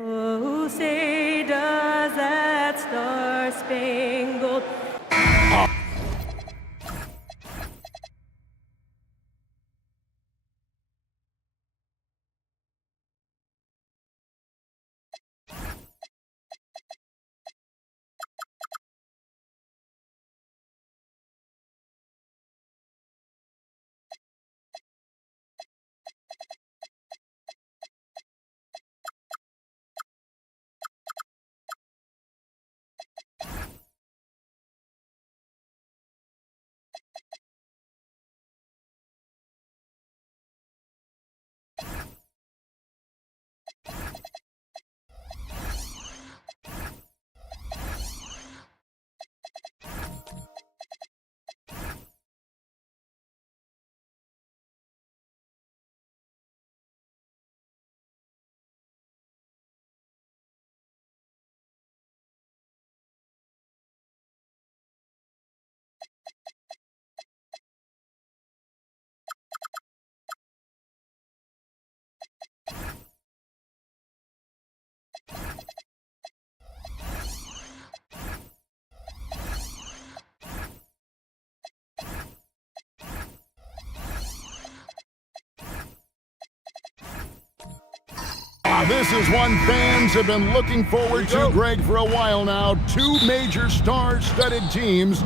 Oh, say does that star-spangled... This is one fans have been looking forward to, Greg, for a while now. Two major star-studded teams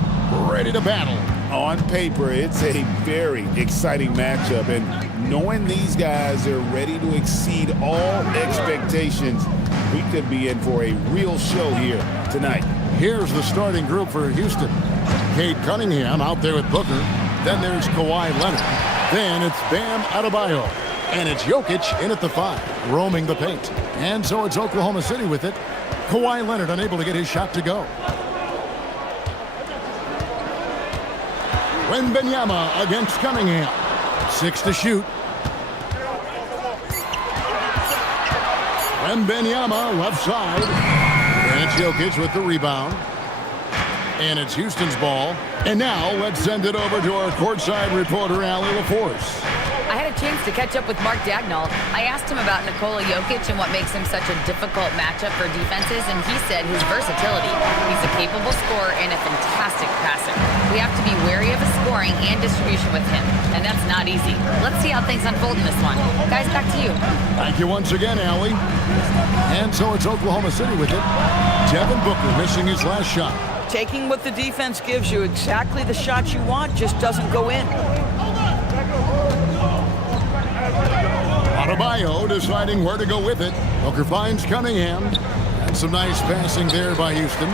ready to battle. On paper, it's a very exciting matchup, and knowing these guys are ready to exceed all expectations, we could be in for a real show here tonight. Here's the starting group for Houston. Cade Cunningham out there with Booker. Then there's Kawhi Leonard. Then it's Bam Adebayo. And it's Jokic in at the 5, roaming the paint. And so it's Oklahoma City with it. Kawhi Leonard unable to get his shot to go. Wembanyama against Cunningham. 6 to shoot. Wembanyama left side. And it's Jokic with the rebound. And it's Houston's ball. And now let's send it over to our courtside reporter, Allie LaForce. I had a chance to catch up with Mark Dagnall. I asked him about Nikola Jokic and what makes him such a difficult matchup for defenses, and he said his versatility. He's a capable scorer and a fantastic passer. We have to be wary of his scoring and distribution with him, and that's not easy. Let's see how things unfold in this one. Guys, back to you. Thank you once again, Allie. And so it's Oklahoma City with it. Devin Booker missing his last shot. Taking what the defense gives you, exactly the shot you want, just doesn't go in. Adebayo deciding where to go with it. Booker finds Cunningham. And some nice passing there by Houston.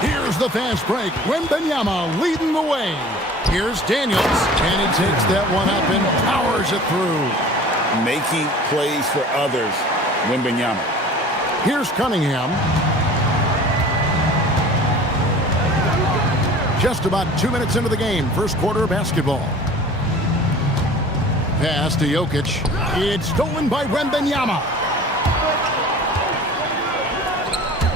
Here's the fast break. Wembanyama leading the way. Here's Daniels. And he takes that one up and powers it through. Making plays for others, Wembanyama. Here's Cunningham. Just about 2 minutes into the game. First quarter of basketball. Pass to Jokic. It's stolen by Wembanyama.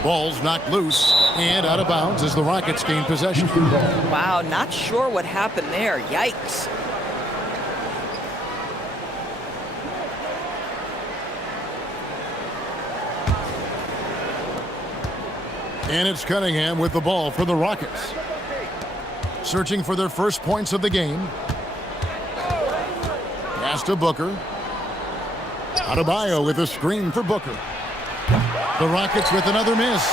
Ball's knocked loose and out of bounds as the Rockets gain possession. Wow, not sure what happened there. Yikes. And it's Cunningham with the ball for the Rockets. Searching for their first points of the game. Pass to Booker. Adebayo with a screen for Booker. The Rockets with another miss.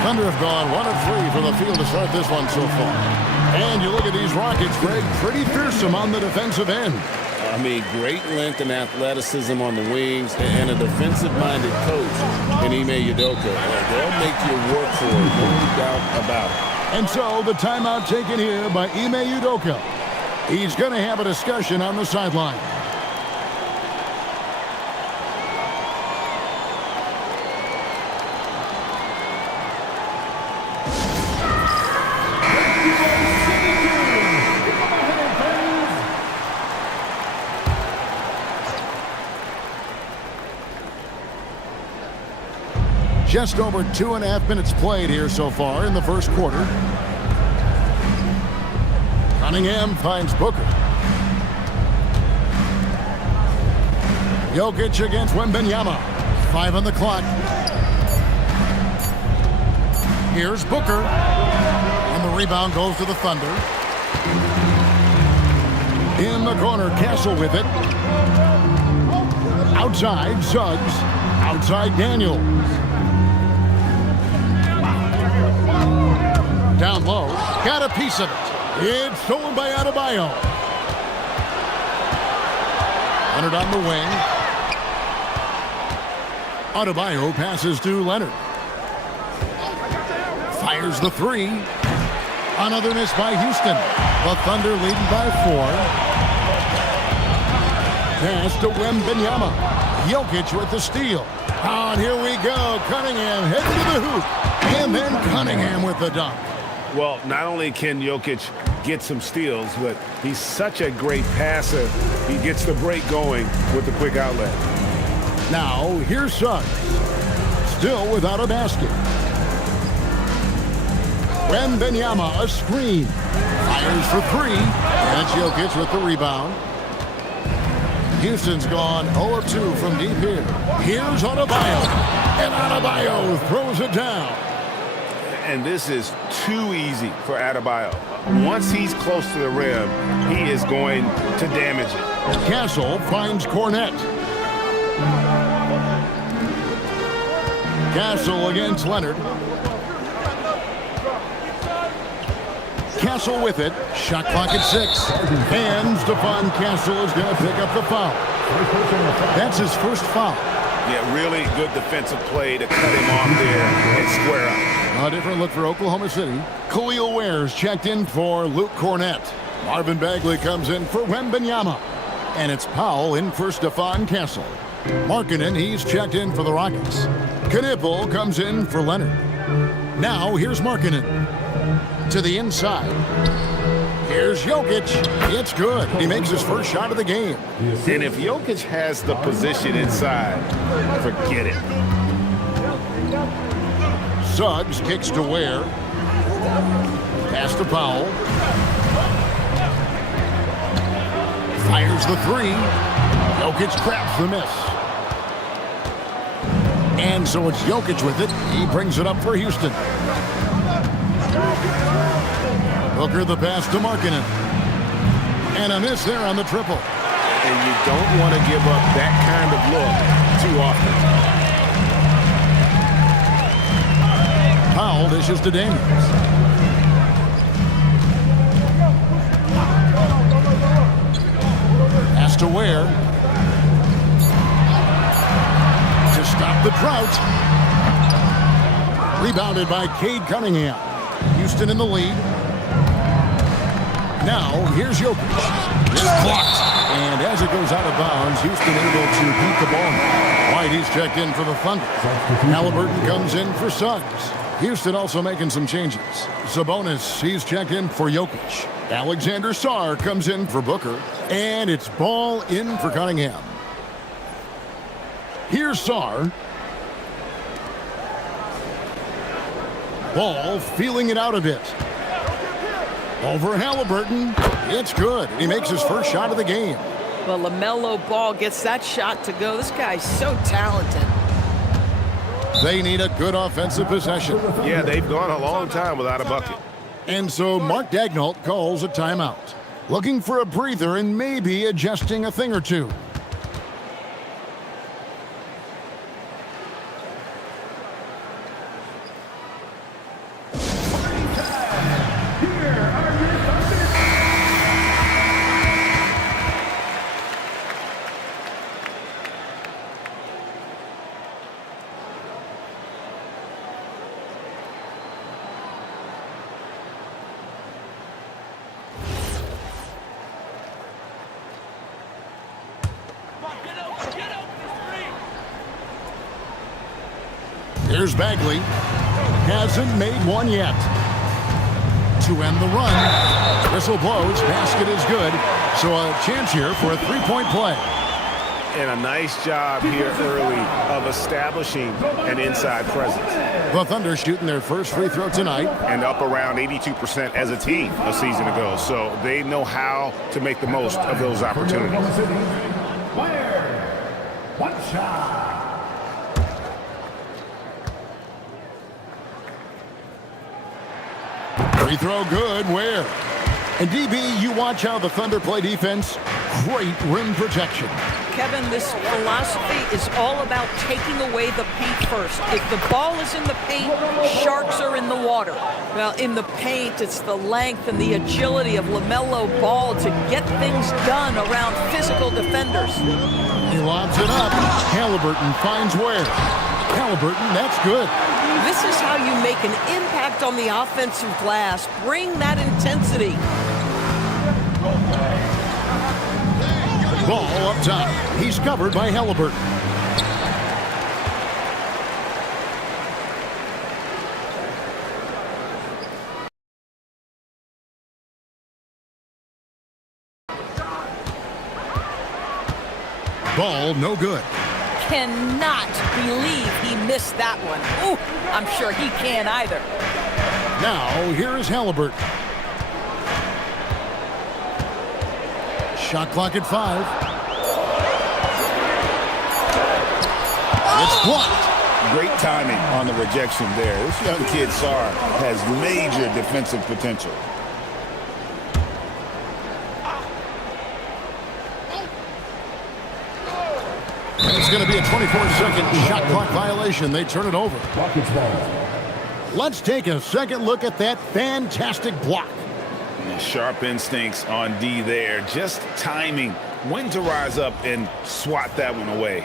Thunder have gone 1 of 3 from the field to start this one so far. And you look at these Rockets, Greg, pretty fearsome on the defensive end. I mean, great length and athleticism on the wings and a defensive-minded coach in Ime Udoka. They'll make you work for it, no doubt about it. And so the timeout taken here by Ime Udoka. He's going to have a discussion on the sideline. Just over 2.5 minutes played here so far in the first quarter. Cunningham finds Booker. Jokic against Wembanyama. 5 on the clock. Here's Booker. And the rebound goes to the Thunder. In the corner, Castle with it. Outside, Suggs. Outside, Daniels. Down low, got a piece of it. It's stolen by Adebayo. Leonard on the wing. Adebayo passes to Leonard. Fires the 3. Another miss by Houston. The Thunder leading by 4. Pass to Wembanyama. Jokic with the steal. Oh, and here we go. Cunningham heading to the hoop. And then Cunningham with the dunk. Well, not only can Jokic get some steals, but he's such a great passer. He gets the break going with the quick outlet. Now, here's Suggs. Still without a basket. Wembanyama, a screen. Fires for 3. And it's Jokic with the rebound. Houston's gone 0-2 from deep here. Here's Adebayo. And Adebayo throws it down. And this is too easy for Adebayo. Once he's close to the rim, he is going to damage it. Castle finds Cornette. Castle against Leonard. Castle with it. Shot clock at 6. And Stephon Castle is going to pick up the foul. That's his first foul. Yeah, really good defensive play to cut him off there and square up. A different look for Oklahoma City. Khalil Ware's checked in for Luke Cornette. Marvin Bagley comes in for Wembanyama. And it's Powell in for Stephon Castle. Markkanen, he's checked in for the Rockets. Knipple comes in for Leonard. Now here's Markkanen. To the inside. Here's Jokic. It's good. He makes his first shot of the game. And if Jokic has the position inside, forget it. Suggs kicks to Ware. Pass to Powell. Fires the 3. Jokic traps the miss. And so it's Jokic with it. He brings it up for Houston. Booker the pass to Markkanen. And a miss there on the triple. And you don't want to give up that kind of look too often. Powell dishes to Daniels. Pass to Ware. To stop the drought. Rebounded by Cade Cunningham. Houston in the lead. Now, here's Jokic. It's blocked. And as it goes out of bounds, Houston able to beat the ball. White, he's checked in for the Thunder. Halliburton comes in for Suggs. Houston also making some changes. Sabonis, he's checked in for Jokic. Alexander Sarr comes in for Booker. And it's ball in for Cunningham. Here's Sarr. Ball feeling it out a bit. Over Halliburton. It's good. He makes his first shot of the game. Well, LaMelo Ball gets that shot to go. This guy's so talented. They need a good offensive possession. Yeah, they've gone a long time without a bucket. And so Mark Daigneault calls a timeout. looking for a breather and maybe adjusting a thing or two. Here's Bagley. Hasn't made one yet. To end the run. Whistle blows. Basket is good. So a chance here for a three-point play. And a nice job here early of establishing an inside presence. The Thunder shooting their first free throw tonight. And up around 82% as a team a season ago. So they know how to make the most of those opportunities. One shot. Free throw good. Where? And DB, you watch how the Thunder play defense. Great rim protection. Kevin, this philosophy is all about taking away the paint first. If the ball is in the paint, sharks are in the water. Well, in the paint, it's the length and the agility of LaMelo Ball to get things done around physical defenders. He lobs it up. Halliburton finds where. Halliburton, that's good. This is how you make an impact on the offensive glass. Bring that intensity. Ball up top. He's covered by Halliburton. Ball no good. Cannot believe he missed that one. Ooh, I'm sure he can't either. Now, here's Halliburton. Shot clock at 5. It's blocked. Great timing on the rejection there. This young kid, Sarr, has major defensive potential. And it's going to be a 24-second shot clock violation. They turn it over. Let's take a second look at that fantastic block. Sharp instincts on D there. Just timing when to rise up and swat that one away.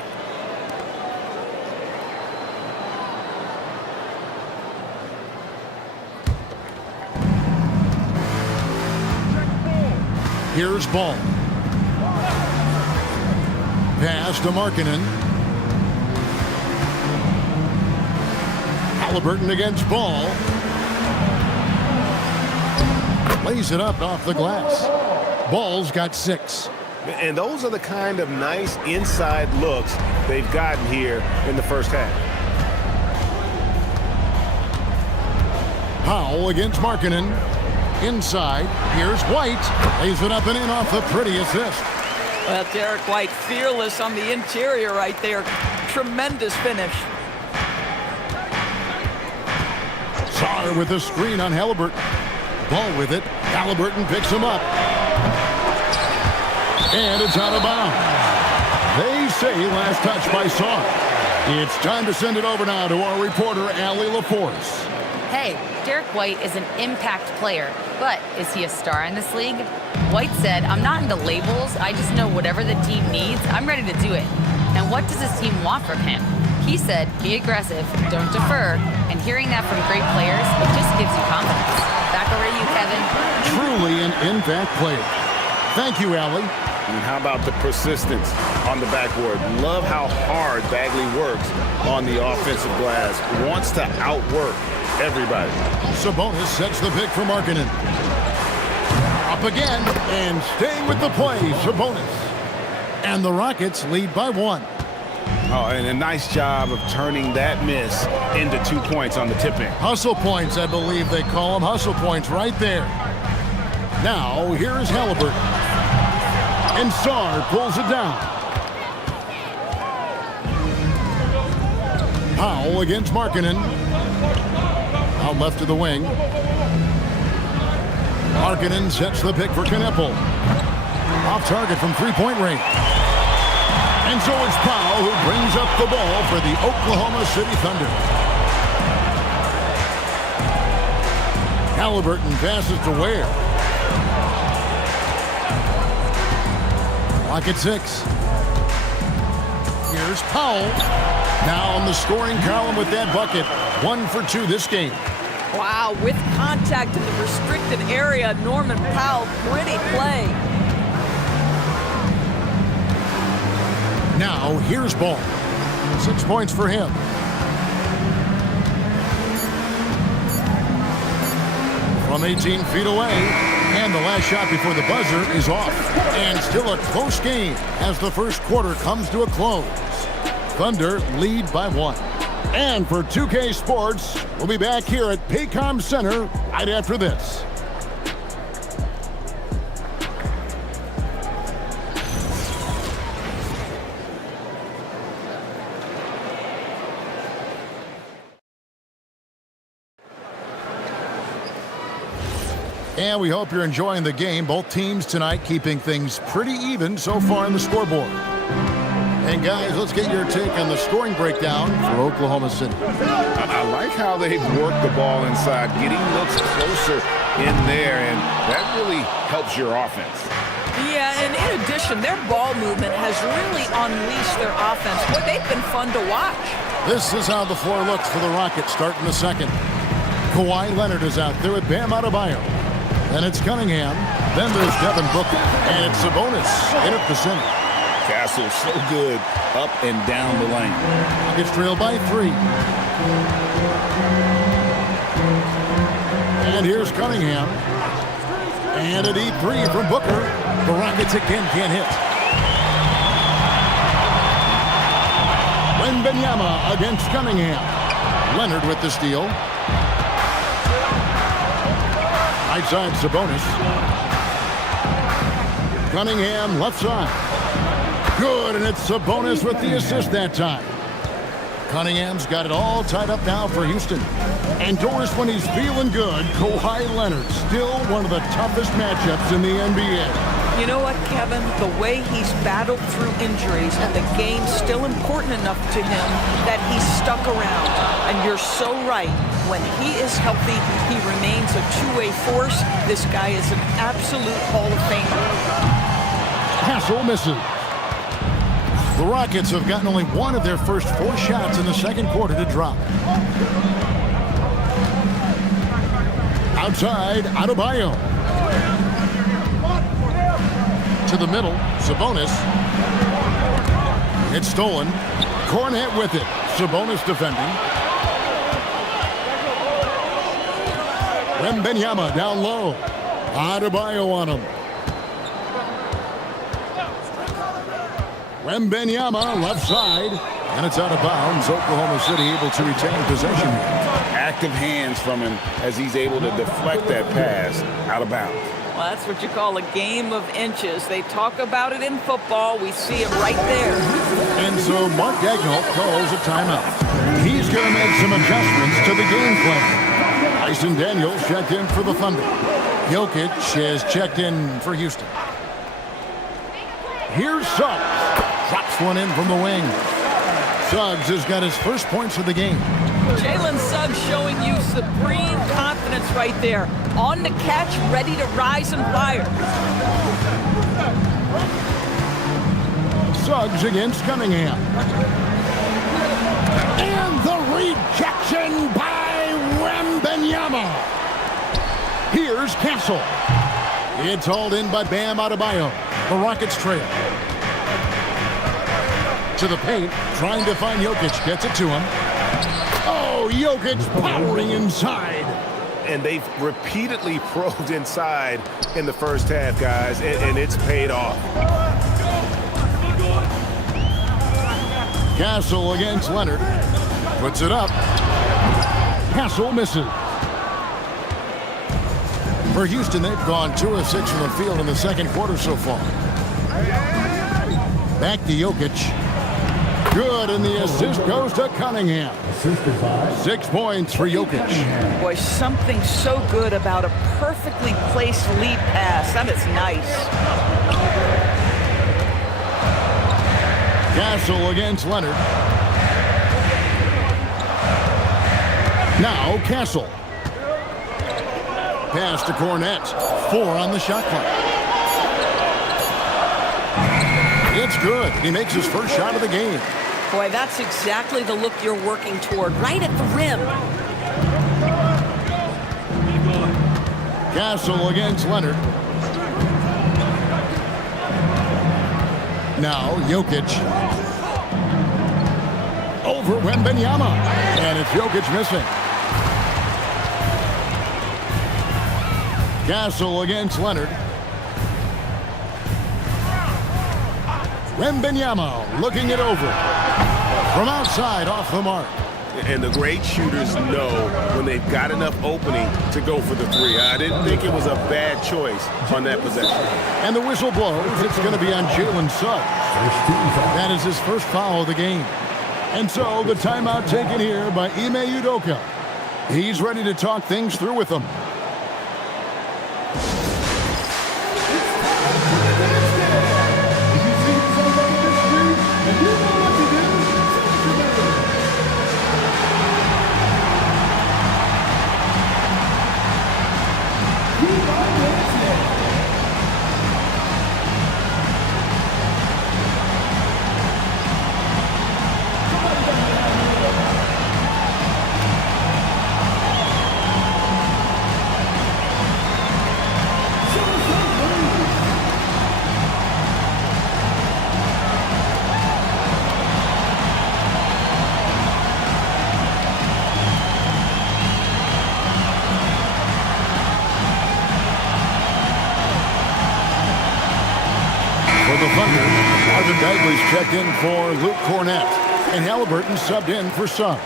Here's Ball. Pass to Markkanen. Halliburton against Ball. Lays it up off the glass. Ball's got 6. And those are the kind of nice inside looks they've gotten here in the first half. Powell against Markkanen. Inside. Here's White. Lays it up and in off the pretty assist. Well, Derek White, fearless on the interior right there. Tremendous finish. Sarr with the screen on Halliburton. Ball with it. Halliburton picks him up. And it's out of bounds. They say last touch by Sarr. It's time to send it over now to our reporter, Allie LaForce. Hey, Derek White is an impact player, but is he a star in this league? White said, "I'm not into labels. I just know whatever the team needs, I'm ready to do it. And what does his team want from him?" He said, "Be aggressive, don't defer." And hearing that from great players, it just gives you confidence. Back over to you, Kevin. Truly an impact player. Thank you, Allie. And how about the persistence on the backboard? Love how hard Bagley works on the offensive glass. Wants to outwork everybody. Sabonis sets the pick for Markkanen. Up again and staying with the play, Sabonis. And the Rockets lead by 1. Oh, and a nice job of turning that miss into 2 points on the tip-in. Hustle points, I believe they call them. Hustle points right there. Now, here is Halliburton. And Sarr pulls it down. Powell against Markkanen. Out left to the wing. Markkanen sets the pick for Kneppel. Off target from three-point range. And so it's Powell who brings up the ball for the Oklahoma City Thunder. Halliburton passes to Ware. Clock at 6. Here's Powell. Now on the scoring column with that bucket. 1 for 2 this game. Wow, with contact in the restricted area, Norman Powell, pretty play. Now here's Ball. 6 points for him. From 18 feet away. And the last shot before the buzzer is off. And still a close game as the first quarter comes to a close. Thunder lead by 1. And for 2K Sports, we'll be back here at Paycom Center right after this. And we hope you're enjoying the game. Both teams tonight keeping things pretty even so far in the scoreboard. And guys, let's get your take on the scoring breakdown for Oklahoma City. I like how they've worked the ball inside, getting looks closer in there, and that really helps your offense. Yeah, and in addition, their ball movement has really unleashed their offense. Boy, they've been fun to watch. This is how the floor looks for the Rockets starting the second. Kawhi Leonard is out there with Bam Adebayo. Then it's Cunningham. Then there's Devin Booker. And it's Sabonis in at the center. Castle so good up and down the lane. Rockets trail by 3. And here's Cunningham. And a deep 3 from Booker. The Rockets again can't hit. Wembanyama against Cunningham. Leonard with the steal. Right side, Sabonis. Cunningham, left side. Good, and it's Sabonis with the assist that time. Cunningham's got it all tied up now for Houston. And Doris, when he's feeling good, Kawhi Leonard, still one of the toughest matchups in the NBA. You know what, Kevin? The way he's battled through injuries and the game's still important enough to him that he's stuck around. And you're so right. When he is healthy, he remains a two-way force. This guy is an absolute Hall of Famer. Hassel misses. The Rockets have gotten only one of their first 4 shots in the second quarter to drop. Outside, Adebayo. To the middle, Sabonis. It's stolen. Cornet with it. Sabonis defending. Wembanyama down low. Adebayo on him. Wembanyama left side. And it's out of bounds. Oklahoma City able to retain possession here. Active hands from him as he's able to deflect that pass out of bounds. Well, that's what you call a game of inches. They talk about it in football. We see it right there. And so Mark Daigneault calls a timeout. He's going to make some adjustments to the game plan. Tyson Daniels checked in for the Thunder. Jokic has checked in for Houston. Here's Suggs. Drops one in from the wing. Suggs has got his first points of the game. Jalen Suggs showing you supreme confidence right there. On the catch, ready to rise and fire. Suggs against Cunningham. And the rejection by Wembanyama. Here's Castle. It's hauled in by Bam Adebayo. The Rockets trail. To the paint, trying to find Jokic. Gets it to him. Oh, Jokic powering inside. And they've repeatedly probed inside in the first half, guys, and it's paid off. Castle against Leonard. Puts it up. Castle misses. For Houston, they've gone 2 of 6 from the field in the second quarter so far. Back to Jokic. Good, and the assist goes to Cunningham. 6 points for Jokic. Boy, something so good about a perfectly placed lead pass. That is nice. Castle against Leonard. Now Castle. Pass to Cornette. 4 on the shot clock. It's good. He makes his first shot of the game. Boy, that's exactly the look you're working toward, right at the rim. Castle against Leonard. Now Jokic. Over Wembanyama. And it's Jokic missing. Castle against Leonard. Wembanyama looking it over. From outside, off the mark. And the great shooters know when they've got enough opening to go for the three. I didn't think it was a bad choice on that possession. And the whistle blows. It's going to be on Jalen Suggs. That is his first foul of the game. And so the timeout taken here by Ime Udoka. He's ready to talk things through with them. Checked in for Luke Cornette, and Halliburton subbed in for Suggs.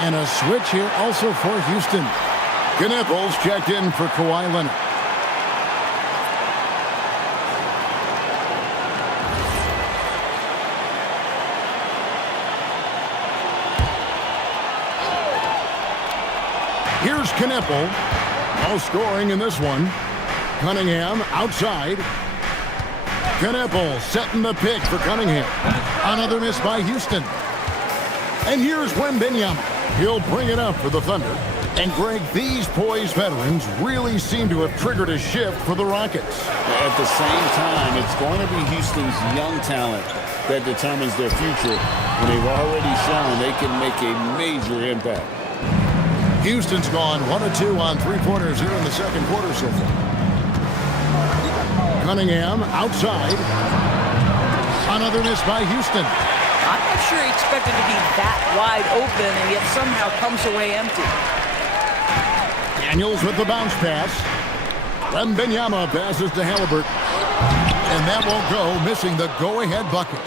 And a switch here also for Houston. Knipples checked in for Kawhi Leonard. Here's Knippel. No scoring in this one. Cunningham outside. Knippel setting the pick for Cunningham. Another miss by Houston. And here's Wembanyama. He'll bring it up for the Thunder. And Greg, these poised veterans really seem to have triggered a shift for the Rockets. At the same time, it's going to be Houston's young talent that determines their future when they've already shown they can make a major impact. Houston's gone 1 of 2 on three-pointers here in the second quarter so far. Cunningham outside. Another miss by Houston. I'm not sure he expected to be that wide open and yet somehow comes away empty. Daniels with the bounce pass. Wembanyama passes to Halliburton. And that won't go, missing the go-ahead bucket.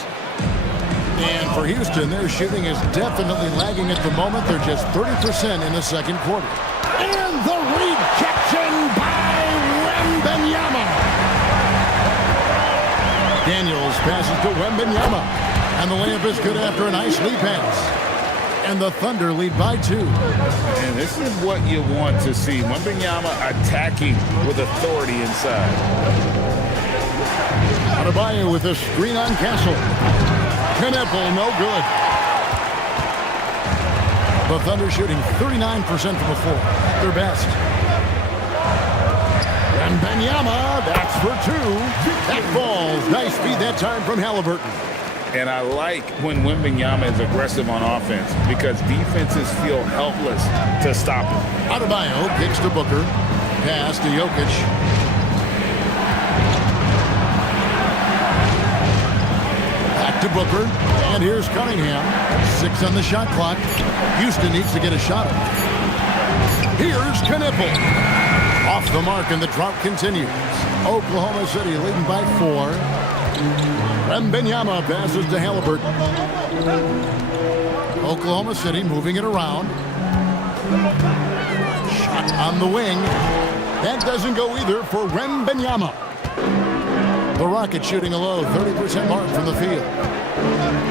And for Houston, their shooting is definitely lagging at the moment. They're just 30% in the second quarter. And the rejection by Wembanyama. Daniels passes to Wembanyama. And the layup is good after a nice lead pass. And the Thunder lead by 2. And this is what you want to see. Wembanyama attacking with authority inside. Adebayo with a screen on Castle. Knippel, no good. The Thunder shooting 39% from the floor. Their best. And Wembanyama, that's for 2. That falls. Nice feed that time from Halliburton. And I like when Wembanyama is aggressive on offense because defenses feel helpless to stop him. Adebayo kicks to Booker. Pass to Jokic. Back to Booker. And here's Cunningham. 6 on the shot clock. Houston needs to get a shot. Here's Knippel. Off the mark, and the drought continues. Oklahoma City leading by 4. Wembanyama passes to Halliburton. Oklahoma City moving it around. Shot on the wing. That doesn't go either for Wembanyama. The Rockets shooting a low 30% mark from the field.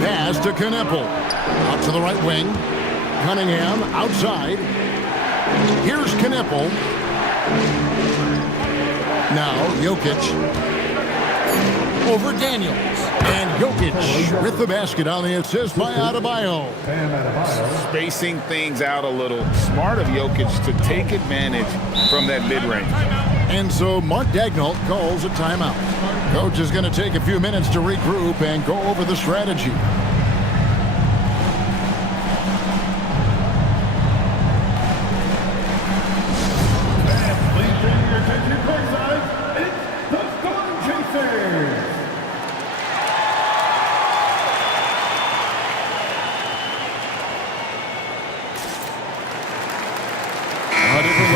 Pass to Knippel. Out to the right wing. Cunningham outside. Here's Knipple. Now Jokic over Daniels. And Jokic with the basket on the assist by Adebayo. Spacing things out a little. Smart of Jokic to take advantage from that mid-range. And so Mark Daigneault calls a timeout. Coach is going to take a few minutes to regroup and go over the strategy.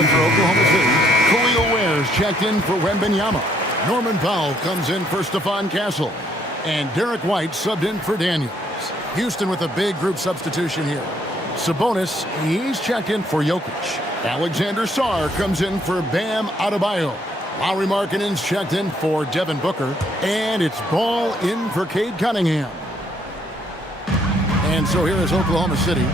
For Oklahoma City, Khalil Ware's checked in for Wembanyama. Norman Powell comes in for Stephon Castle. And Derek White subbed in for Daniels. Houston with a big group substitution here. Sabonis, he's checked in for Jokic. Alexander Sarr comes in for Bam Adebayo. Lauri Markkanen's checked in for Devin Booker. And it's Ball in for Cade Cunningham. And so here is Oklahoma City.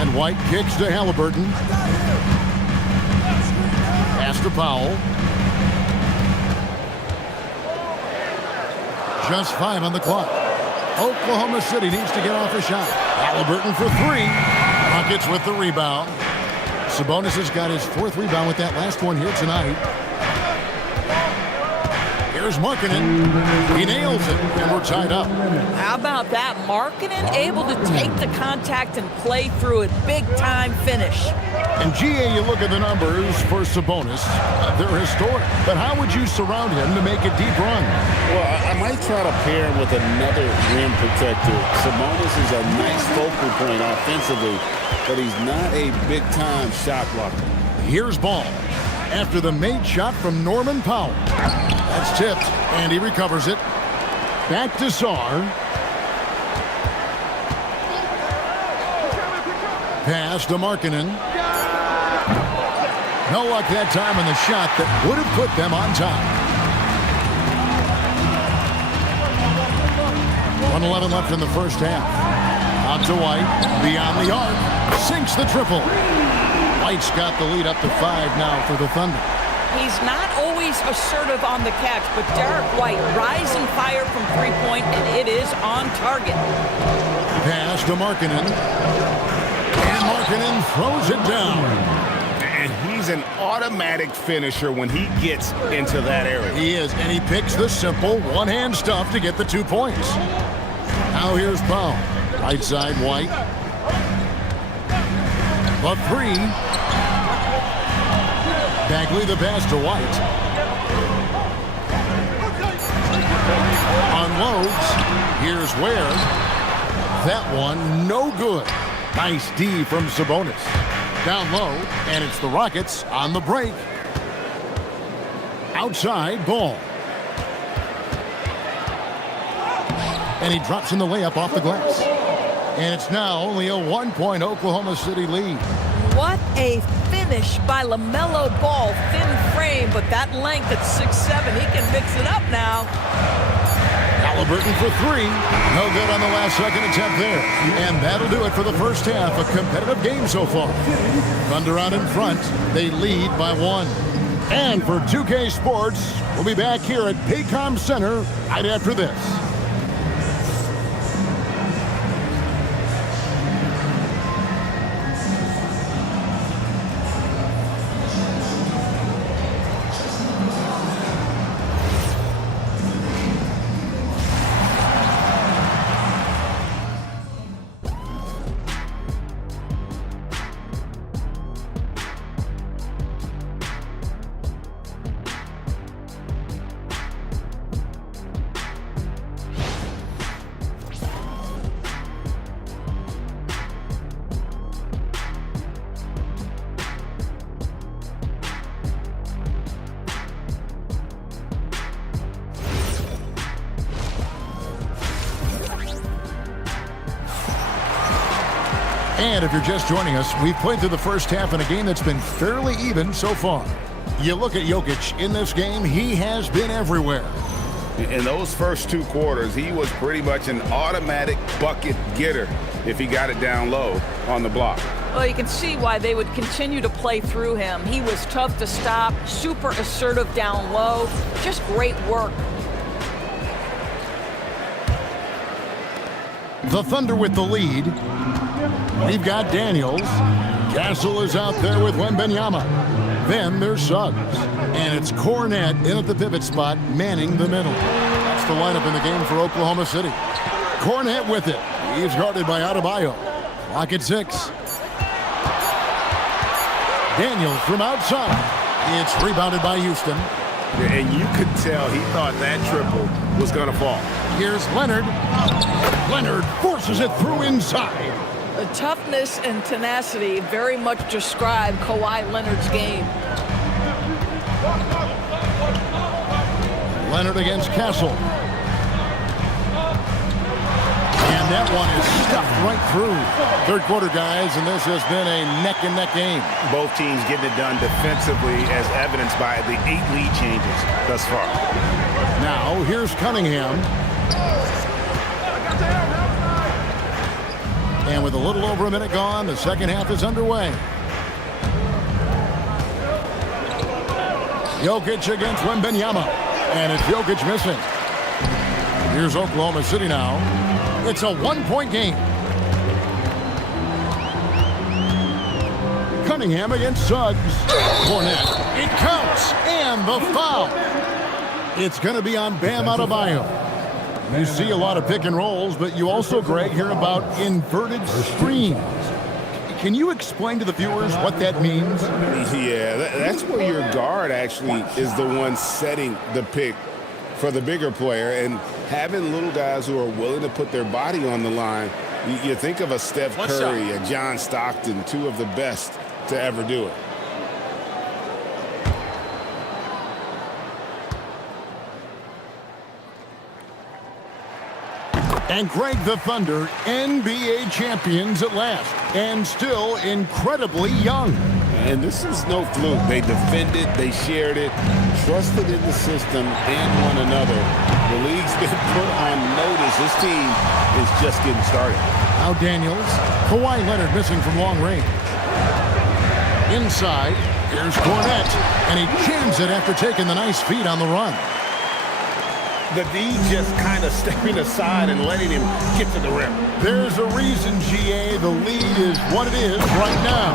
And White kicks to Halliburton. Pass to Powell. Just 5 on the clock. Oklahoma City needs to get off a shot. Halliburton for 3. Rockets with the rebound. Sabonis has got his 4th rebound with that last one here tonight. Here's Markkanen. He nails it, and we're tied up. How about that? Markkanen able to take the contact and play through it. Big-time finish. And, GA, you look at the numbers for Sabonis. They're historic. But how would you surround him to make a deep run? Well, I might try to pair him with another rim protector. Sabonis is a nice focal point offensively, but he's not a big-time shot blocker. Here's Ball after the made shot from Norman Powell. That's tipped, and he recovers it. Back to Sarr. Pass to Markkanen. No luck that time on the shot that would have put them on top. 1:11 left in the first half. Out to White, beyond the arc, sinks the triple. White's got the lead up to 5 now for the Thunder. He's not always assertive on the catch, but Derek White rising fire from three-point, and it is on target. Pass to Markkanen. And Markkanen throws it down. And he's an automatic finisher when he gets into that area. He is, and he picks the simple one-hand stuff to get the 2 points. Now here's Powell. Right side, White. The 3. Bagley the pass to White. Unloads. Here's Ware. That one, no good. Nice D from Sabonis. Down low, and it's the Rockets on the break. Outside, Ball. And he drops in the layup off the glass. And it's now only a 1-point Oklahoma City lead. What a finish by LaMelo Ball. Thin frame, but that length at 6'7", he can mix it up now. Halliburton for 3. No good on the last second attempt there. And that'll do it for the first half. A competitive game so far. Thunder out in front. They lead by 1. And for 2K Sports, we'll be back here at Paycom Center right after this. And if you're just joining us, we've played through the first half in a game that's been fairly even so far. You look at Jokic in this game, he has been everywhere. In those first 2 quarters, he was pretty much an automatic bucket getter if he got it down low on the block. Well, you can see why they would continue to play through him. He was tough to stop, super assertive down low, just great work. The Thunder with the lead. We've got Daniels. Castle is out there with Wembanyama. Then there's Suggs. And it's Cornette in at the pivot spot, manning the middle. That's the lineup in the game for Oklahoma City. Cornette with it. He's guarded by Adebayo. Clock at 6. Daniels from outside. It's rebounded by Houston. And you could tell he thought that triple was going to fall. Here's Leonard. Leonard forces it through inside. The toughness and tenacity very much describe Kawhi Leonard's game. Leonard against Castle. And that one is stuffed right through. Third quarter, guys, and this has been a neck-and-neck game. Both teams getting it done defensively, as evidenced by the 8 lead changes thus far. Now, here's Cunningham. And with a little over a minute gone, the second half is underway. Jokic against Wembanyama. And it's Jokic missing. Here's Oklahoma City now. It's a 1-point game. Cunningham against Suggs. Cornette. It counts. And the foul. It's going to be on Bam Adebayo. You see a lot of pick and rolls, but you also, Greg, hear about inverted screens. Can you explain to the viewers what that means? Yeah, that's where your guard actually is the one setting the pick for the bigger player, and having little guys who are willing to put their body on the line. You think of a Steph Curry, a John Stockton, 2 of the best to ever do it. And Greg, the Thunder, NBA champions at last, and still incredibly young. And this is no fluke. They defended, they shared it, trusted in the system and one another. The league's been put on notice. This team is just getting started. Now Daniels. Kawhi Leonard missing from long range. Inside, here's Cornette, and he jams it after taking the nice feed on the run. The D just kind of stepping aside and letting him get to the rim. There's a reason, GA, the lead is what it is right now.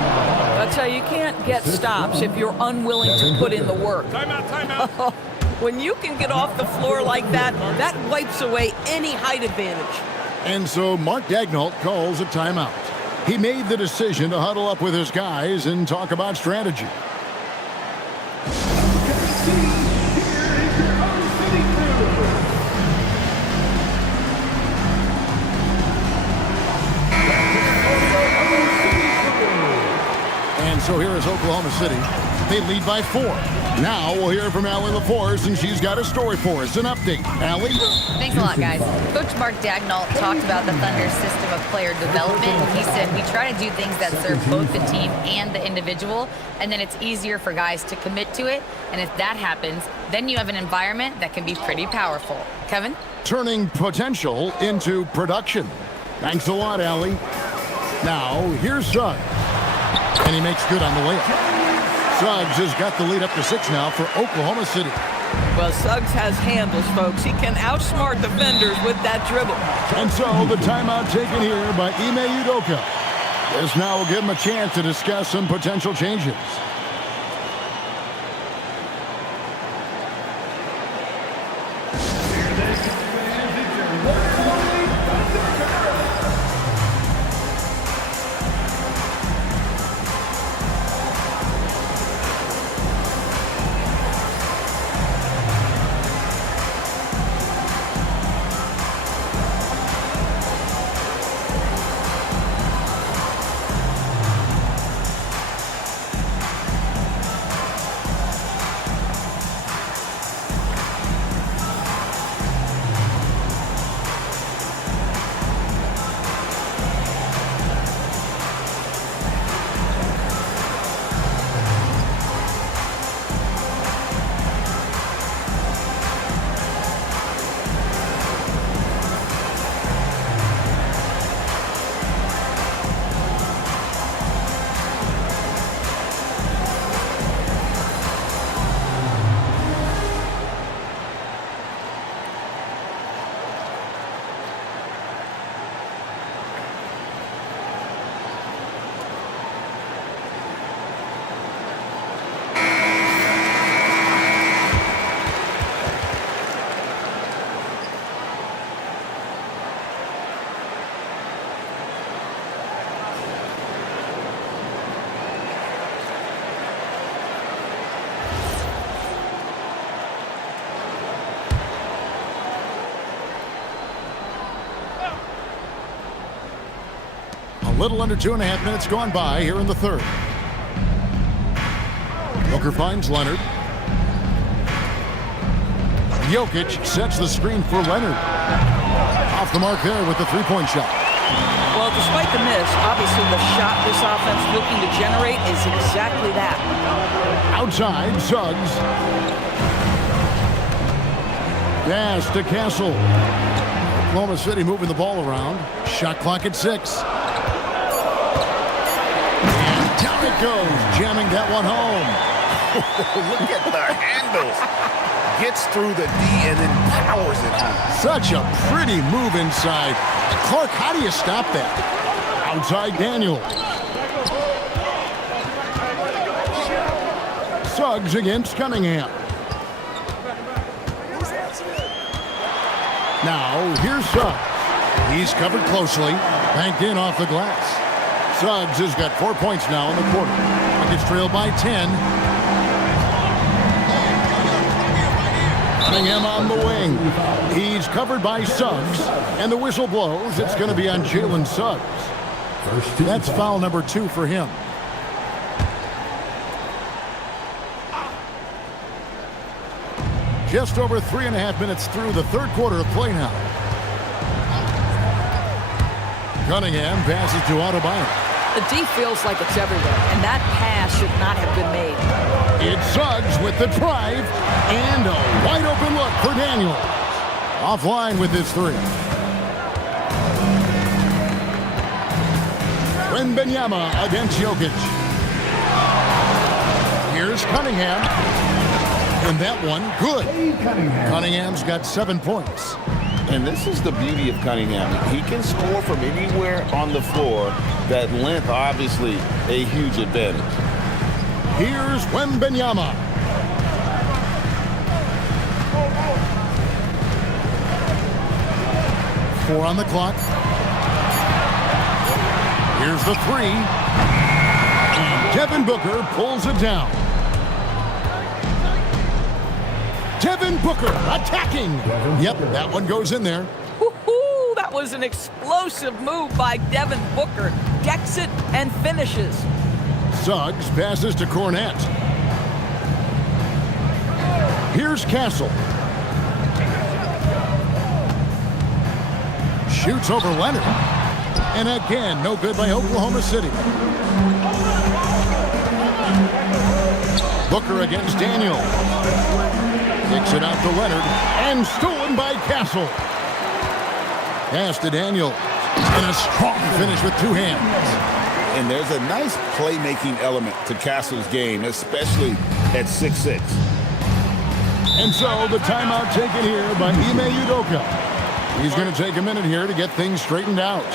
That's how you can't get stops if you're unwilling to put in the work. Timeout, timeout. When you can get off the floor like that, that wipes away any height advantage. And so Mark Daigneault calls a timeout. He made the decision to huddle up with his guys and talk about strategy. And so here is Oklahoma City. They lead by 4. Now we'll hear from Allie LaForce, and she's got a story for us. An update. Allie? Thanks a lot, guys. Coach Mark Daigneault talked about the Thunder's system of player development. He said, we try to do things that serve both the team and the individual, and then it's easier for guys to commit to it. And if that happens, then you have an environment that can be pretty powerful. Kevin? Turning potential into production. Thanks a lot, Allie. Now, here's Suggs. And he makes good on the layup. Suggs has got the lead up to 6 now for Oklahoma City. Well, Suggs has handles, folks. He can outsmart defenders with that dribble. And so the timeout taken here by Ime Udoka. This now will give him a chance to discuss some potential changes. Little under 2.5 minutes gone by here in the third. Booker finds Leonard. Jokic sets the screen for Leonard. Off the mark there with the three-point shot. Well, despite the miss, obviously the shot this offense looking to generate is exactly that. Outside, Suggs. Pass to Castle. Oklahoma City moving the ball around. Shot clock at 6. And down it goes, jamming that one home. Look at the handles. Gets through the D and then powers it home. Such a pretty move inside. Clark, how do you stop that? Outside Daniel. Suggs against Cunningham. Now, here's Suggs. He's covered closely. Banked in off the glass. Suggs has got 4 points now in the quarter. Rockets trail by 10. Cunningham on the wing. He's covered by Suggs. And the whistle blows. It's going to be on Jalen Suggs. That's foul number 2 for him. Just over 3.5 minutes through the third quarter of play now. Cunningham passes to Adebayo. The D feels like it's everywhere, and that pass should not have been made. It's Suggs with the drive, and a wide open look for Daniel. Offline with his three. Wembanyama against Jokic. Here's Cunningham. And that one, good. Cunningham's got 7 points. And this is the beauty of Cunningham. He can score from anywhere on the floor. That length, obviously, a huge advantage. Here's Wembanyama. Four on the clock. Here's the three. And Devin Booker pulls it down. Devin Booker attacking. Yep, that one goes in there. Woo-hoo, that was an explosive move by Devin Booker. Decks it and finishes. Suggs passes to Cornette. Here's Castle. Shoots over Leonard. And again, no good by Oklahoma City. Booker against Daniel. Kicks it out to Leonard, and stolen by Castle. Pass to Daniel, and a strong finish with two hands. And there's a nice playmaking element to Castle's game, especially at 6'6". And so the timeout taken here by Ime Udoka. He's going to take a minute here to get things straightened out.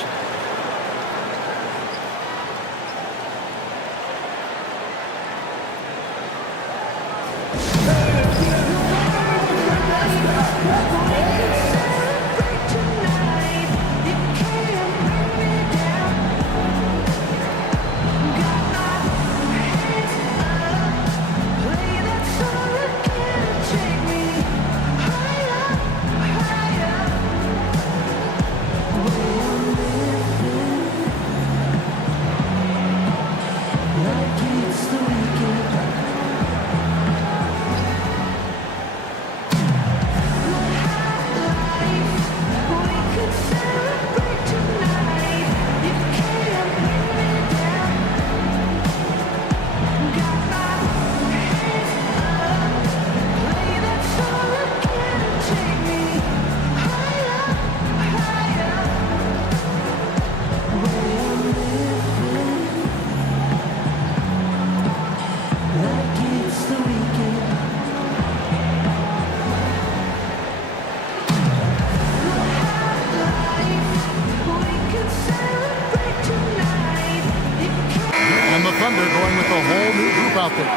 Thunder going with a whole new group out there.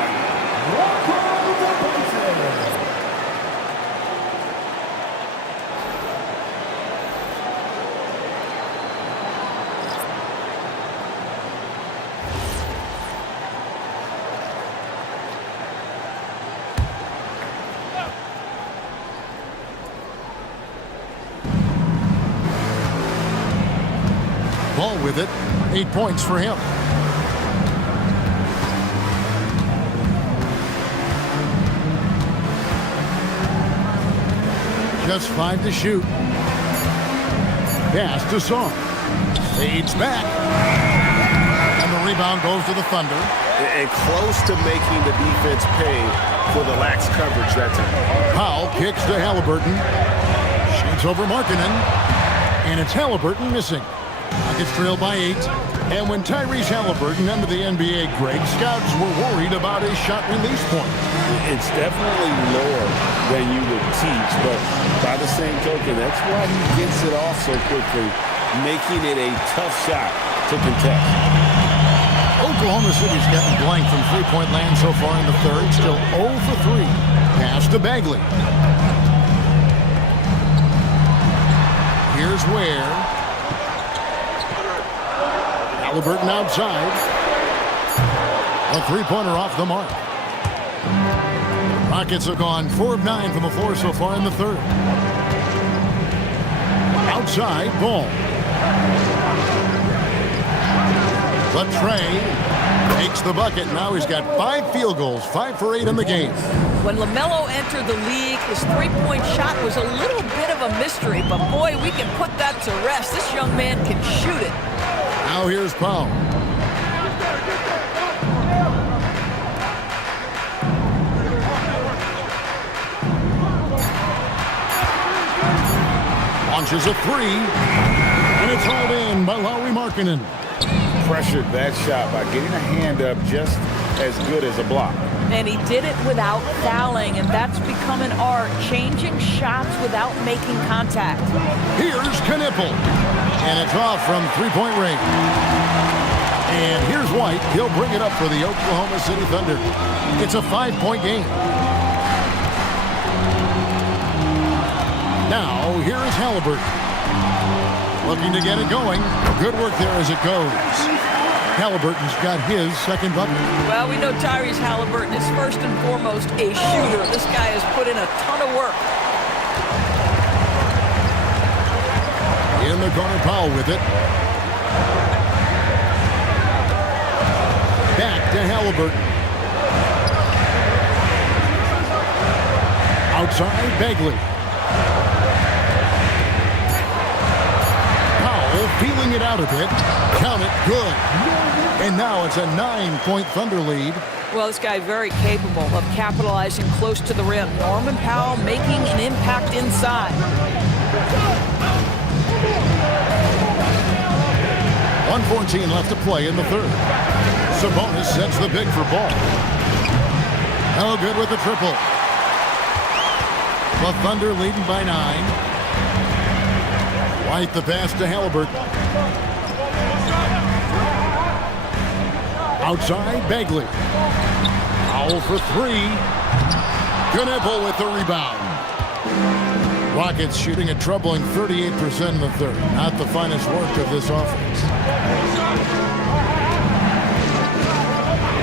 Ball with it. 8 points for him. Just 5 to shoot. Pass to Song. Fades back. And the rebound goes to the Thunder. And close to making the defense pay for the lax coverage that time. Powell kicks to Halliburton. Shoots over Markkanen. And it's Halliburton missing. Rockets trail by 8. And when Tyrese Halliburton entered the NBA, Greg, scouts were worried about his shot release point. It's definitely lower than you would teach, but by the same token, that's why he gets it off so quickly, making it a tough shot to contest. Oklahoma City's gotten blank from three-point land so far in the third. Still 0 for 3. Pass to Bagley. Here's Ware. Halliburton outside. A three-pointer off the mark. Rockets have gone 4 of 9 from the floor so far in the third. Outside, Ball. But Trey takes the bucket. Now he's got 5 field goals, 5 for 8 in the game. When LaMelo entered the league, his three-point shot was a little bit of a mystery, but boy, we can put that to rest. This young man can shoot it. Now here's Powell. Launches a 3, and it's hauled in by Lauri Markkanen. Pressured that shot by getting a hand up just as good as a block. And he did it without fouling, and that's become an art, changing shots without making contact. Here's Knipple, and it's off from three-point range. And here's White. He'll bring it up for the Oklahoma City Thunder. It's a 5-point game. Now, here is Halliburton. Looking to get it going. Good work there as it goes. Halliburton's got his second bucket. Well, we know Tyrese Halliburton is first and foremost a shooter. This guy has put in a ton of work. In the corner, Powell with it. Back to Halliburton. Outside, Bagley. Powell feeling it out a bit. Count it, good. And now it's a 9-point Thunder lead. Well, this guy very capable of capitalizing close to the rim. Norman Powell making an impact inside. 1:14 left to play in the third. Sabonis sets the big for Ball. No good with the triple. The Thunder leading by 9. White the pass to Halliburton. Outside, Bagley. Powell for 3. Knipple with the rebound. Rockets shooting a troubling 38% in the third. Not the finest work of this offense.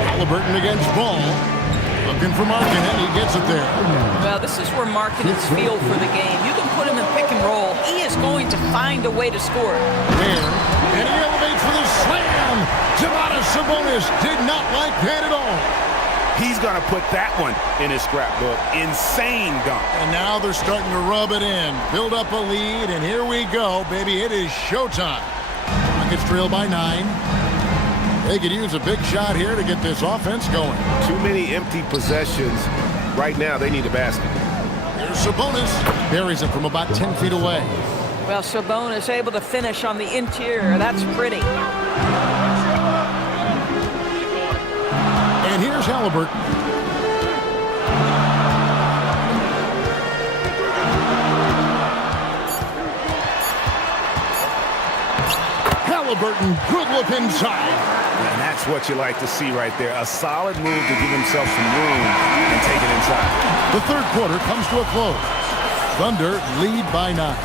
Halliburton against Ball. Looking for Markkanen. He gets it there. Well, this is where Markkanen's feel for the game. You can put him in pick and roll. He is going to find a way to score. There. And he elevates for the slam. Domantas Sabonis did not like that at all. He's going to put that one in his scrapbook. Insane dunk. And now they're starting to rub it in. Build up a lead, and here we go, baby. It is showtime. Rockets trail by 9. They could use a big shot here to get this offense going. Too many empty possessions. Right now, they need a basket. Here's Sabonis. Buries it from about 10 feet away. Well, Sabonis able to finish on the interior. That's pretty. And here's Halliburton. Halliburton, good look inside. And that's what you like to see right there. A solid move to give himself some room and take it inside. The third quarter comes to a close. Thunder lead by 9.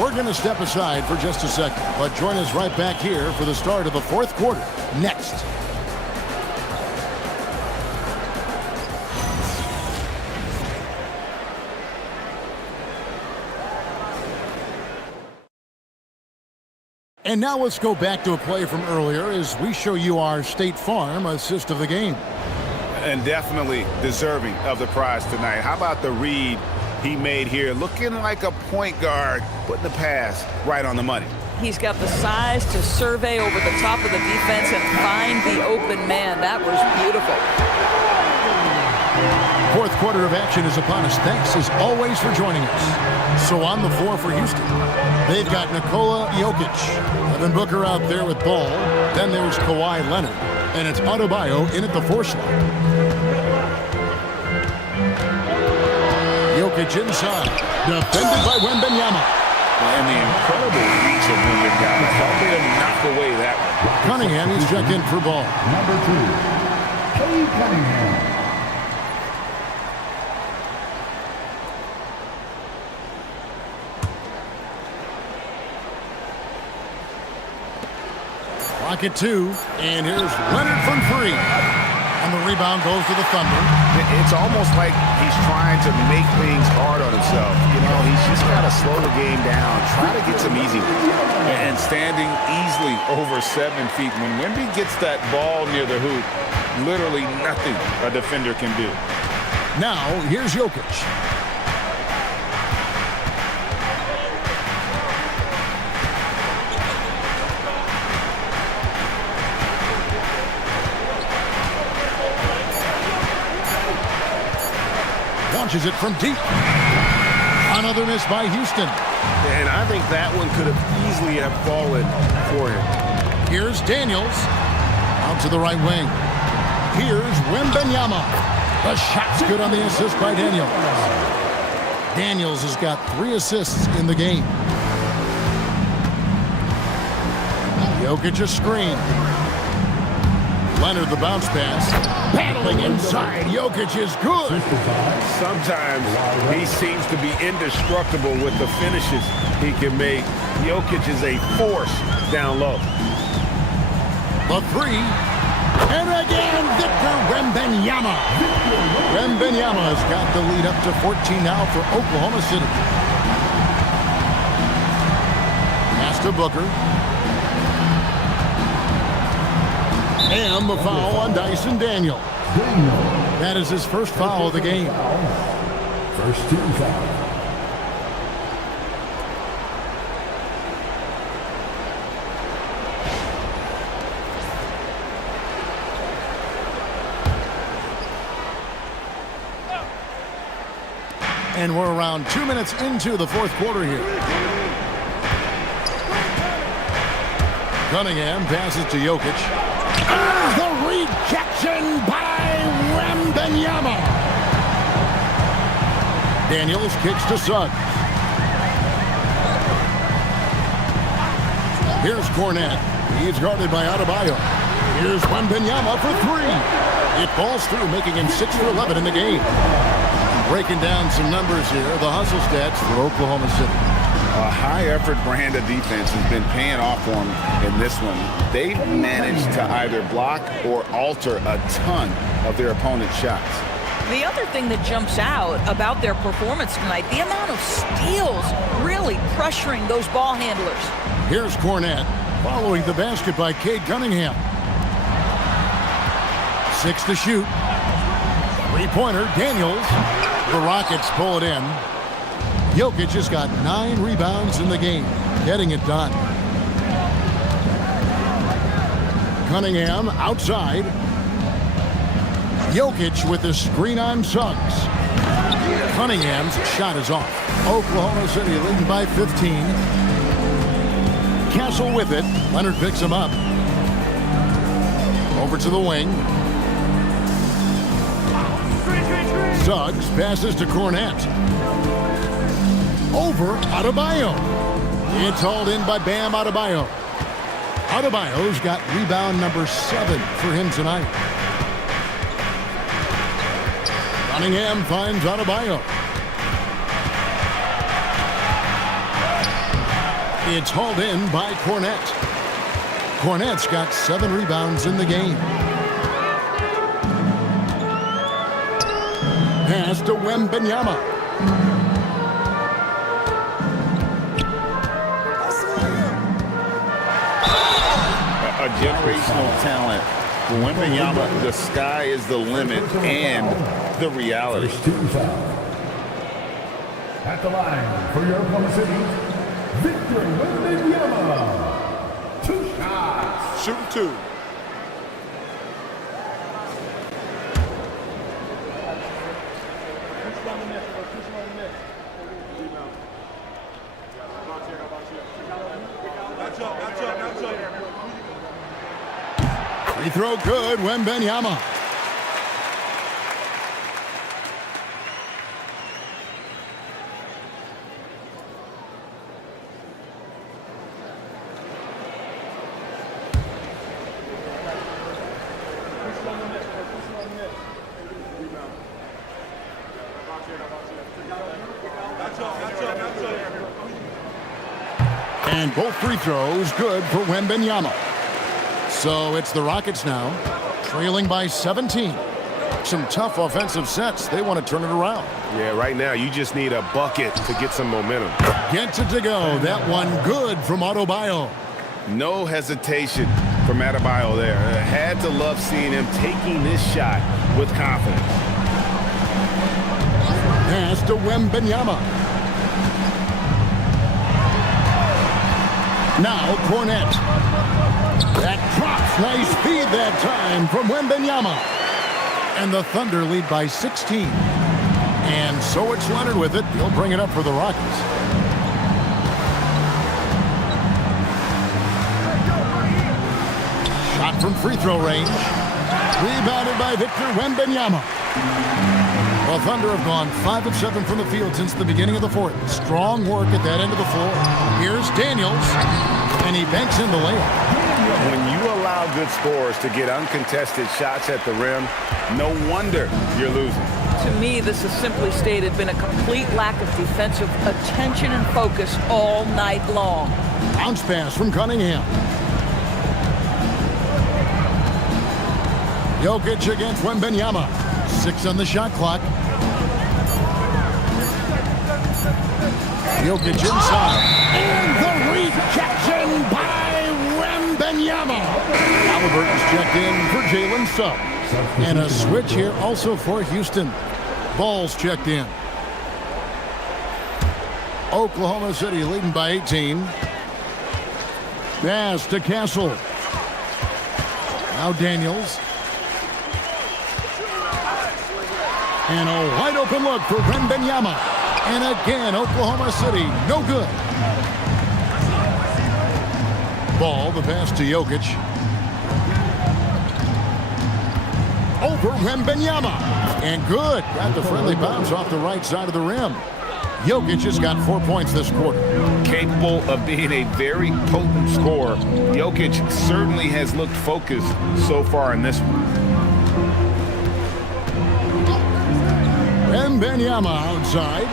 We're going to step aside for just a second, but join us right back here for the start of the fourth quarter next. And now let's go back to a play from earlier as we show you our State Farm assist of the game. And definitely deserving of the prize tonight. How about the read he made here? Looking like a point guard, putting the pass right on the money. He's got the size to survey over the top of the defense and find the open man. That was beautiful. Fourth quarter of action is upon us. Thanks, as always, for joining us. So on the floor for Houston, they've got Nikola Jokic. Devin Booker out there with ball. Then there's Kawhi Leonard. And it's Adebayo in at the 4 slot. Jokic inside. Defended by Wembanyama. And the incredible reach of Wembanyama helping him knock away that one. Cunningham, he's checked in for ball. Number 2, Cade Cunningham. Clock at 2, and here's Leonard from 3. And the rebound goes to the Thunder. It's almost like he's trying to make things hard on himself. You know, he's just got to slow the game down, try to get some easy ones. And standing easily over 7 feet. When Wemby gets that ball near the hoop, literally nothing a defender can do. Now, here's Jokic. Launches it from deep. Another miss by Houston. And I think that one could have easily have fallen for him. Here's Daniels. Out to the right wing. Here's Wembanyama. The shot's good on the assist by Daniels. Daniels has got 3 assists in the game. Jokic a screen. Leonard the bounce pass. Battling inside. Jokic is good. Sometimes he seems to be indestructible with the finishes he can make. Jokic is a force down low. The 3. And again, Victor Wembanyama. Wembanyama has got the lead up to 14 now for Oklahoma City. Pass to Booker. And the foul on Dyson Daniel. That is his first foul of the game. First team foul. And we're around 2 minutes into the fourth quarter here. Cunningham passes to Jokic. The rejection by Wembanyama. Daniels kicks to Suggs. Here's Cornette. He's guarded by Adebayo. Here's Wembanyama for 3. It falls through, making him 6 for 11 in the game. Breaking down some numbers here, the hustle stats for Oklahoma City. A high-effort brand of defense has been paying off for them in this one. They've managed to either block or alter a ton of their opponent's shots. The other thing that jumps out about their performance tonight, the amount of steals really pressuring those ball handlers. Here's Cornette following the basket by Cade Cunningham. 6 to shoot. 3-pointer, Daniels. The Rockets pull it in. Jokic has got 9 rebounds in the game, getting it done. Cunningham outside. Jokic with the screen on Suggs. Cunningham's shot is off. Oklahoma City leading by 15. Castle with it. Leonard picks him up. Over to the wing. Suggs passes to Cornette. Over Adebayo. It's hauled in by Bam Adebayo. Adebayo's got rebound number 7 for him tonight. Cunningham finds Adebayo. It's hauled in by Cornette. Cornette's got 7 rebounds in the game. Pass to Wembanyama. generational talent. For Wembanyama, the sky is the limit and the reality. First team's out. At the line for your Oklahoma City, Victor Wembanyama. 2 shots. Shooting 2. Free throw good, Wembanyama. And both free throws good for Wembanyama. So it's the Rockets now, trailing by 17. Some tough offensive sets. They want to turn it around. Yeah, right now you just need a bucket to get some momentum. Gets it to go. That one good from Adebayo. No hesitation from Adebayo there. Had to love seeing him taking this shot with confidence. Pass to Wembanyama. Now Cornette. That drops. Nice feed that time from Wembanyama. And the Thunder lead by 16. And so it's Leonard with it. He'll bring it up for the Rockets. Shot from free throw range. Rebounded by Victor Wembanyama. Well, Thunder have gone 5 of 7 from the field since the beginning of the fourth. Strong work at that end of the floor. Here's Daniels, and he banks in the layup. When you allow good scorers to get uncontested shots at the rim, no wonder you're losing. To me, this has simply stated been a complete lack of defensive attention and focus all night long. Bounce pass from Cunningham. Jokic against Wembanyama. 6 on the shot clock. Jokic inside. And the rejection by Wembanyama. Halliburton's checked in for Jalen Suggs. And a switch here also for Houston. Ball's checked in. Oklahoma City leading by 18. Pass to Castle. Now Daniels. And a wide open look for Wembanyama. And again, Oklahoma City, no good. Ball, the pass to Jokic. Over Wembanyama. And good. Got the friendly bounce off the right side of the rim. Jokic has got 4 points this quarter. Capable of being a very potent scorer, Jokic certainly has looked focused so far in this one. Wembanyama outside.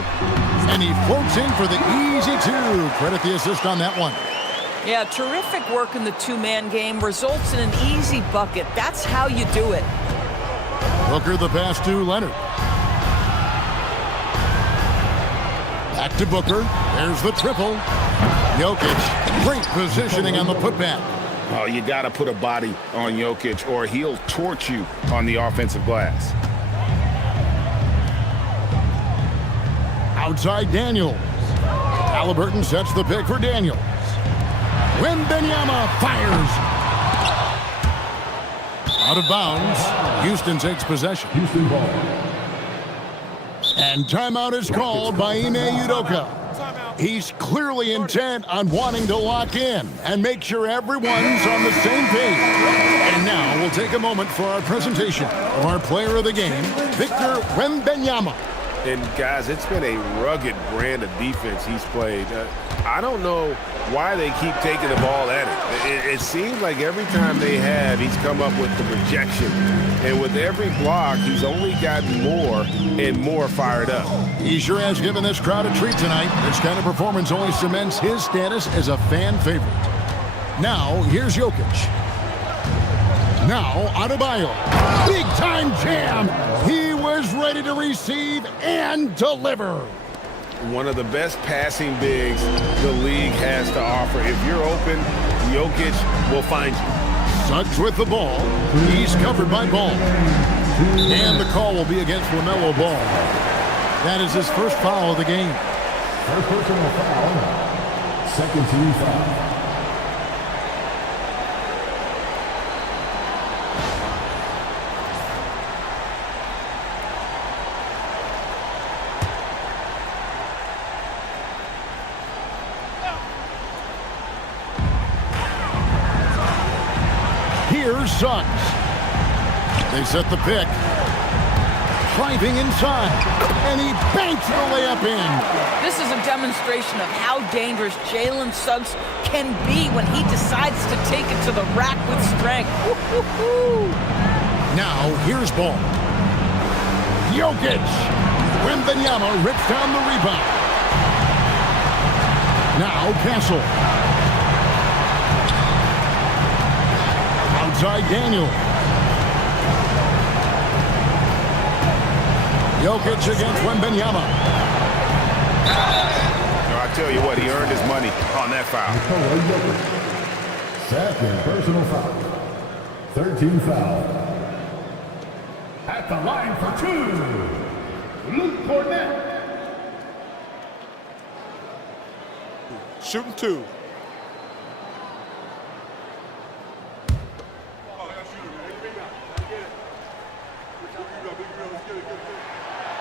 And he floats in for the easy 2. Credit the assist on that one. Yeah, terrific work in the two-man game results in an easy bucket. That's how you do it. Booker the pass to Leonard. Back to Booker. There's the triple. Jokic, great positioning on the putback. Oh, you got to put a body on Jokic or he'll torch you on the offensive glass. Outside Daniels. Halliburton sets the pick for Daniels. Wembanyama fires. Out of bounds. Houston takes possession. Houston ball. And timeout is called by Ime Udoka. He's clearly intent on wanting to lock in and make sure everyone's on the same page. And now we'll take a moment for our presentation of our player of the game, Victor Wembanyama. And guys, it's been a rugged brand of defense he's played. I don't know why they keep taking the ball at it. It seems like every time they have, he's come up with the rejection. And with every block, he's only gotten more and more fired up. He sure has given this crowd a treat tonight. This kind of performance only cements his status as a fan favorite. Now, here's Jokic. Now, Adebayo. Big time jam. He was ready to receive and deliver. One of the best passing bigs the league has to offer. If you're open, Jokic will find you. Suggs with the ball. He's covered by Ball. And the call will be against LaMelo Ball. That is his first foul of the game. First personal foul. Second team foul. Here's Suggs. They set the pick. Driving inside. And he banks the layup in. This is a demonstration of how dangerous Jalen Suggs can be when he decides to take it to the rack with strength. Woo-hoo-hoo. Now, here's Ball. Jokic. Wembanyama rips down the rebound. Now, Castle. Outside Daniel. Jokic against Wembanyama. I tell you what, he earned his money on that foul. Second personal foul. Third team foul. At the line for two, Luke Cornett. Shooting two.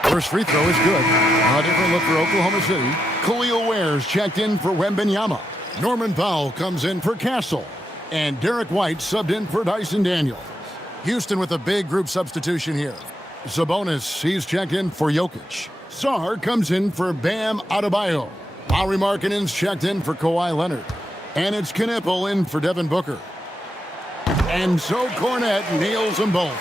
First free throw is good. A different look for Oklahoma City. Khalil Ware's checked in for Wembanyama. Norman Powell comes in for Castle. And Derek White subbed in for Dyson Daniels. Houston with a big group substitution here. Sabonis, he's checked in for Jokic. Sarr comes in for Bam Adebayo. Lauri Markkanen's checked in for Kawhi Leonard. And it's Knipple in for Devin Booker. And so Cornett nails them both.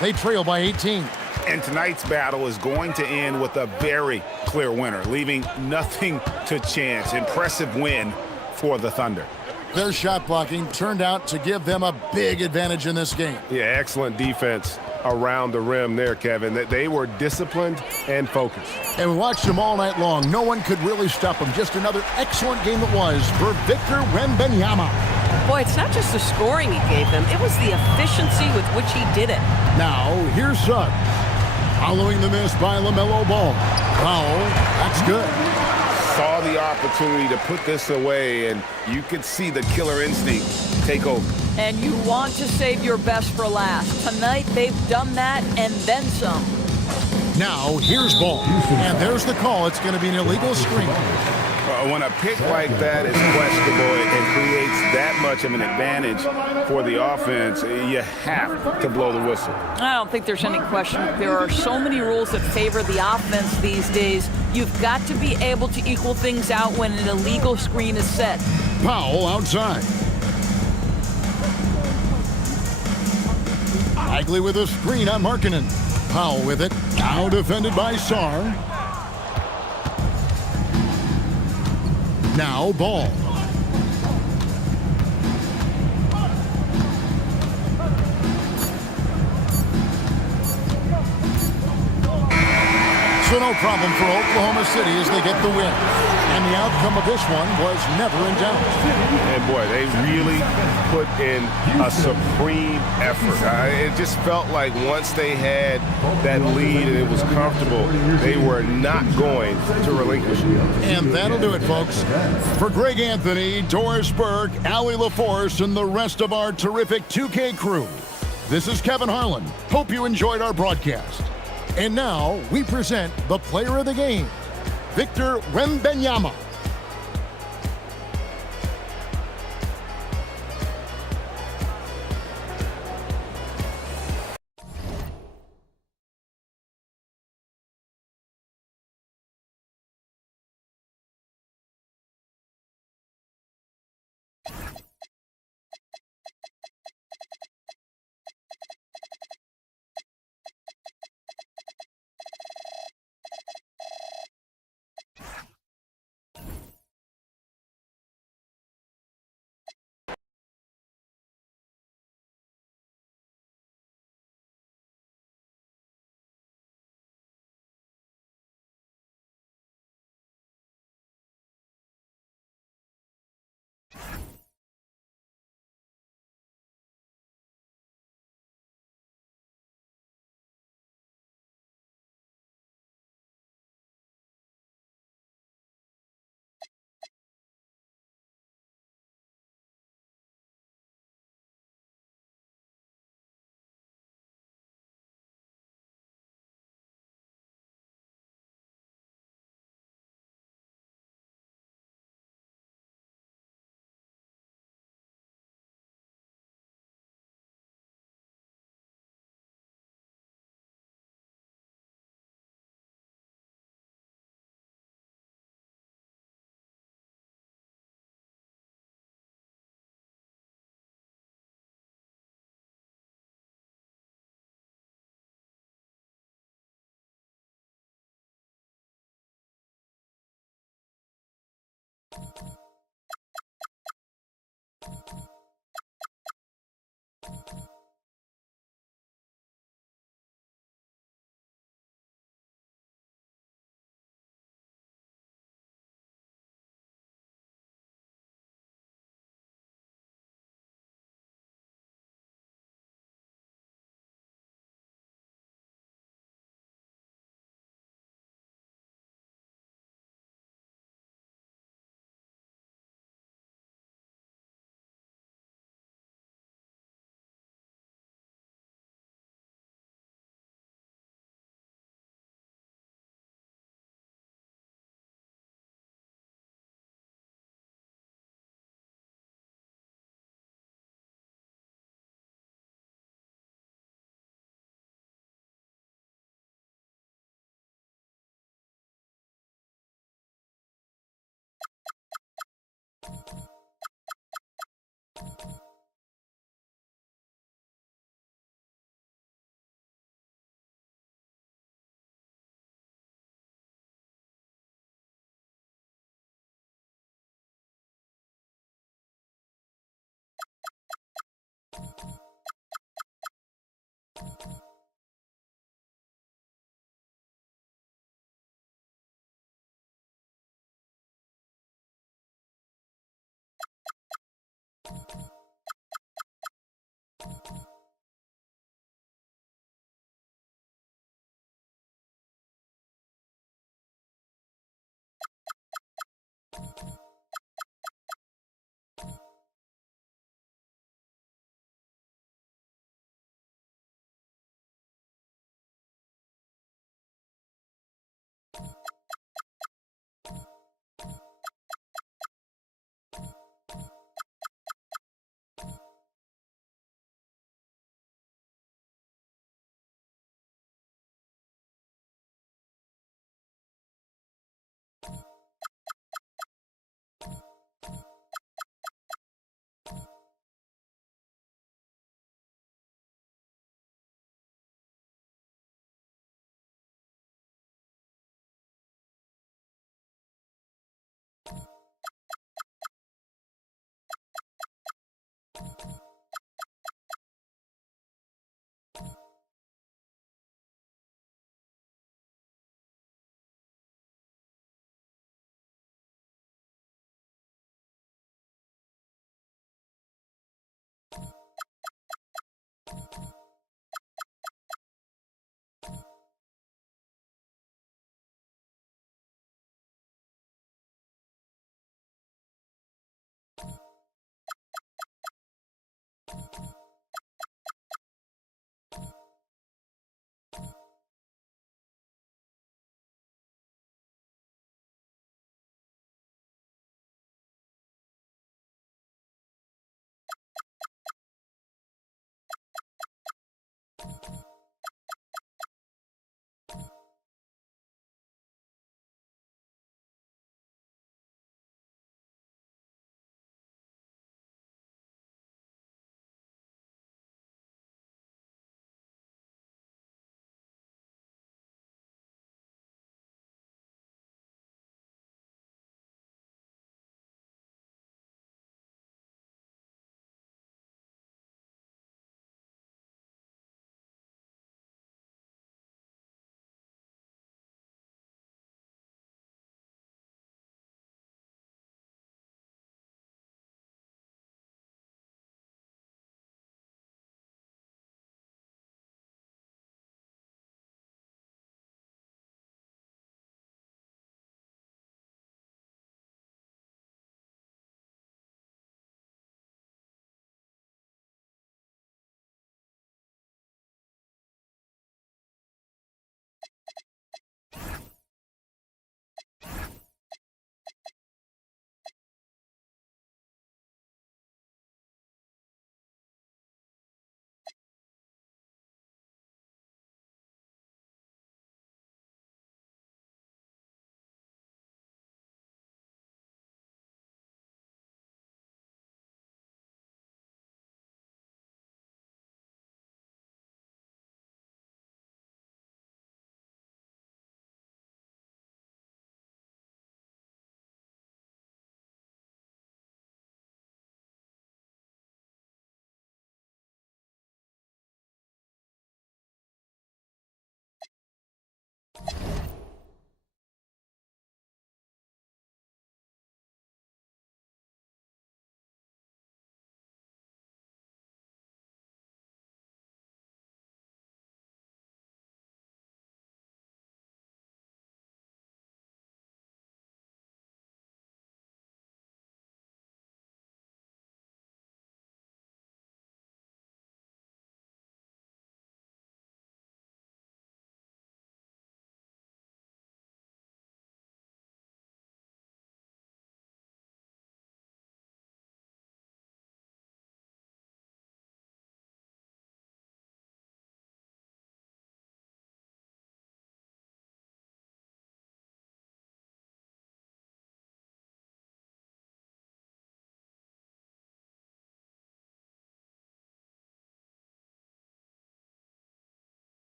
They trail by 18. And tonight's battle is going to end with a very clear winner, leaving nothing to chance. Impressive win for the Thunder. Their shot blocking turned out to give them a big advantage in this game. Yeah, excellent defense around the rim there, Kevin. They were disciplined and focused. And we watched them all night long. No one could really stop them. Just another excellent game it was for Victor Wembanyama. Boy, it's not just the scoring he gave them. It was the efficiency with which he did it. Now, here's Suggs. Following the miss by LaMelo Ball. Foul, that's good. Saw the opportunity to put this away, and you could see the killer instinct take over. And you want to save your best for last. Tonight, they've done that and then some. Now, here's Ball. And there's the call. It's going to be an illegal screen. When a pick like that is questionable and creates that much of an advantage for the offense, you have to blow the whistle. I don't think there's any question. There are so many rules that favor the offense these days. You've got to be able to equal things out when an illegal screen is set. Powell outside. Bagley with a screen on Markkanen. Powell with it. Now defended by Sarr. Now Ball. So no problem for Oklahoma City as they get the win. And the outcome of this one was never in doubt. And boy, they really put in a supreme effort. It just felt like once they had that lead and it was comfortable, they were not going to relinquish it. And that'll do it, folks. For Greg Anthony, Doris Burke, Allie LaForce, and the rest of our terrific 2K crew, this is Kevin Harlan. Hope you enjoyed our broadcast. And now we present the player of the game, Victor Wembanyama.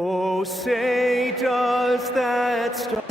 Oh, say does that star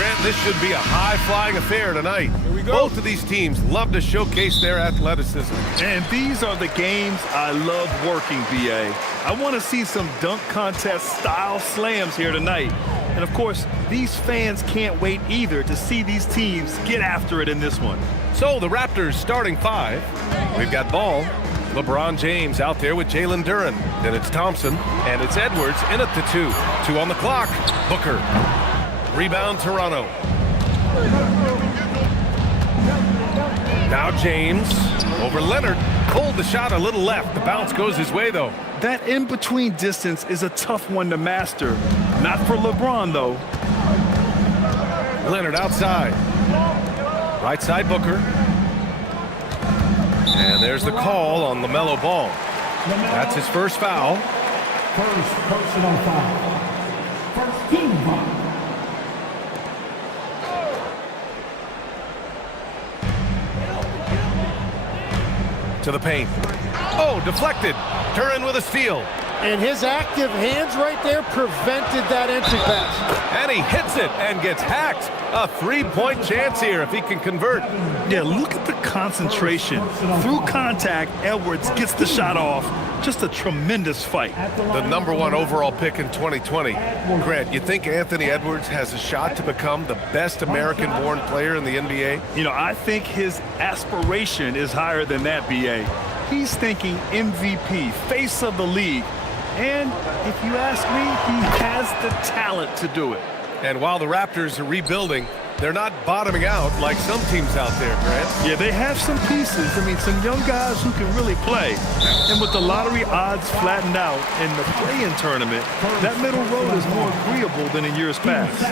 Grant, this should be a high-flying affair tonight. Here we go. Both of these teams love to showcase their athleticism. And these are the games I love working, BA. I want to see some dunk contest style slams here tonight. And of course, these fans can't wait either to see these teams get after it in this one. So the Raptors starting five. We've got Ball, LeBron James out there with Jalen Duren. Then it's Thompson, and it's Edwards in at the 2. 2 on the clock. Booker. Rebound Toronto. Now James over Leonard. Pulled the shot a little left. The bounce goes his way, though. That in-between distance is a tough one to master. Not for LeBron, though. Leonard outside. Right side Booker. And there's the call on LaMelo Ball. That's his first foul. First personal foul. First team foul. To the paint. Oh, deflected. Duren with a steal. And his active hands right there prevented that entry pass. And he hits it and gets hacked. A three-point chance here if he can convert. Yeah, look at the concentration. Through contact, Edwards gets the shot off. Just a tremendous fight. The #1 overall pick in 2020. Grant, you think Anthony Edwards has a shot to become the best American-born player in the NBA? You know, I think his aspiration is higher than that, BA. He's thinking MVP, face of the league. And if you ask me, he has the talent to do it. And while the Raptors are rebuilding, they're not bottoming out like some teams out there, Grant. Yeah, they have some pieces. I mean, some young guys who can really play. And with the lottery odds flattened out in the play-in tournament, that middle road is more agreeable than in years past.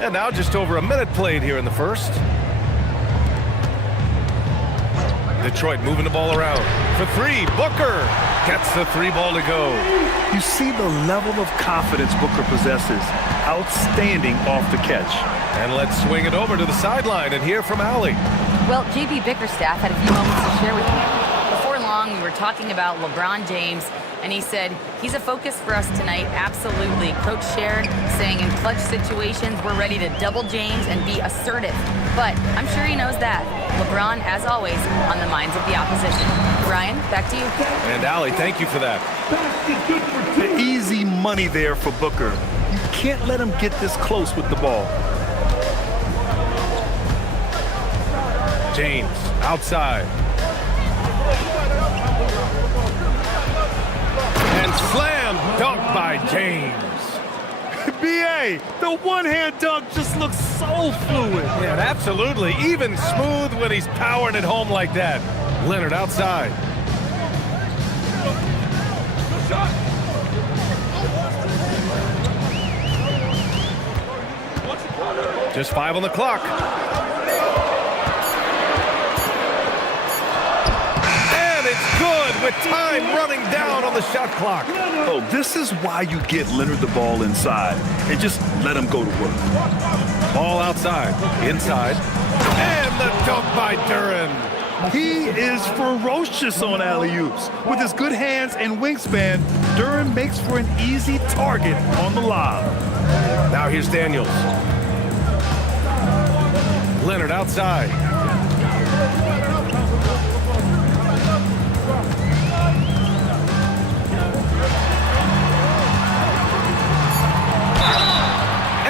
And now just over a minute played here in the first. Detroit moving the ball around. For 3, Booker gets the 3 ball to go. You see the level of confidence Booker possesses. Outstanding off the catch. And let's swing it over to the sideline and hear from Allie. Well, JB Bickerstaff had a few moments to share with me. Before long, we were talking about LeBron James, and he said, he's a focus for us tonight, absolutely. Coach shared, saying in clutch situations, we're ready to double James and be assertive. But I'm sure he knows that. LeBron, as always, on the minds of the opposition. Ryan, back to you. And Allie, thank you for that. The easy money there for Booker. You can't let him get this close with the ball. James outside. And slam dunk by James. BA, the one-hand dunk just looks so fluid. Yeah, absolutely. Even smooth when he's powering it home like that. Leonard outside. Just 5 on the clock. And it's good with time running down on the shot clock. Oh, this is why you get Leonard the ball inside and just let him go to work. Ball outside, inside, and the dunk by Duren. He is ferocious on alley-oops. With his good hands and wingspan, Duren makes for an easy target on the lob. Now here's Daniels. Leonard outside.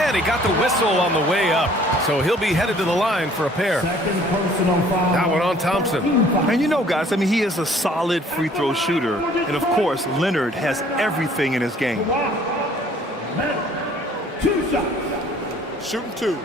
And he got the whistle on the way up, so he'll be headed to the line for a pair. Second personal foul. That one on Thompson. And you know, guys, I mean, he is a solid free throw shooter. And, of course, Leonard has everything in his game. 2 shots. Shooting 2.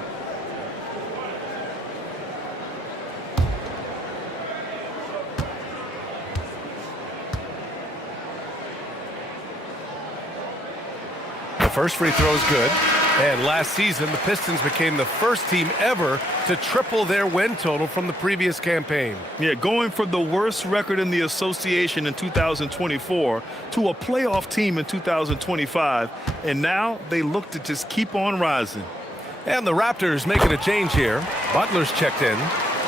The first free throw is good. And last season, the Pistons became the first team ever to triple their win total from the previous campaign. Yeah, going from the worst record in the association in 2024 to a playoff team in 2025. And now they look to just keep on rising. And the Raptors making a change here. Butler's checked in.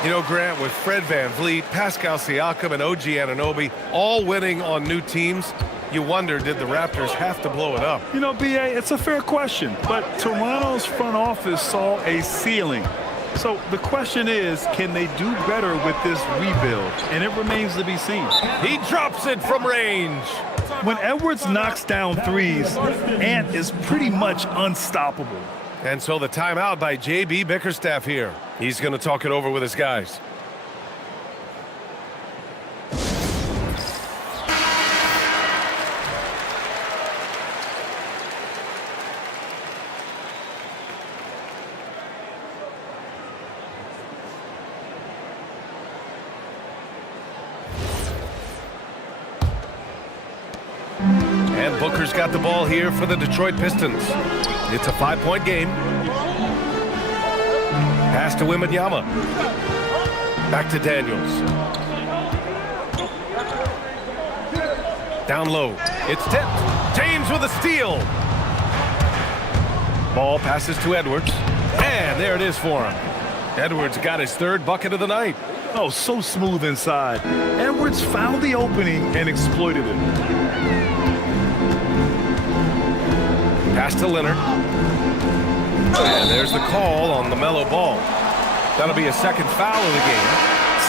You know, Grant, with Fred VanVleet, Pascal Siakam, and OG Anunoby all winning on new teams, you wonder, did the Raptors have to blow it up? You know, B.A., it's a fair question, but Toronto's front office saw a ceiling. So the question is, can they do better with this rebuild? And it remains to be seen. He drops it from range. When Edwards knocks down threes, Ant is pretty much unstoppable. And so the timeout by J.B. Bickerstaff here. He's going to talk it over with his guys. And Booker's got the ball here for the Detroit Pistons. It's a 5-point game. Pass to Wembanyama. Back to Daniels. Down low. It's tipped. James with a steal. Ball passes to Edwards. And there it is for him. Edwards got his third bucket of the night. Oh, so smooth inside. Edwards found the opening and exploited it. Pass to Leonard. And there's the call on the mellow ball. That'll be a second foul of the game.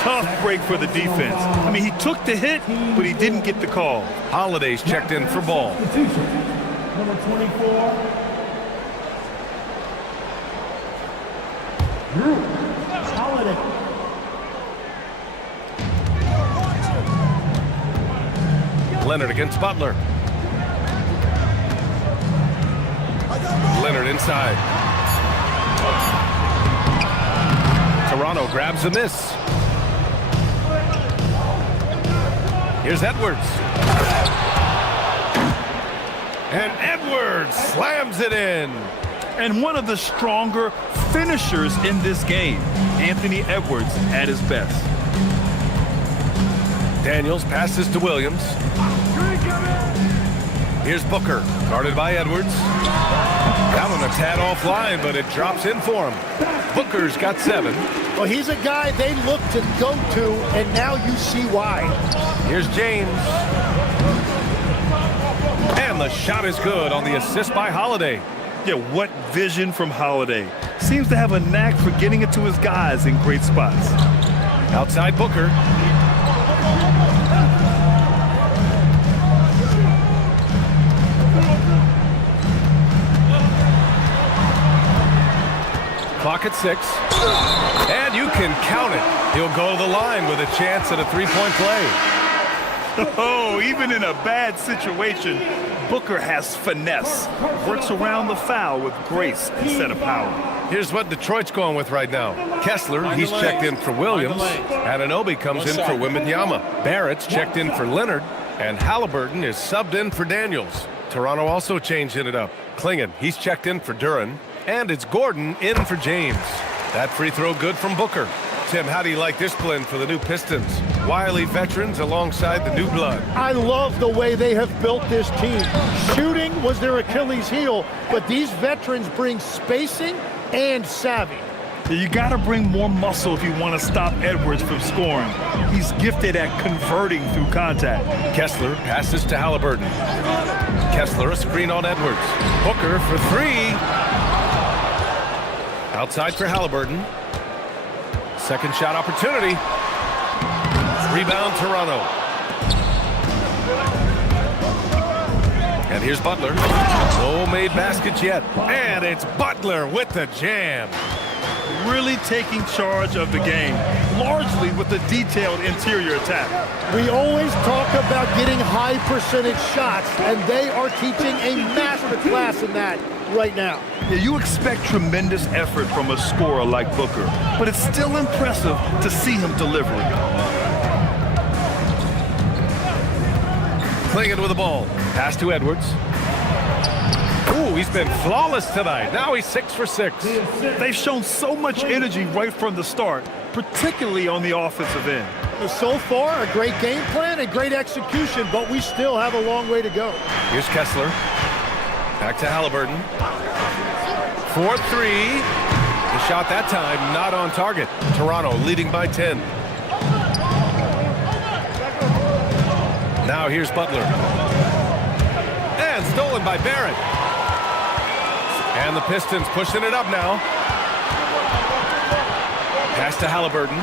Tough break for the defense. I mean, he took the hit, but he didn't get the call. Holiday's checked in for ball. Number 24. Drew Holiday. Leonard against Butler. Leonard inside. Toronto grabs a miss. Here's Edwards. And Edwards slams it in. And one of the stronger finishers in this game, Anthony Edwards at his best. Daniels passes to Williams. Here's Booker, guarded by Edwards. That one a tad offline, but it drops in for him. Booker's got 7. Well, he's a guy they look to go to, and now you see why. Here's James. And the shot is good on the assist by Holiday. Yeah, what vision from Holiday. Seems to have a knack for getting it to his guys in great spots. Outside Booker. Clock at 6. And you can count it. He'll go to the line with a chance at a 3-point play. Oh, even in a bad situation, Booker has finesse. Works around the foul with grace instead of power. Here's what Detroit's going with right now. Kessler, he's checked in for Williams. Anunoby comes in for Wembanyama. Barrett's checked in for Leonard. And Halliburton is subbed in for Daniels. Toronto also changing it up. Klingon, he's checked in for Duran. And it's Gordon in for James. That free throw good from Booker. Tim, how do you like this blend for the new Pistons? Wily veterans alongside the new blood. I love the way they have built this team. Shooting was their Achilles heel, but these veterans bring spacing and savvy. You got to bring more muscle if you want to stop Edwards from scoring. He's gifted at converting through contact. Kessler passes to Halliburton. Kessler, a screen on Edwards. Booker for 3. Outside for Halliburton. Second shot opportunity. Rebound Toronto. And here's Butler. No made baskets yet. And it's Butler with the jam. Really taking charge of the game, largely with a detailed interior attack. We always talk about getting high percentage shots, and they are teaching a master class in that right now. Yeah, you expect tremendous effort from a scorer like Booker, but it's still impressive to see him delivering. Klingon with the ball. Pass to Edwards. Ooh, he's been flawless tonight. Now he's 6 for 6. They've shown so much energy right from the start, particularly on the offensive end. So far, a great game plan and great execution, but we still have a long way to go. Here's Kessler. Back to Halliburton. 4-3. The shot that time, not on target. Toronto leading by 10. Now here's Butler. And stolen by Barrett. And the Pistons pushing it up now. Pass to Halliburton.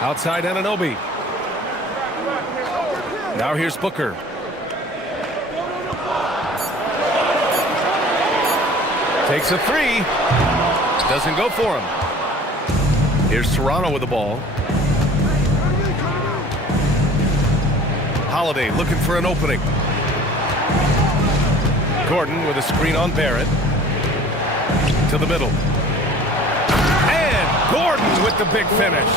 Outside Anunoby. Now here's Booker. Takes a three. Doesn't go for him. Here's Toronto with the ball. Holiday looking for an opening. Gordon with a screen on Barrett. To the middle. And Gordon with the big finish.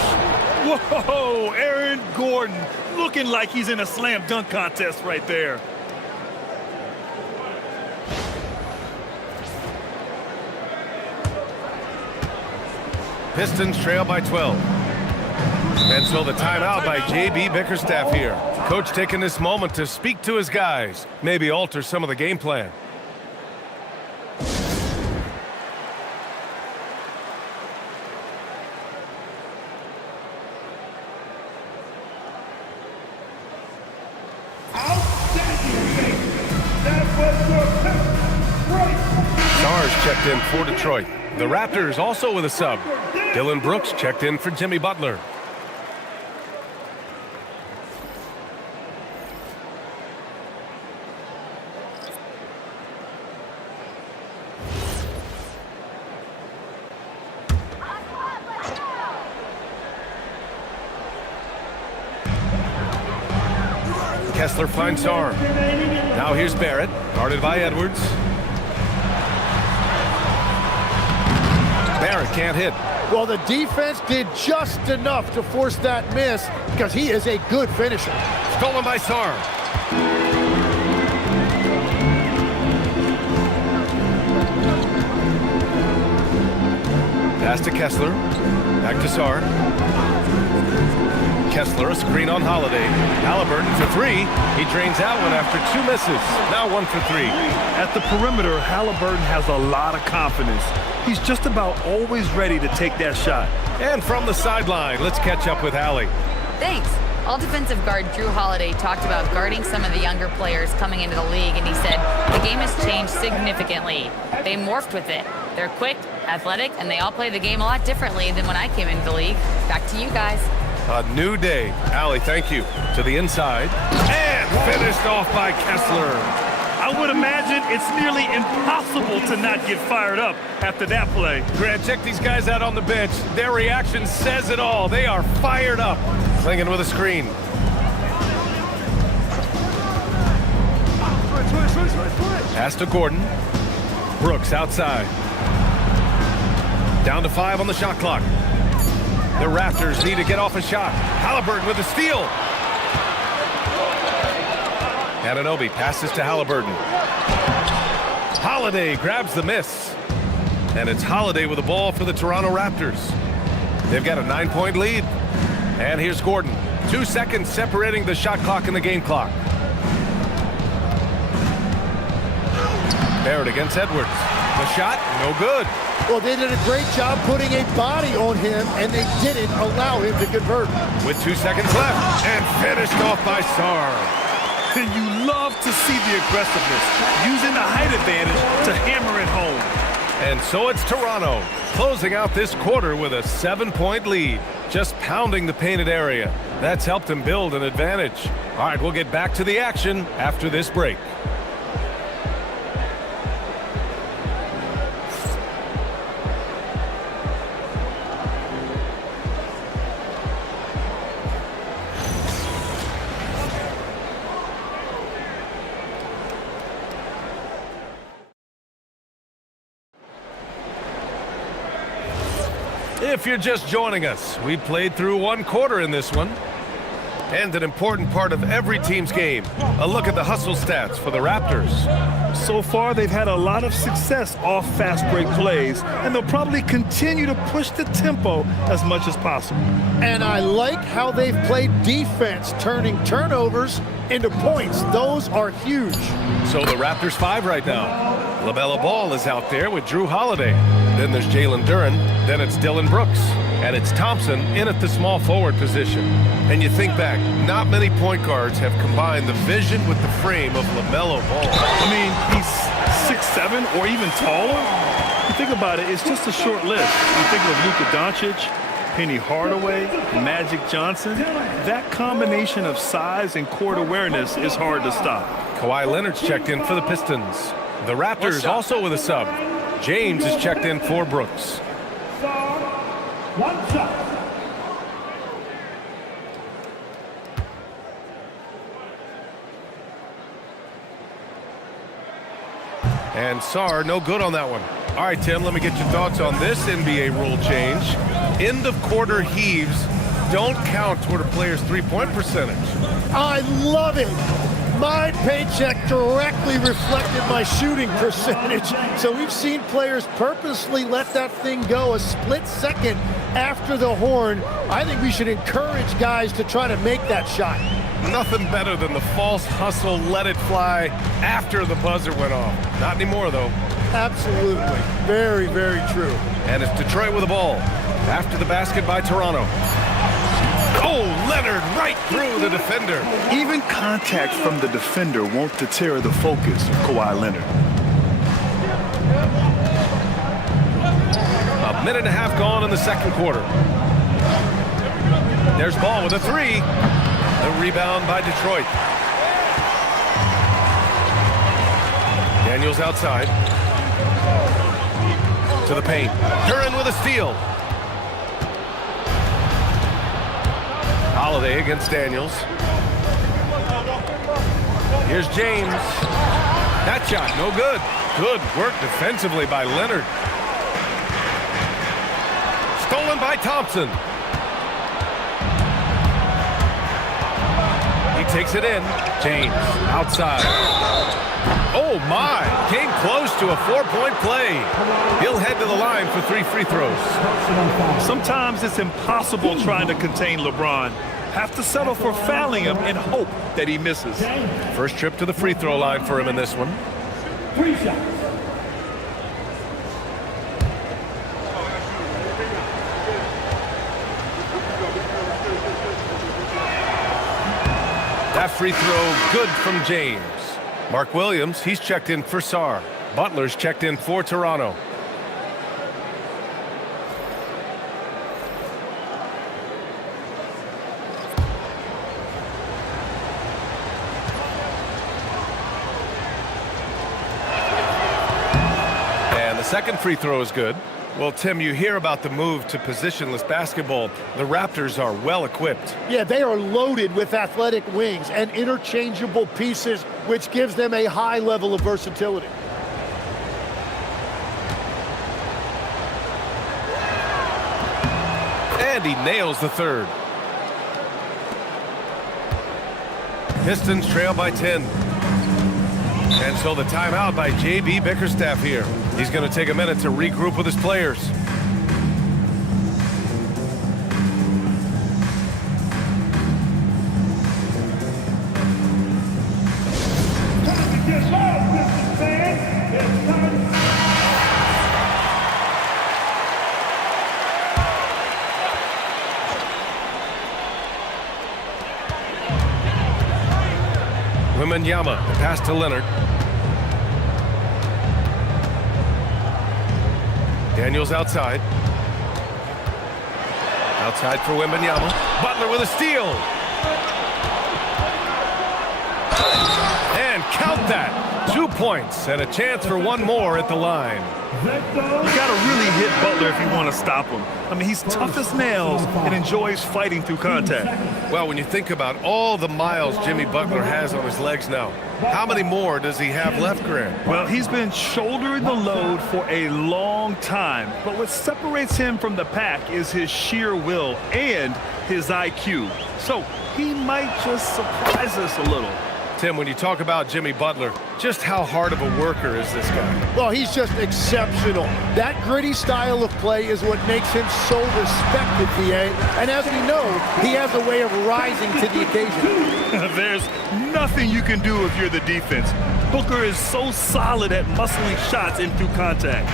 Whoa, Aaron Gordon looking like he's in a slam dunk contest right there. Pistons trail by 12. And so the timeout by J.B. Bickerstaff here. Coach taking this moment to speak to his guys, maybe alter some of the game plan. Stars checked in for Detroit. The Raptors also with a sub. Dylan Brooks checked in for Jimmy Butler. Kessler finds Sarr. Now here's Barrett, guarded by Edwards. Barrett can't hit. Well, the defense did just enough to force that miss because he is a good finisher. Stolen by Sarr. Pass to Kessler. Back to Sarr. Kessler, a screen on Holiday. Halliburton for three. He drains that one after two misses. Now 1 for 3. At the perimeter, Halliburton has a lot of confidence. He's just about always ready to take that shot. And from the sideline, let's catch up with Allie. Thanks. All defensive guard Drew Holiday talked about guarding some of the younger players coming into the league, and he said the game has changed significantly. They morphed with it. They're quick, athletic, and they all play the game a lot differently than when I came into the league. Back to you guys. A new day. Allie, thank you. To the inside. And finished off by Kessler. I would imagine it's nearly impossible to not get fired up after that play. Grant, check these guys out on the bench. Their reaction says it all. They are fired up. Clinging with a screen. Pass to Gordon. Brooks outside. Down to 5 on the shot clock. The Raptors need to get off a shot. Halliburton with a steal. Anunoby passes to Halliburton. Holiday grabs the miss. And it's Holiday with the ball for the Toronto Raptors. They've got a 9-point lead. And here's Gordon. 2 seconds separating the shot clock and the game clock. Barrett against Edwards. The shot, no good. Well, they did a great job putting a body on him, and they didn't allow him to convert. With 2 seconds left, and finished off by Sarr. And you love to see the aggressiveness, using the height advantage to hammer it home. And so it's Toronto, closing out this quarter with a 7-point lead, just pounding the painted area. That's helped them build an advantage. All right, we'll get back to the action after this break. If you're just joining us, we played through 1 quarter in this one. And an important part of every team's game, a look at the hustle stats for the Raptors. So far, they've had a lot of success off fast break plays, and they'll probably continue to push the tempo as much as possible. And I like how they've played defense, turning turnovers into points. Those are huge. So the Raptors 5 right now. LaMelo Ball is out there with Drew Holiday. Then there's Jalen Duren. Then it's Dylan Brooks. And it's Thompson in at the small forward position. And you think back, not many point guards have combined the vision with the frame of LaMelo Ball. I mean, he's 6'7" or even taller. You think about it, it's just a short list. You think of Luka Doncic, Penny Hardaway, Magic Johnson. That combination of size and court awareness is hard to stop. Kawhi Leonard's checked in for the Pistons. The Raptors also with a sub. James is checked in for Brooks. One shot. And Sarr, no good on that one. All right, Tim, let me get your thoughts on this NBA rule change. End of quarter heaves don't count toward a player's three-point percentage. I love it. My paycheck directly reflected my shooting percentage. So we've seen players purposely let that thing go a split second after the horn. I think we should encourage guys to try to make that shot. Nothing better than the false hustle, let it fly after the buzzer went off. Not anymore, though. Absolutely. Very, very true. And it's Detroit with the ball. After the basket by Toronto. Oh, Leonard right through the defender. Even contact from the defender won't deter the focus of Kawhi Leonard. A minute and a half gone in the second quarter. There's Ball with a three. The rebound by Detroit. Daniels outside. To the paint. Duren with a steal. Holiday against Daniels. Here's James. That shot, no good. Good work defensively by Leonard. Stolen by Thompson. He takes it in. James outside. Oh my, came close to a 4-point play. He'll head to the line for 3 free throws. Sometimes it's impossible trying to contain LeBron. Have to settle for fouling him and hope that he misses. First trip to the free throw line for him in this one. 3 shots. That free throw good from James. Mark Williams, he's checked in for Sarr. Butler's checked in for Toronto. And the second free throw is good. Well, Tim, you hear about the move to positionless basketball. The Raptors are well equipped. Yeah, they are loaded with athletic wings and interchangeable pieces, which gives them a high level of versatility. And he nails the third. Pistons trail by 10. And so the timeout by J.B. Bickerstaff here. He's going to take a minute to regroup with his players. Get low, Pistons fans. It's time. Wembanyama, the pass to Leonard. Daniels outside. Outside for Wembanyama. Butler with a steal. And count that. 2 points and a chance for one more at the line. You got to really hit Butler if you want to stop him. I mean, he's tough as nails and enjoys fighting through contact. Well, when you think about all the miles Jimmy Butler has on his legs now, how many more does he have left, Grant? Well, he's been shouldering the load for a long time, but what separates him from the pack is his sheer will and his IQ. So he might just surprise us a little. Tim, when you talk about Jimmy Butler, just how hard of a worker is this guy? Well, he's just exceptional. That gritty style of play is what makes him so respected, VA. And as we know, he has a way of rising to the occasion. There's nothing you can do if you're the defense. Booker is so solid at muscling shots in through contact.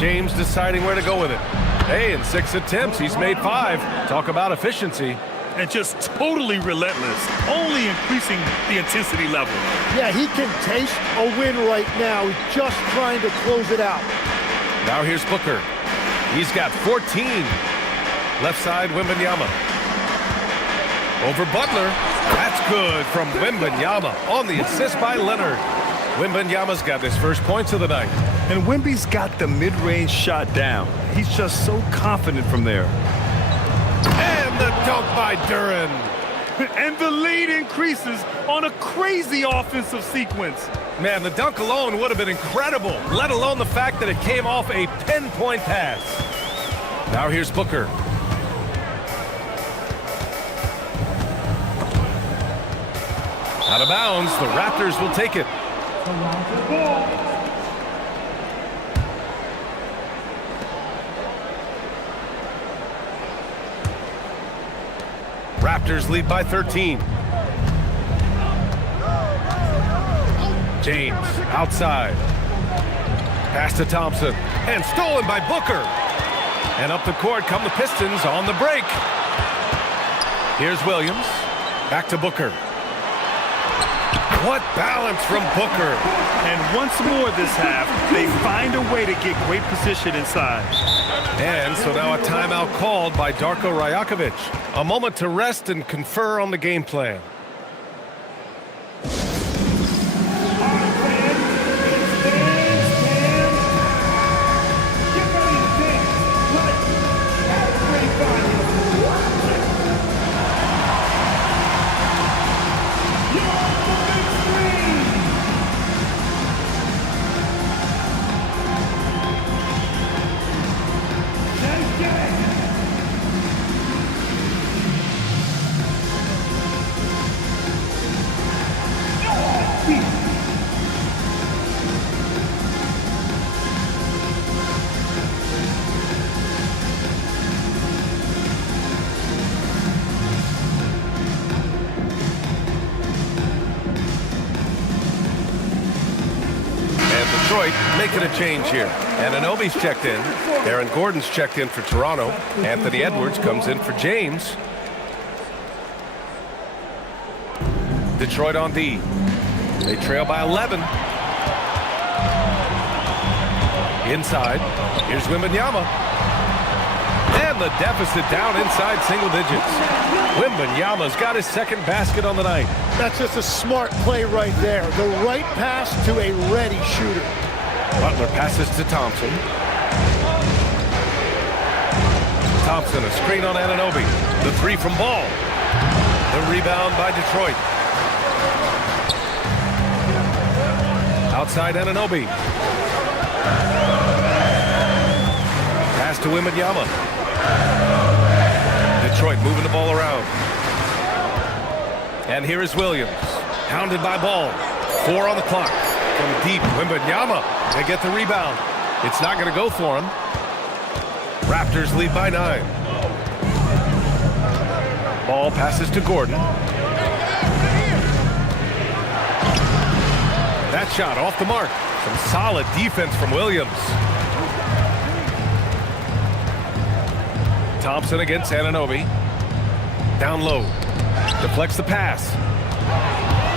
James deciding where to go with it. Hey, in 6 attempts, he's made 5. Talk about efficiency. And just totally relentless, only increasing the intensity level. Yeah, he can taste a win right now. He's just trying to close it out. Now here's Booker. He's got 14. Left side, Wembanyama. Over Butler. That's good from Wembanyama on the assist by Leonard. Wembanyama's got his first points of the night. And Wemby's got the mid-range shot down. He's just so confident from there. And the dunk by Duren. And the lead increases on a crazy offensive sequence. Man, the dunk alone would have been incredible, let alone the fact that it came off a pinpoint pass. Now here's Booker. Out of bounds, the Raptors will take it. Raptors lead by 13. James outside. Pass to Thompson. And stolen by Booker. And up the court come the Pistons on the break. Here's Williams. Back to Booker. What balance from Booker. And once more this half, they find a way to get great position inside. And so now a timeout called by Darko Rajakovic. A moment to rest and confer on the game plan. Detroit making a change here. Anunoby's checked in. Aaron Gordon's checked in for Toronto. Anthony Edwards comes in for James. Detroit on D. They trail by 11. Inside. Here's Wembanyama. And the deficit down inside single digits. Wembanyama's got his second basket on the night. That's just a smart play right there. The right pass to a ready shooter. Butler passes to Thompson. Thompson, a screen on Anunoby. The three from Ball. The rebound by Detroit. Outside Anunoby. Pass to Wembanyama. Detroit moving the ball around. And here is Williams. Hounded by Ball. 4 on the clock. From deep, Wembanyama. They get the rebound. It's not going to go for him. Raptors lead by 9. Ball passes to Gordon. That shot off the mark. Some solid defense from Williams. Thompson against Anunoby. Down low. Deflects the pass.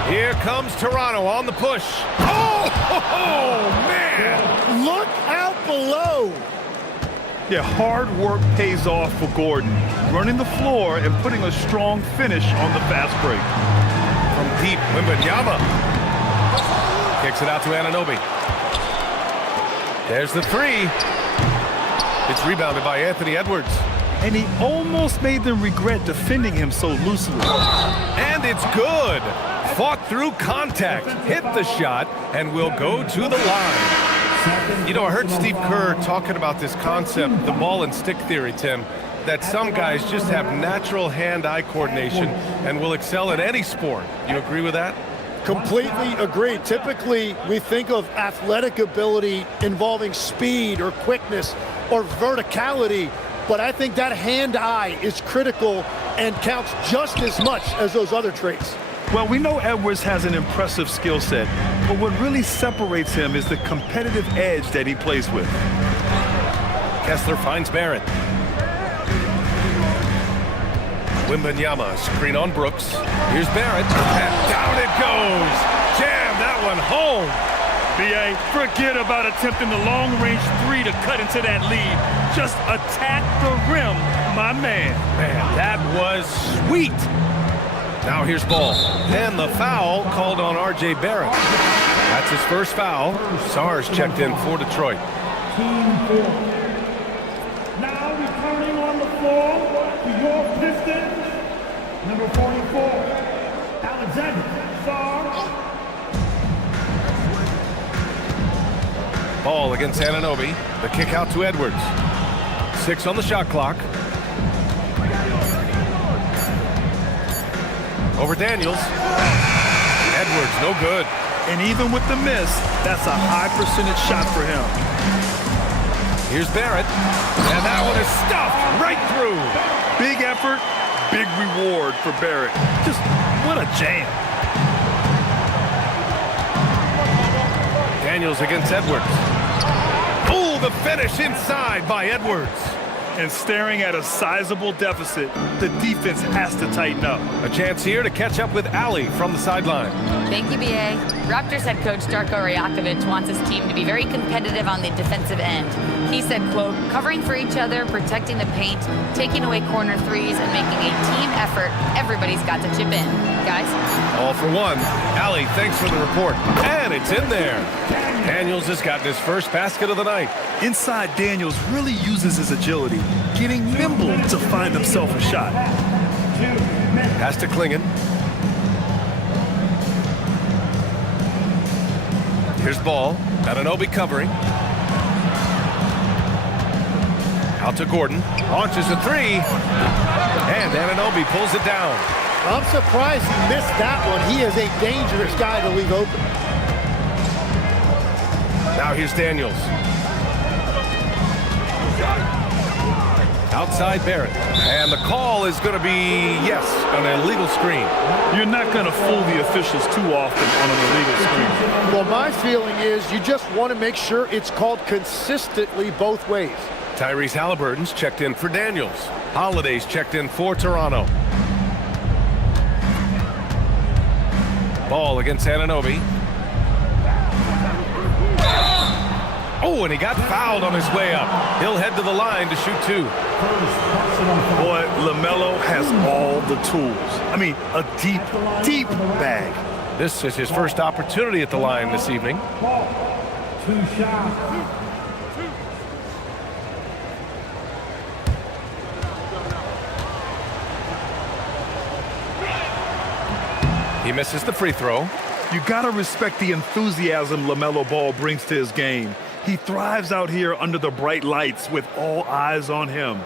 Here comes Toronto on the push. Oh, man! Look out below. Yeah, hard work pays off for Gordon. Running the floor and putting a strong finish on the fast break. From deep, Wembanyama. Kicks it out to Anunoby. There's the three. It's rebounded by Anthony Edwards. And he almost made them regret defending him so loosely. And it's good. Fought through contact, hit the shot, and will go to the line. You know, I heard Steve Kerr talking about this concept, the ball and stick theory, Tim. that some guys just have natural hand-eye coordination and will excel in any sport. You agree with that? Completely agree. Typically, we think of athletic ability involving speed or quickness or verticality, but I think that hand-eye is critical and counts just as much as those other traits. Well, we know Edwards has an impressive skill set, but what really separates him is the competitive edge that he plays with. Kessler finds Barrett. Wembanyama, screen on Brooks. Here's Barrett, and down it goes. Jam that one home. B.A., forget about attempting the long-range three to cut into that lead. Just attack the rim, my man. Man, that was sweet. Now here's Ball. And the foul called on R.J. Barrett. That's his first foul. Sar's checked in for Detroit. Team 4. Now returning on the floor to your Pistons, number 44, Alexander Sarr. Ball against Anunoby. The kick out to Edwards. 6 on the shot clock. Over Daniels. Edwards, no good. And even with the miss, that's a high percentage shot for him. Here's Barrett. And that one is stuffed right through. Big effort, big reward for Barrett. Just what a jam. Daniels against Edwards. Oh, the finish inside by Edwards. And staring at a sizable deficit, the defense has to tighten up. A chance here to catch up with Allie from the sideline. Thank you, B.A. Raptors head coach Darko Rajakovic wants his team to be very competitive on the defensive end. He said, quote, covering for each other, protecting the paint, taking away corner threes, and making a team effort. Everybody's got to chip in. Guys? All for one. Allie, thanks for the report. And it's in there. Daniels has gotten his first basket of the night. Inside, Daniels really uses his agility, getting nimble to find himself a shot. Pass to Klingon. Here's Ball. Anunoby covering. Out to Gordon. Launches a three. And Anunoby pulls it down. I'm surprised he missed that one. He is a dangerous guy to leave open. Now here's Daniels. Outside Barrett. And the call is going to be, yes, an illegal screen. You're not going to fool the officials too often on an illegal screen. Well, my feeling is you just want to make sure it's called consistently both ways. Tyrese Halliburton's checked in for Daniels. Holiday's checked in for Toronto. Ball against Anunoby. Oh, and he got fouled on his way up. He'll head to the line to shoot two. Boy, LaMelo has all the tools. I mean, a deep, deep bag. This is his first opportunity at the line this evening. 2 shots. He misses the free throw. You gotta respect the enthusiasm LaMelo Ball brings to his game. He thrives out here under the bright lights with all eyes on him.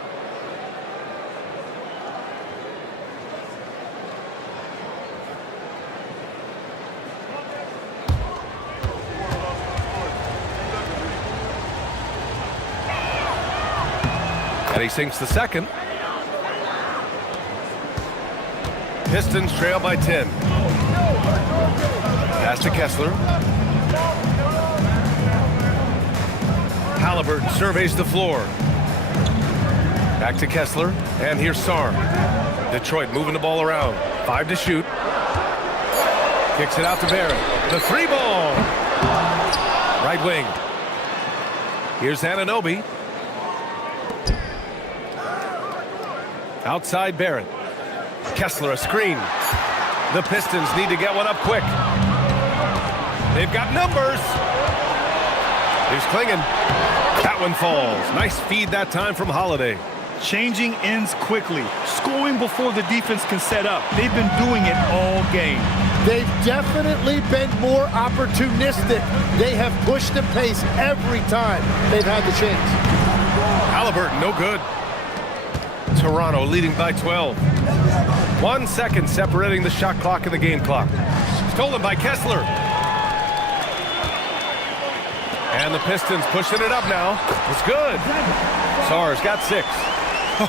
And he sinks the second. Pistons trail by 10. Pass to Kessler. Halliburton surveys the floor. Back to Kessler. And here's Sarr. Detroit moving the ball around. 5 to shoot. Kicks it out to Barrett. The three ball. Right wing. Here's Anunoby. Outside Barrett. Kessler a screen. The Pistons need to get one up quick. They've got numbers. Here's Klingon. That one falls. Nice feed that time from Holiday. Changing ends quickly, scoring before the defense can set up. They've been doing it all game. They've definitely been more opportunistic. They have pushed the pace every time they've had the chance. Halliburton, no good. Toronto leading by 12. 1 second separating the shot clock and the game clock. Stolen by Kessler. And the Pistons pushing it up now. It's good. Sarr's got 6.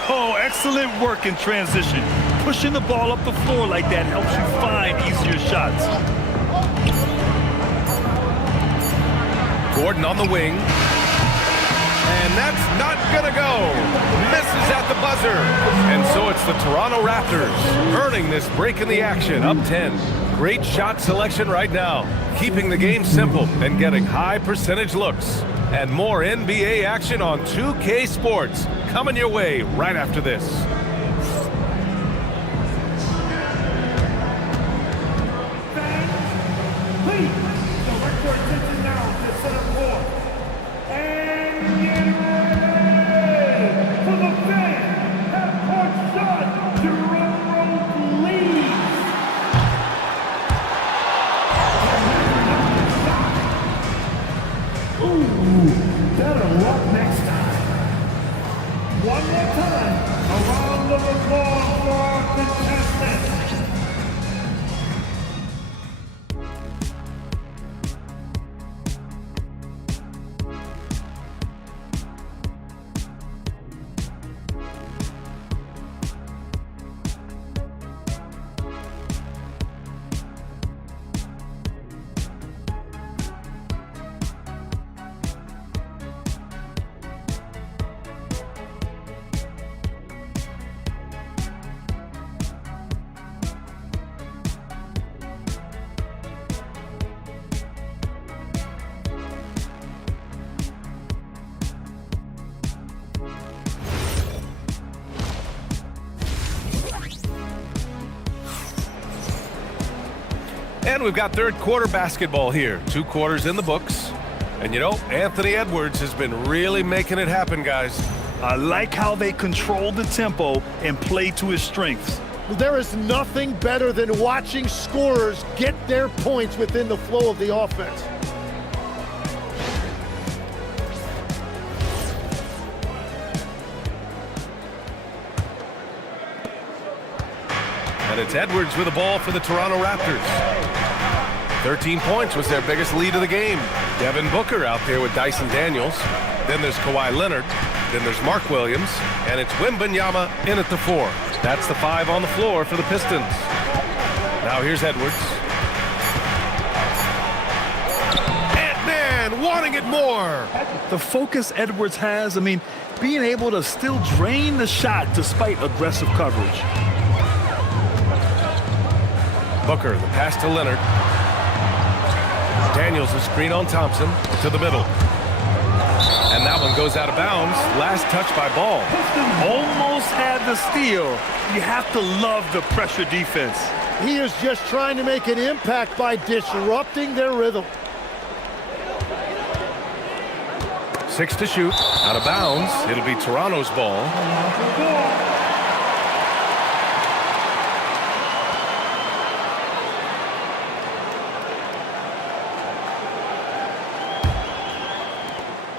Oh, excellent work in transition. Pushing the ball up the floor like that helps you find easier shots. Gordon on the wing. And that's not gonna go. Misses at the buzzer. And so it's the Toronto Raptors earning this break in the action, up 10. Great shot selection right now, keeping the game simple and getting high percentage looks. And more NBA action on 2K Sports coming your way right after this. Please, direct your attention now to center court. And get ready for the fan half-court shot. Toronto leads. Ooh, better luck next time. One more time, a round of applause for our contestants. And we've got third quarter basketball here. 2 quarters in the books. And you know, Anthony Edwards has been really making it happen, guys. I like how they control the tempo and play to his strengths. There is nothing better than watching scorers get their points within the flow of the offense. And it's Edwards with the ball for the Toronto Raptors. 13 points was their biggest lead of the game. Devin Booker out there with Dyson Daniels. Then there's Kawhi Leonard. Then there's Mark Williams. And it's Wembanyama in at the 4. That's the 5 on the floor for the Pistons. Now here's Edwards. Ant-Man wanting it more. The focus Edwards has, I mean, being able to still drain the shot despite aggressive coverage. Booker, the pass to Leonard. Daniels, a screen on Thompson, to the middle. And that one goes out of bounds. Last touch by Ball. Almost had the steal. You have to love the pressure defense. He is just trying to make an impact by disrupting their rhythm. 6 to shoot, out of bounds. It'll be Toronto's ball.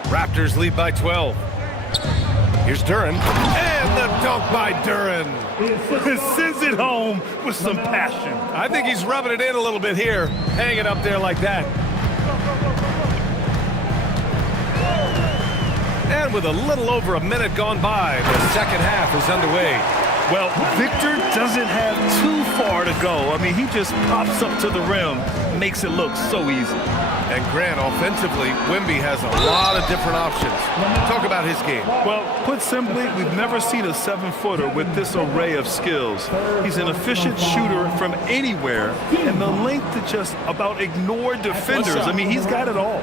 Raptors lead by 12. Here's Duren. And the dunk by Duren. Sends it home with some passion. I think he's rubbing it in a little bit here. Hanging up there like that. And with a little over a minute gone by, the second half is underway. Well, Victor doesn't have too far to go. I mean, he just pops up to the rim, makes it look so easy. And Grant, offensively, Wemby has a lot of different options. Talk about his game. Well, put simply, we've never seen a 7-footer with this array of skills. He's an efficient shooter from anywhere, and the length to just about ignore defenders. I mean, he's got it all.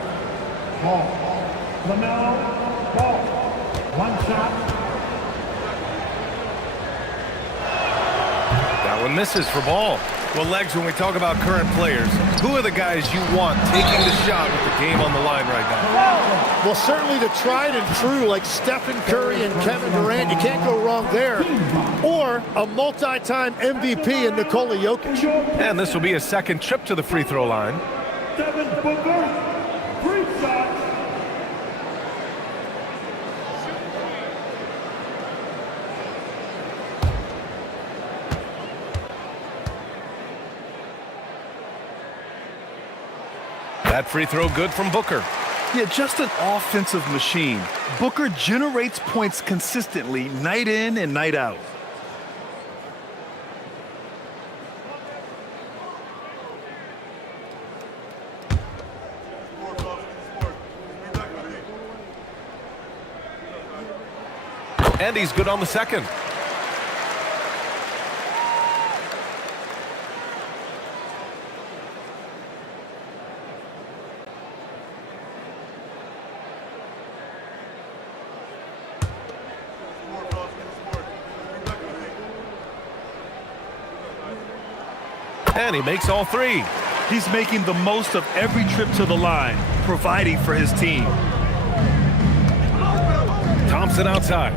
LaMelo Ball. One shot. That one misses for Ball. Well, Legs, when we talk about current players, who are the guys you want taking the shot with the game on the line right now? Well, certainly the tried and true like Stephen Curry and Kevin Durant. You can't go wrong there. Or a multi-time MVP in Nikola Jokic. And this will be a second trip to the free throw line. Devin Booker. 3 shots. That free throw good from Booker. Yeah, just an offensive machine. Booker generates points consistently, night in and night out. And he's good on the second. And he makes all three. He's making the most of every trip to the line, providing for his team. Thompson outside.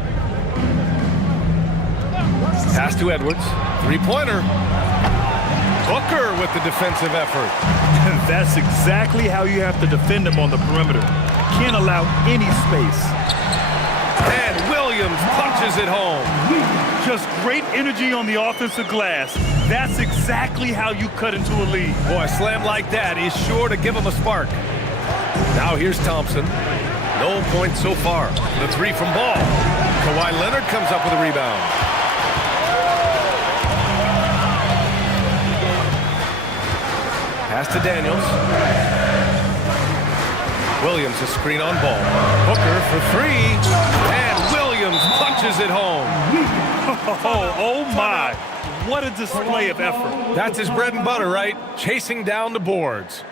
Pass to Edwards. Three-pointer. Booker with the defensive effort. That's exactly how you have to defend him on the perimeter. Can't allow any space. And Williams punches it home. Just great energy on the offensive glass. That's exactly how you cut into a lead. Boy, a slam like that is sure to give him a spark. Now here's Thompson. No points so far. The three from Ball. Kawhi Leonard comes up with a rebound. Pass to Daniels. Williams a screen on Ball. Booker for three. And Williams punches it home. Oh my. What a display of effort. That's his bread and butter, right? Chasing down the boards.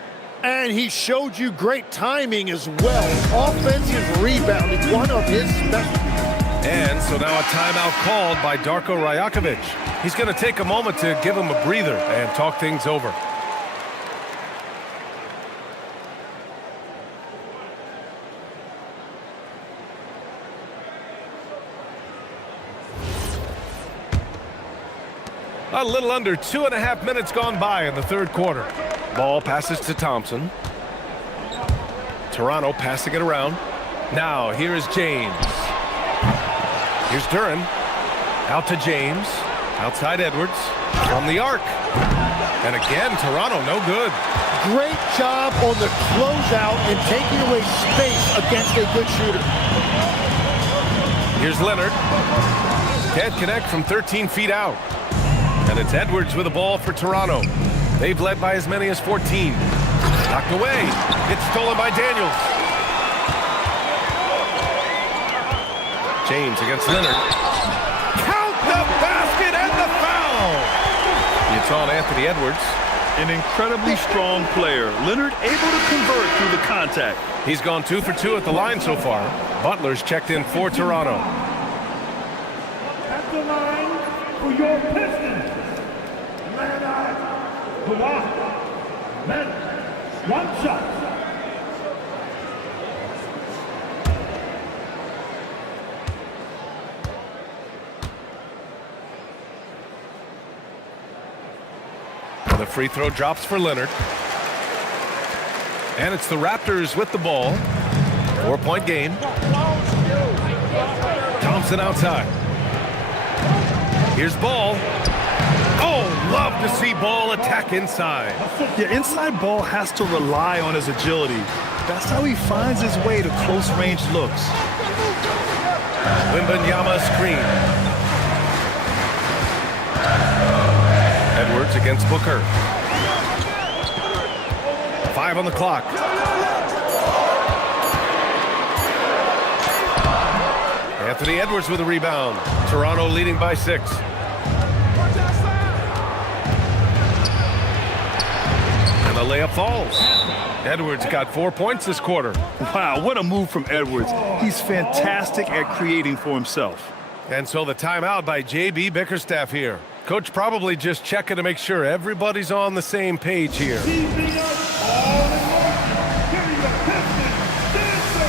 And he showed you great timing as well. Offensive rebounding, one of his specialties. And so now a timeout called by Darko Rajakovic. He's going to take a moment to give him a breather and talk things over. A little under 2.5 minutes gone by in the third quarter. Ball passes to Thompson. Toronto passing it around. Now here is James. Here's Duren. Out to James. Outside Edwards. From the arc. And again, Toronto no good. Great job on the closeout and taking away space against a good shooter. Here's Leonard. Can't connect from 13 feet out. And it's Edwards with the ball for Toronto. They've led by as many as 14. Knocked away. It's stolen by Daniels. James against Leonard. Count the basket and the foul! It's on Anthony Edwards. An incredibly strong player. Leonard able to convert through the contact. He's gone 2 for 2 at the line so far. Butler's checked in for Toronto. At the line for your Pistons, Leonard Kawhi Leonard. One shot. The free throw drops for Leonard. And it's the Raptors with the ball. 4-point game. Thompson outside. Here's Ball. Oh, love to see Ball attack inside. Yeah, inside Ball has to rely on his agility. That's how he finds his way to close-range looks. Wembanyama screen. Edwards against Booker. 5 on the clock. Anthony Edwards with a rebound. Toronto leading by 6. And the layup falls. Edwards got 4 points this quarter. Wow, what a move from Edwards. He's fantastic at creating for himself. And so the timeout by J.B. Bickerstaff here. Coach probably just checking to make sure everybody's on the same page here. Keeping us all in motion. Here you go, Pistons, dancer.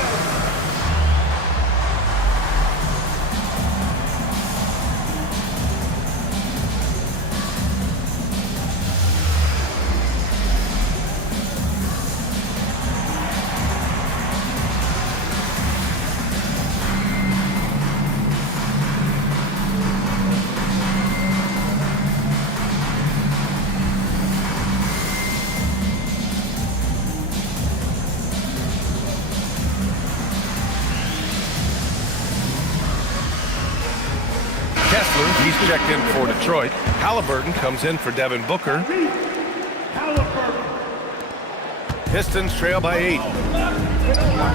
checked in for Detroit. Halliburton comes in for Devin Booker. Pistons trail by 8.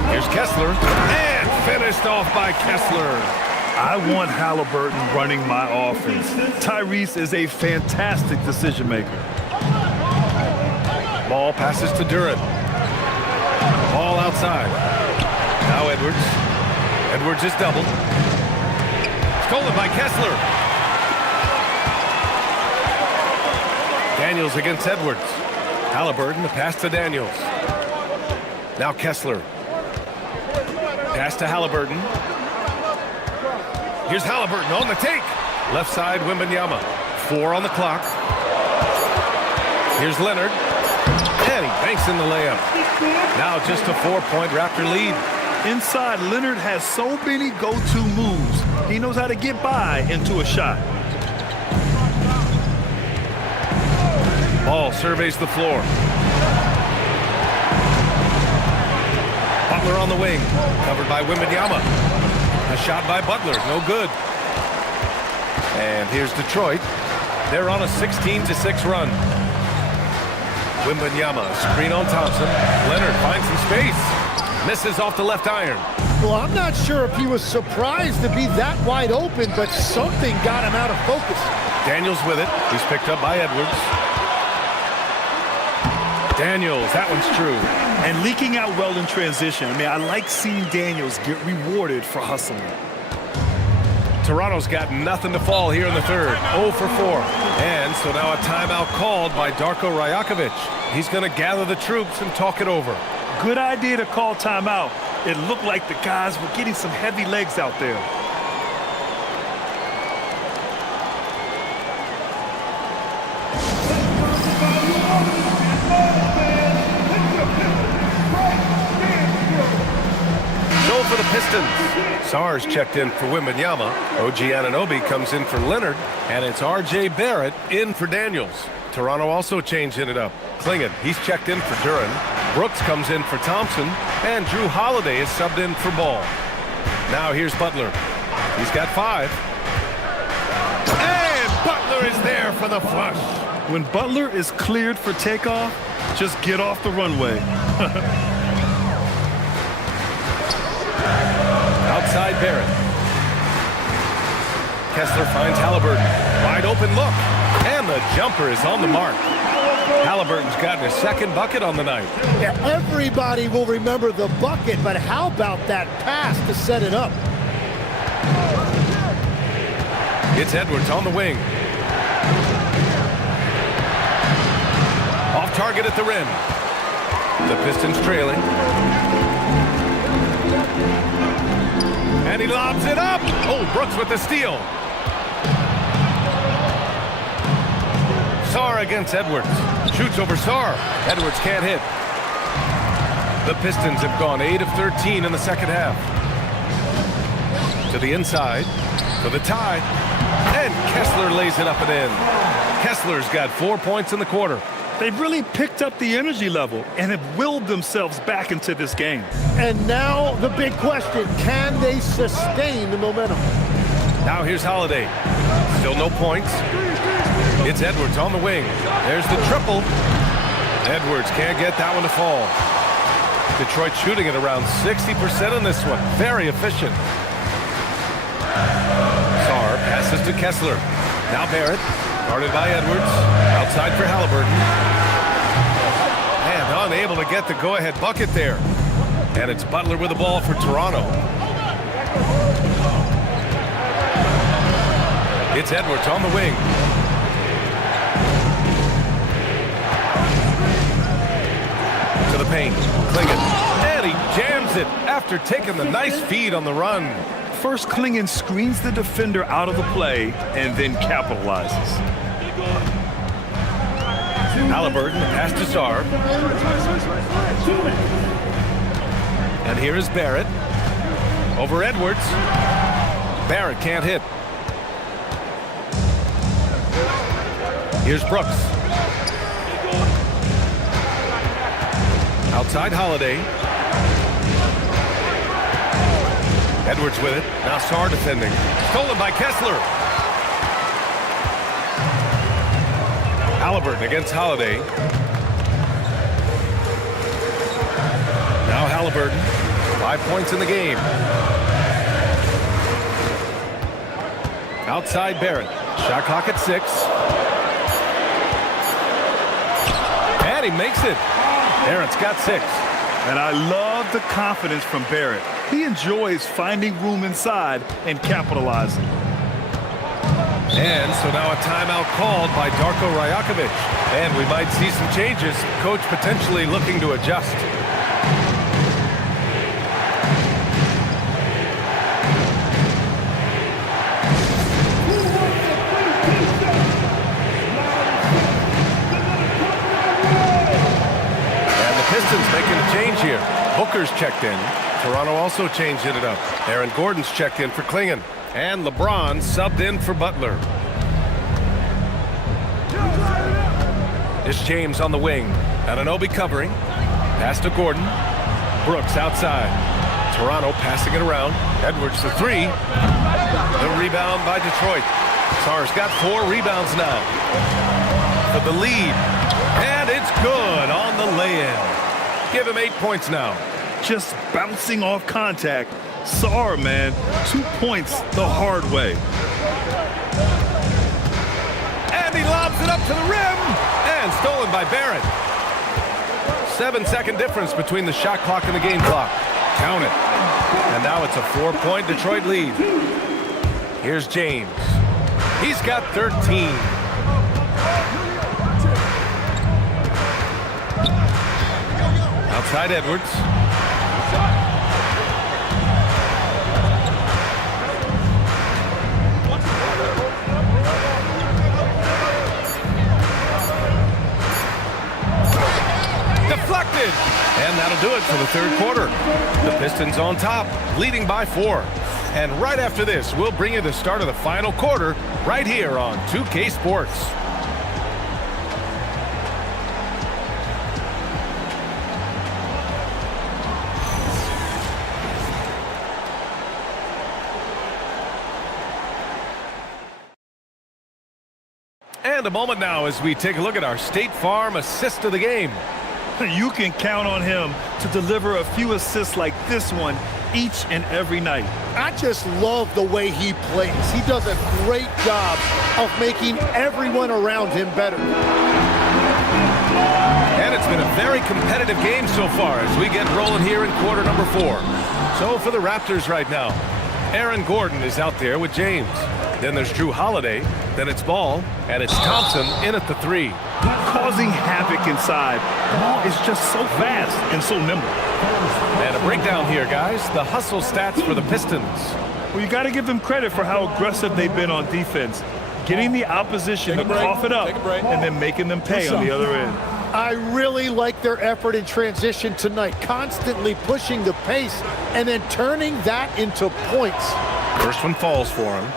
Here's Kessler. And finished off by Kessler. I want Halliburton running my offense. Tyrese is a fantastic decision maker. Ball passes to Duren. Ball outside. Now Edwards. Edwards is doubled. Stolen by Kessler. Daniels against Edwards. Halliburton, the pass to Daniels. Now Kessler. Pass to Halliburton. Here's Halliburton on the take. Left side, Wembanyama. 4 on the clock. Here's Leonard. And he banks in the layup. Now just a 4-point Raptor lead. Inside, Leonard has so many go-to moves. He knows how to get by into a shot. Ball surveys the floor. Butler on the wing. Covered by Wembanyama. A shot by Butler. No good. And here's Detroit. They're on a 16-6 run. Wembanyama, screen on Thompson. Leonard finds some space. Misses off the left iron. Well, I'm not sure if he was surprised to be that wide open, but something got him out of focus. Daniels with it. He's picked up by Edwards. Daniels, that one's true. And leaking out well in transition. I mean, I like seeing Daniels get rewarded for hustling. Toronto's got nothing to fall here in the third. 0 for 4. And so now a timeout called by Darko Rajakovic. He's going to gather the troops and talk it over. Good idea to call timeout. It looked like the guys were getting some heavy legs out there. So for the Pistons, Sarge checked in for Wembanyama. OG Anunoby comes in for Leonard. And it's R.J. Barrett in for Daniels. Toronto also changing it up. Klingon, he's checked in for Duren. Brooks comes in for Thompson. And Drew Holiday is subbed in for Ball. Now here's Butler. He's got 5. And Butler is there for the flush. When Butler is cleared for takeoff, just get off the runway. Outside Barrett. Kessler finds Halliburton. Wide open look. And the jumper is on the mark. Halliburton's gotten his second bucket on the night. Yeah, everybody will remember the bucket, but how about that pass to set it up? It's Edwards on the wing. Off target at the rim. The Pistons trailing. And he lobs it up. Oh, Brooks with the steal. Sarr against Edwards. Shoots over Sarr. Edwards can't hit. The Pistons have gone 8 of 13 in the second half. To the inside. For the tie. And Kessler lays it up and in. Kessler's got 4 points in the quarter. They've really picked up the energy level and have willed themselves back into this game. And now the big question, can they sustain the momentum? Now here's Holiday. Still no points. It's Edwards on the wing. There's the triple. Edwards can't get that one to fall. Detroit shooting at around 60% on this one. Very efficient. Sarr passes to Kessler. Now Barrett. Guarded by Edwards. Outside for Halliburton. And unable to get the go-ahead bucket there. And it's Butler with the ball for Toronto. It's Edwards on the wing. To the paint. Klingon. And he jams it after taking the nice feed on the run. First, Klingon screens the defender out of the play and then capitalizes. Halliburton, pass to Sarr. And here is Barrett. Over Edwards. Barrett can't hit. Here's Brooks. Outside Holiday. Edwards with it. Now Sarr defending. Stolen by Kessler. Halliburton against Holiday. Now Halliburton, 5 points in the game. Outside Barrett. Shot clock at 6. And he makes it. Barrett's got 6. And I love the confidence from Barrett. He enjoys finding room inside and capitalizing. And so now a timeout called by Darko Rajakovic. And we might see some changes. Coach potentially looking to adjust. And the Pistons making a change here. Booker's checked in. Toronto also changed it up. Aaron Gordon's checked in for Klingon. And LeBron subbed in for Butler. It's James on the wing. Anunoby covering. Pass to Gordon. Brooks outside. Toronto passing it around. Edwards the 3. The rebound by Detroit. Sarr's got 4 rebounds now. For the lead. And it's good on the lay-in. Give him 8 points now. Just bouncing off contact. Sarr, man, 2 points the hard way. And he lobs it up to the rim. And stolen by Barrett. 7-second difference between the shot clock and the game clock. Count it. And now it's a 4-point Detroit lead. Here's James. He's got 13. Outside Edwards. Deflected. And that'll do it for the third quarter. The Pistons on top, leading by 4. And right after this, we'll bring you the start of the final quarter right here on 2K Sports. And a moment now as we take a look at our State Farm assist of the game. You can count on him to deliver a few assists like this one each and every night. I just love the way he plays. He does a great job of making everyone around him better. And it's been a very competitive game so far as we get rolling here in quarter number 4. So for the Raptors right now, Aaron Gordon is out there with James. Then there's Drew Holiday. Then it's Ball. And it's Thompson in at the 3. Causing havoc inside. Ball is just so fast and so nimble. And a breakdown here, guys. The hustle stats for the Pistons. Well, you got to give them credit for how aggressive they've been on defense. Getting the opposition to cough it up and then making them pay on the other end. I really like their effort in transition tonight, constantly pushing the pace and then turning that into points. First one falls for him.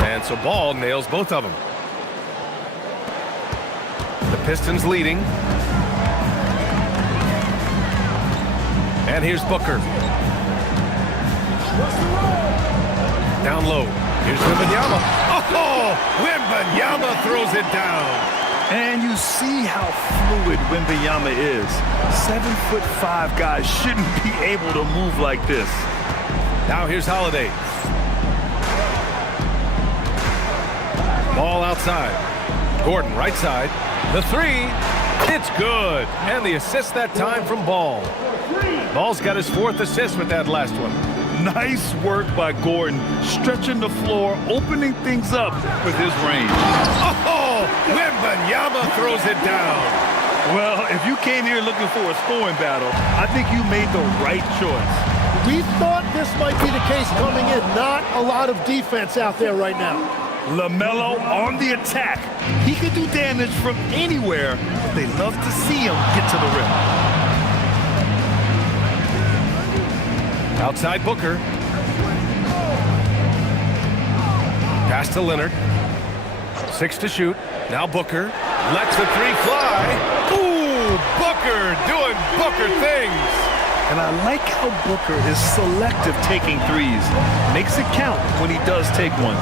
And so Ball nails both of them. The Pistons leading. And here's Booker. Down low. Here's Wembanyama. Oh! Wembanyama throws it down. And you see how fluid Wembanyama is. 7'5" guys shouldn't be able to move like this. Now here's Holiday. Ball outside. Gordon right side. The 3. It's good. And the assist that time from Ball. Ball's got his 4th assist with that last one. Nice work by Gordon, stretching the floor, opening things up with his range. Oh! Wembanyama throws it down. Well, if you came here looking for a scoring battle, I think you made the right choice. We thought this might be the case coming in. Not a lot of defense out there right now. LaMelo on the attack. He can do damage from anywhere, but they love to see him get to the rim. Outside Booker. Pass to Leonard. 6 to shoot. Now Booker. Lets the three fly. Ooh, Booker doing Booker things. And I like how Booker is selective taking threes. Makes it count when he does take one.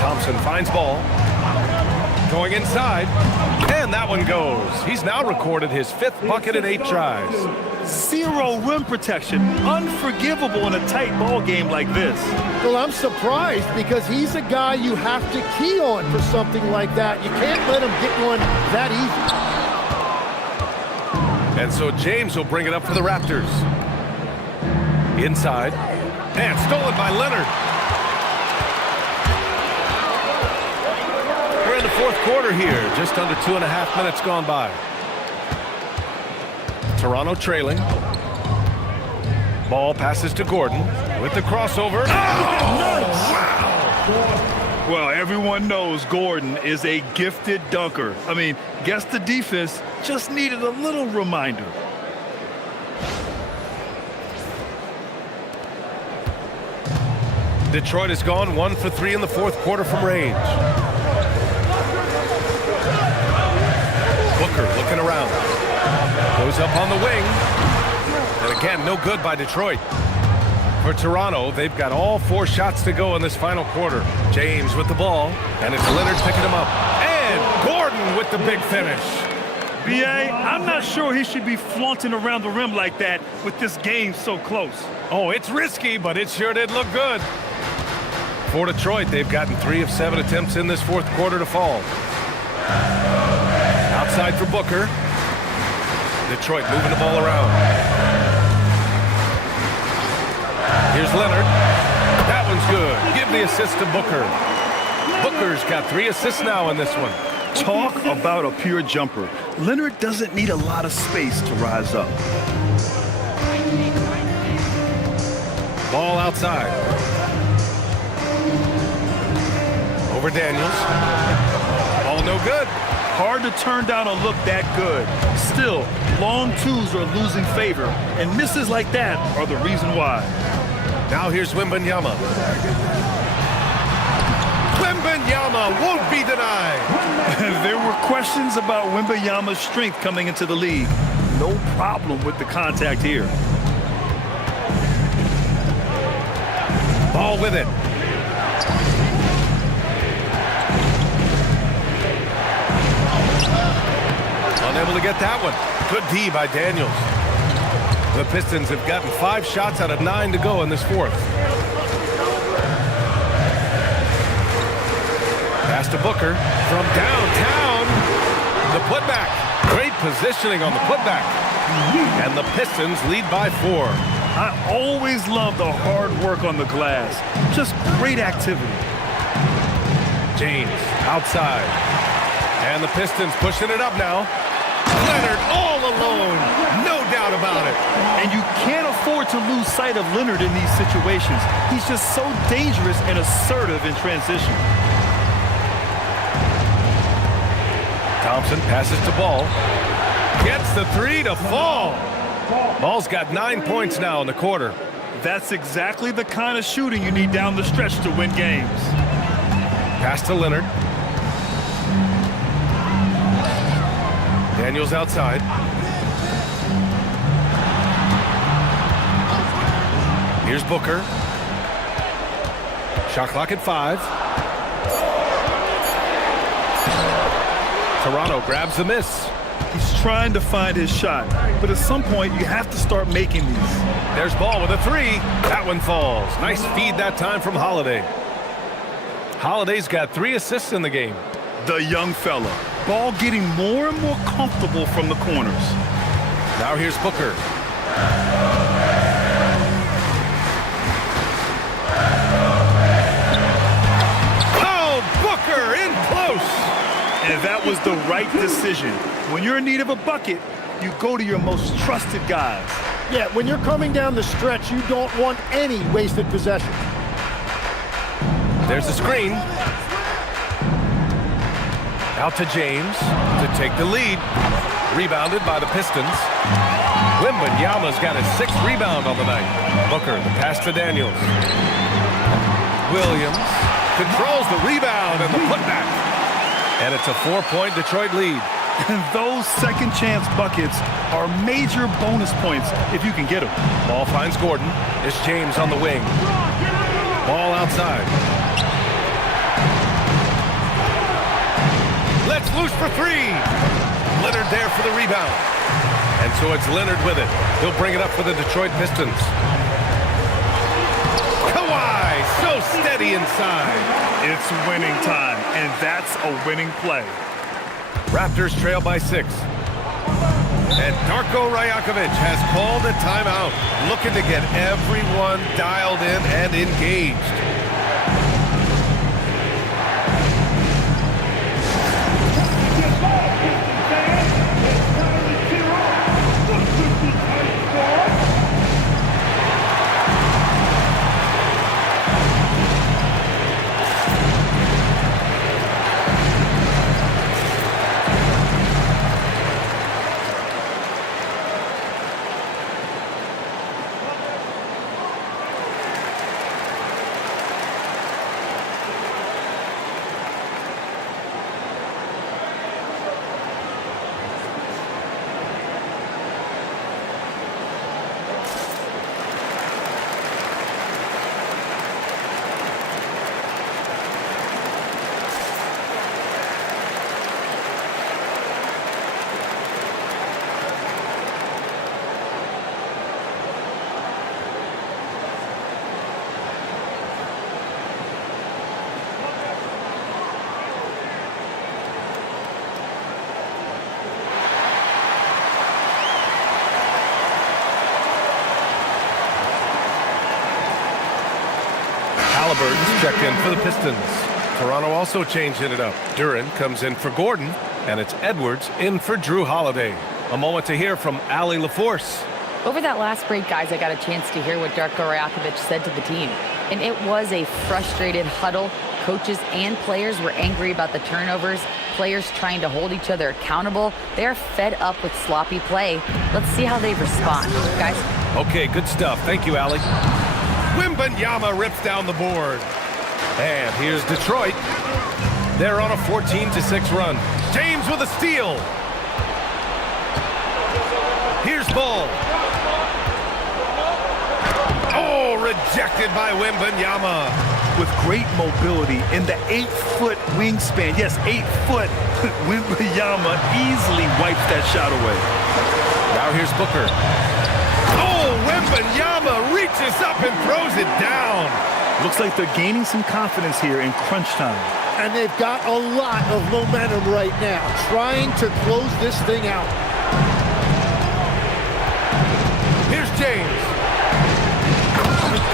Thompson finds ball. Going inside. And that one goes. He's now recorded his 5th bucket in 8 tries. 0 rim protection. Unforgivable in a tight ball game like this. Well, I'm surprised because he's a guy you have to key on for something like that. You can't let him get one that easy. And so James will bring it up for the Raptors. Inside. And stolen by Leonard. We're in the 4th quarter here. Just under 2.5 minutes gone by. Toronto trailing. Ball passes to Gordon with the crossover. Wow! Well, everyone knows Gordon is a gifted dunker. I mean, guess the defense just needed a little reminder. Detroit has gone 1 for 3 in the 4th quarter from range. Booker looking around. Goes up on the wing. And again, no good by Detroit. For Toronto, they've got all 4 shots to go in this final quarter. James with the ball, and it's Leonard picking him up. And Gordon with the big finish. B.A., I'm not sure he should be flaunting around the rim like that with this game so close. Oh, it's risky, but it sure did look good. For Detroit, they've gotten 3 of 7 attempts in this 4th quarter to fall. Outside for Booker. Detroit moving the ball around. Here's Leonard. That one's good. Give the assist to Booker. Booker's got 3 assists now in this one. Talk about a pure jumper. Leonard doesn't need a lot of space to rise up. Ball outside. Over Daniels. Ball no good. Hard to turn down a look that good. Still, long twos are losing favor, and misses like that are the reason why. Now here's Wembanyama. Wembanyama won't be denied. There were questions about Wembanyama's strength coming into the league. No problem with the contact here. Ball with it. Unable to get that one. Good D by Daniels. The Pistons have gotten 5 shots out of 9 to go in this 4th. Pass to Booker from downtown. The putback. Great positioning on the putback. And the Pistons lead by 4. I always love the hard work on the glass. Just great activity. James outside. And the Pistons pushing it up now. Leonard all alone. No doubt about it. And you can't afford to lose sight of Leonard in these situations. He's just so dangerous and assertive in transition. Thompson passes to Ball. Gets the 3 to fall. Ball's got 9 points now in the quarter. That's exactly the kind of shooting you need down the stretch to win games. Pass to Leonard. Daniels outside. Here's Booker. Shot clock at 5. Toronto grabs the miss. He's trying to find his shot, but at some point you have to start making these. There's Ball with a 3. That one falls. Nice feed that time from Holiday. Holiday's got 3 assists in the game. The young fella. Ball getting more and more comfortable from the corners. Now here's Booker. Oh, Booker in close. And that was the right decision. When you're in need of a bucket, you go to your most trusted guys. Yeah, when you're coming down the stretch, you don't want any wasted possession. There's the screen. Out to James to take the lead. Rebounded by the Pistons. Wembanyama's got his 6th rebound on the night. Booker, the pass to Daniels. Williams controls the rebound and the putback. And it's a 4-point Detroit lead. And those second chance buckets are major bonus points if you can get them. Ball finds Gordon. It's James on the wing. Ball outside. Let's loose for three. Leonard there for the rebound. And so it's Leonard with it. He'll bring it up for the Detroit Pistons. Kawhi, so steady inside. It's winning time, and that's a winning play. Raptors trail by 6. And Darko Rajakovic has called a timeout, looking to get everyone dialed in and engaged. Halliburton's checked in for the Pistons. Toronto also changing it up. Duran comes in for Gordon, and it's Edwards in for Drew Holiday. A moment to hear from Allie LaForce. Over that last break, guys, I got a chance to hear what Darko Rajakovic said to the team. And it was a frustrated huddle. Coaches and players were angry about the turnovers. Players trying to hold each other accountable. They're fed up with sloppy play. Let's see how they respond, guys. Okay, good stuff. Thank you, Allie. Wembanyama rips down the board. And here's Detroit. They're on a 14-6 run. James with a steal. Here's Ball. Oh, rejected by Wembanyama. With great mobility in the 8-foot wingspan. Yes, 8 foot. Wembanyama easily wipes that shot away. Now here's Booker. Oh, Wembanyama reaches up and throws it down. Looks like they're gaining some confidence here in crunch time. And they've got a lot of momentum right now, trying to close this thing out. Here's James.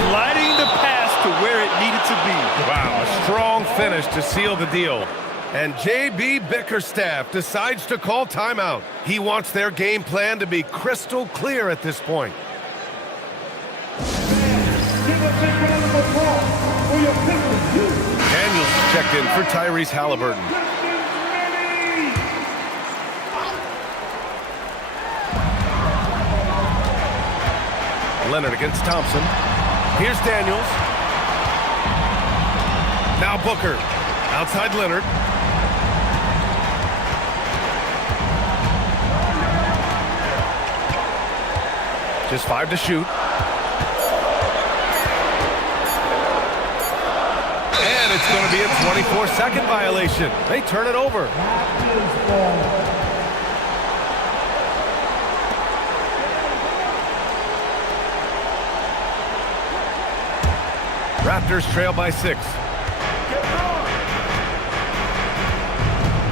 Gliding the pass to where it needed to be. Wow, a strong finish to seal the deal. And J.B. Bickerstaff decides to call timeout. He wants their game plan to be crystal clear at this point. Daniels checked in for Tyrese Halliburton. Leonard against Thompson. Here's Daniels. Now Booker. Outside Leonard. Just 5 to shoot. And it's going to be a 24-second violation. They turn it over. Raptors trail by 6.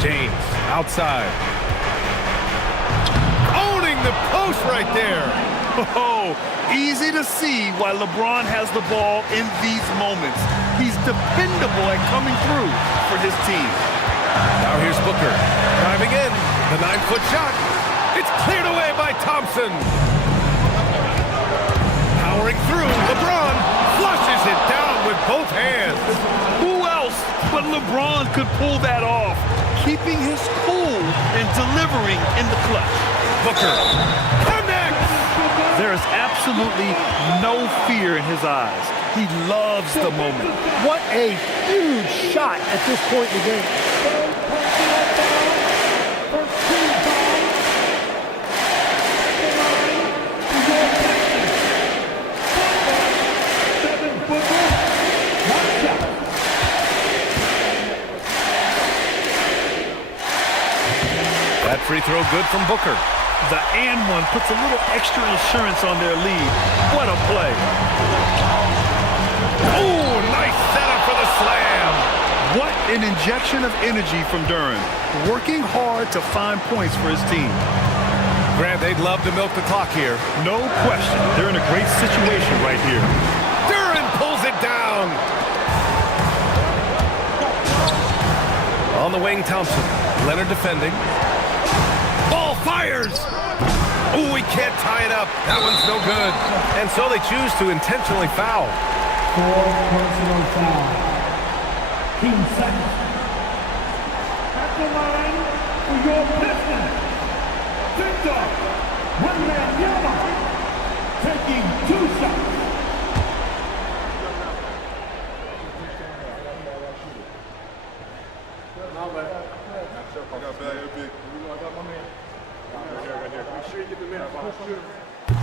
James outside. Owning the post right there. Oh, easy to see why LeBron has the ball in these moments. He's dependable at coming through for his team. Now here's Booker. Driving in. The 9-foot shot. It's cleared away by Thompson. Powering through. LeBron flushes it down with both hands. Who else but LeBron could pull that off? Keeping his cool and delivering in the clutch. Booker connects. There is absolutely no fear in his eyes. He loves the moment. What a huge shot at this point in the game. free throw good from Booker. The and one puts a little extra insurance on their lead. What a play. Oh, nice setup for the slam. What an injection of energy from Duren. Working hard to find points for his team. Grant, they'd love to milk the clock here. No question. They're in a great situation right here. Duren pulls it down. On the wing, Thompson. Leonard defending. Ball fires. Oh, he can't tie it up. That one's no good. And so they choose to intentionally foul. 4 personal foul. Team second. At the line for your business. Victor Wembanyama taking 2 shots.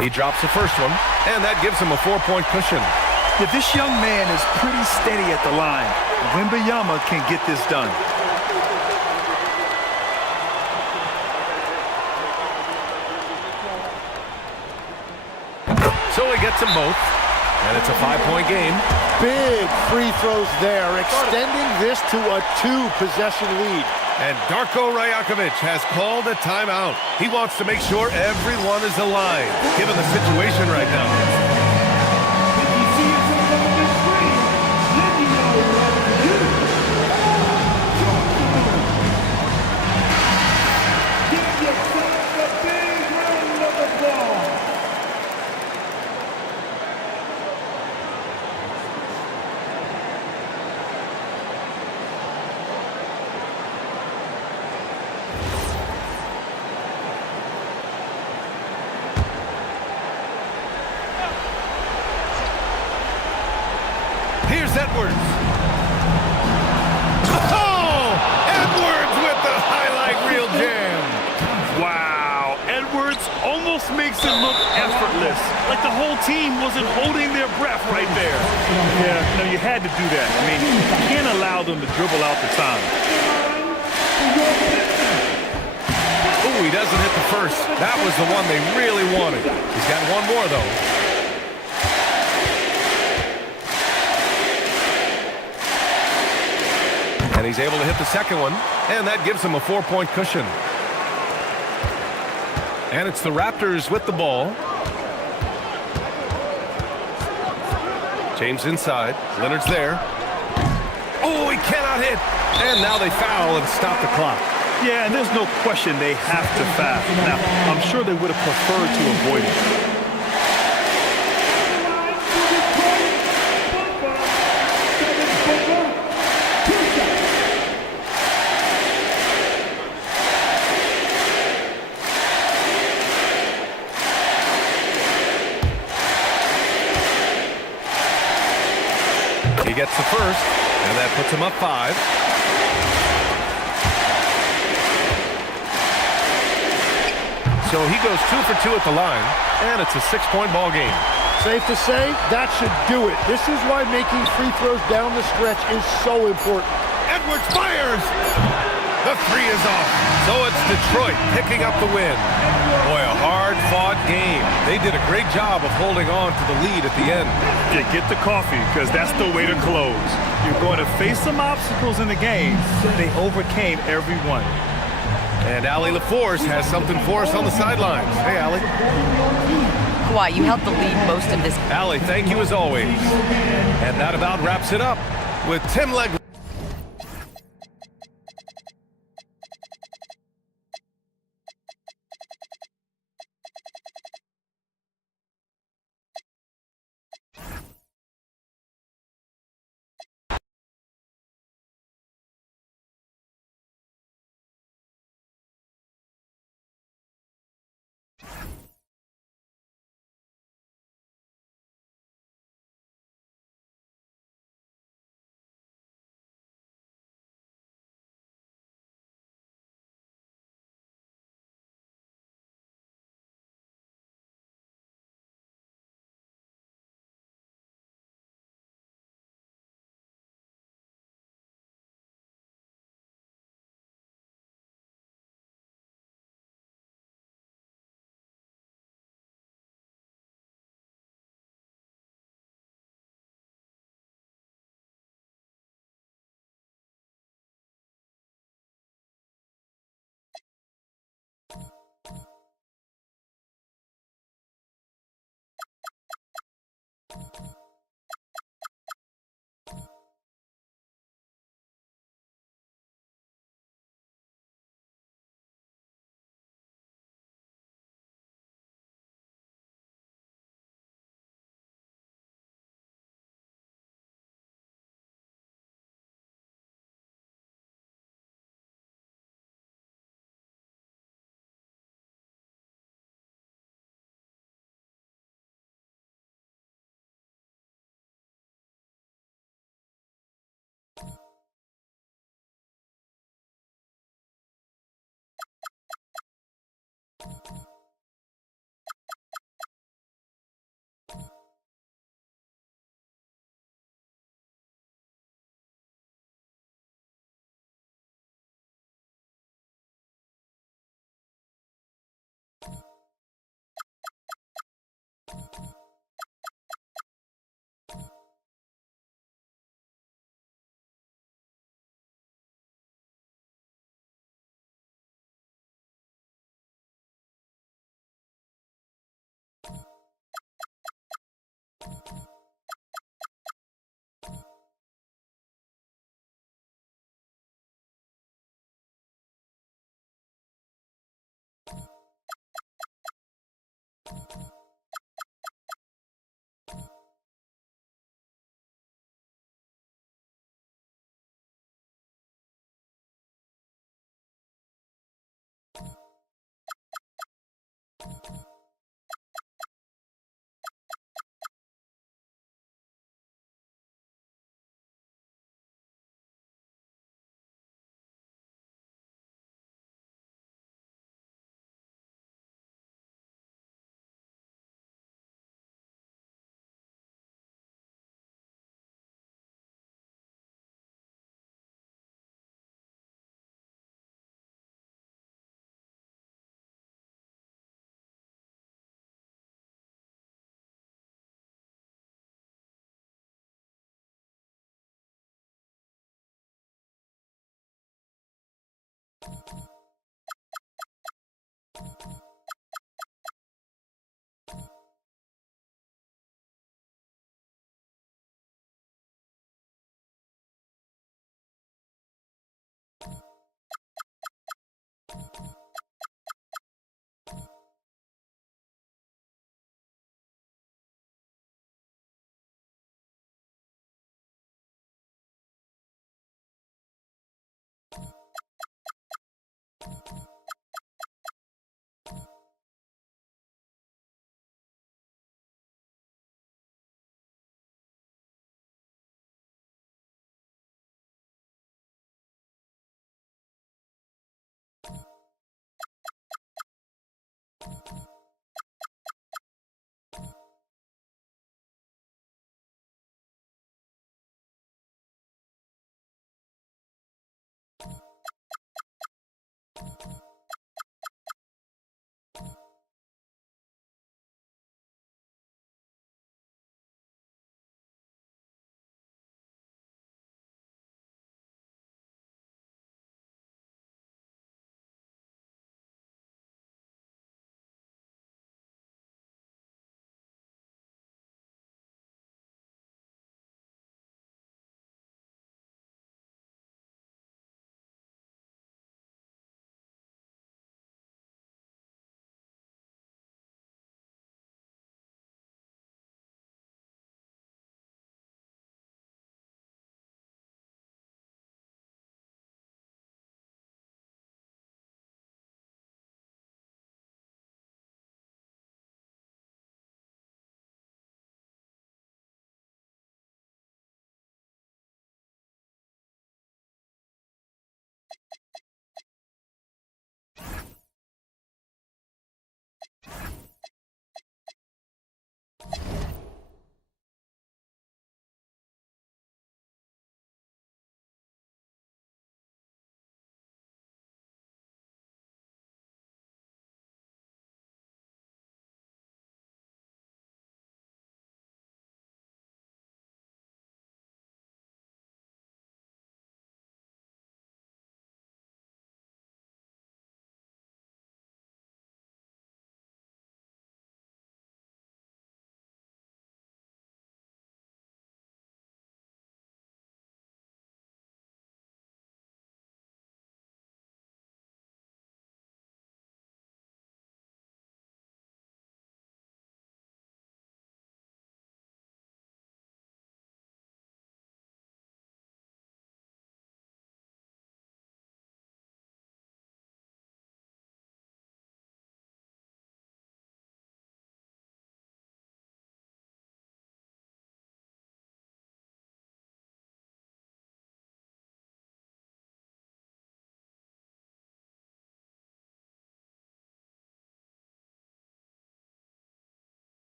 He drops the first one, and that gives him a 4-point cushion. Yeah, this young man is pretty steady at the line. Wembanyama can get this done. So he gets them both, and it's a 5-point game. Big free throws there, extending this to a 2-possession lead. And Darko Rajakovic has called a timeout. He wants to make sure everyone is aligned, given the situation right now. If you see yourself on the screen, then you know what to do. Give yourself a big round of applause. Here's Edwards. Oh! Edwards with the highlight reel jam. Wow. Edwards almost makes it look effortless. Like the whole team wasn't holding their breath right there. Yeah, no, you had to do that. I mean, you can't allow them to dribble out the time. Oh, he doesn't hit the first. That was the one they really wanted. He's got one more, though. And he's able to hit the second one, and that gives him a 4-point cushion. And it's the Raptors with the ball. James inside. Leonard's there. Oh, he cannot hit. And now they foul and stop the clock. Yeah, and there's no question they have to foul. Now, I'm sure they would have preferred to avoid it. He gets the first, and that puts him up 5. So he goes 2 for 2 at the line, and it's a 6-point ball game. Safe to say, that should do it. This is why making free throws down the stretch is so important. Edwards fires! The 3 is off. So it's Detroit picking up the win. Boy, a hard-fought game. They did a great job of holding on to the lead at the end. Yeah, get the coffee, because that's the way to close. You're going to face some obstacles in the game. They overcame every one. And Allie LaForce has something for us on the sidelines. Hey, Allie. Kawhi, you held the lead most of this. Allie, thank you as always. And that about wraps it up with Tim Legg.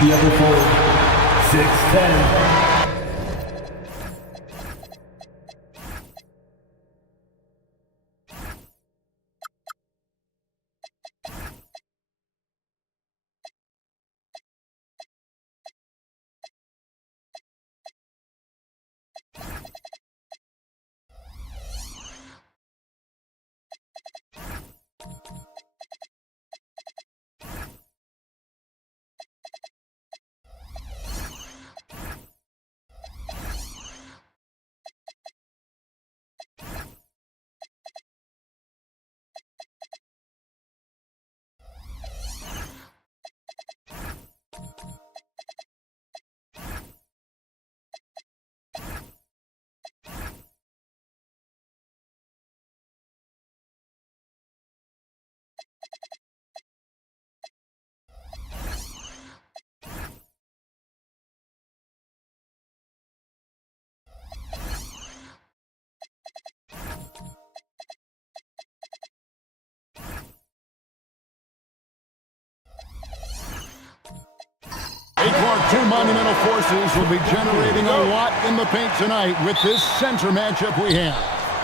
The other forward, 6'10". Two monumental forces will be generating a lot in the paint tonight with this center matchup we have.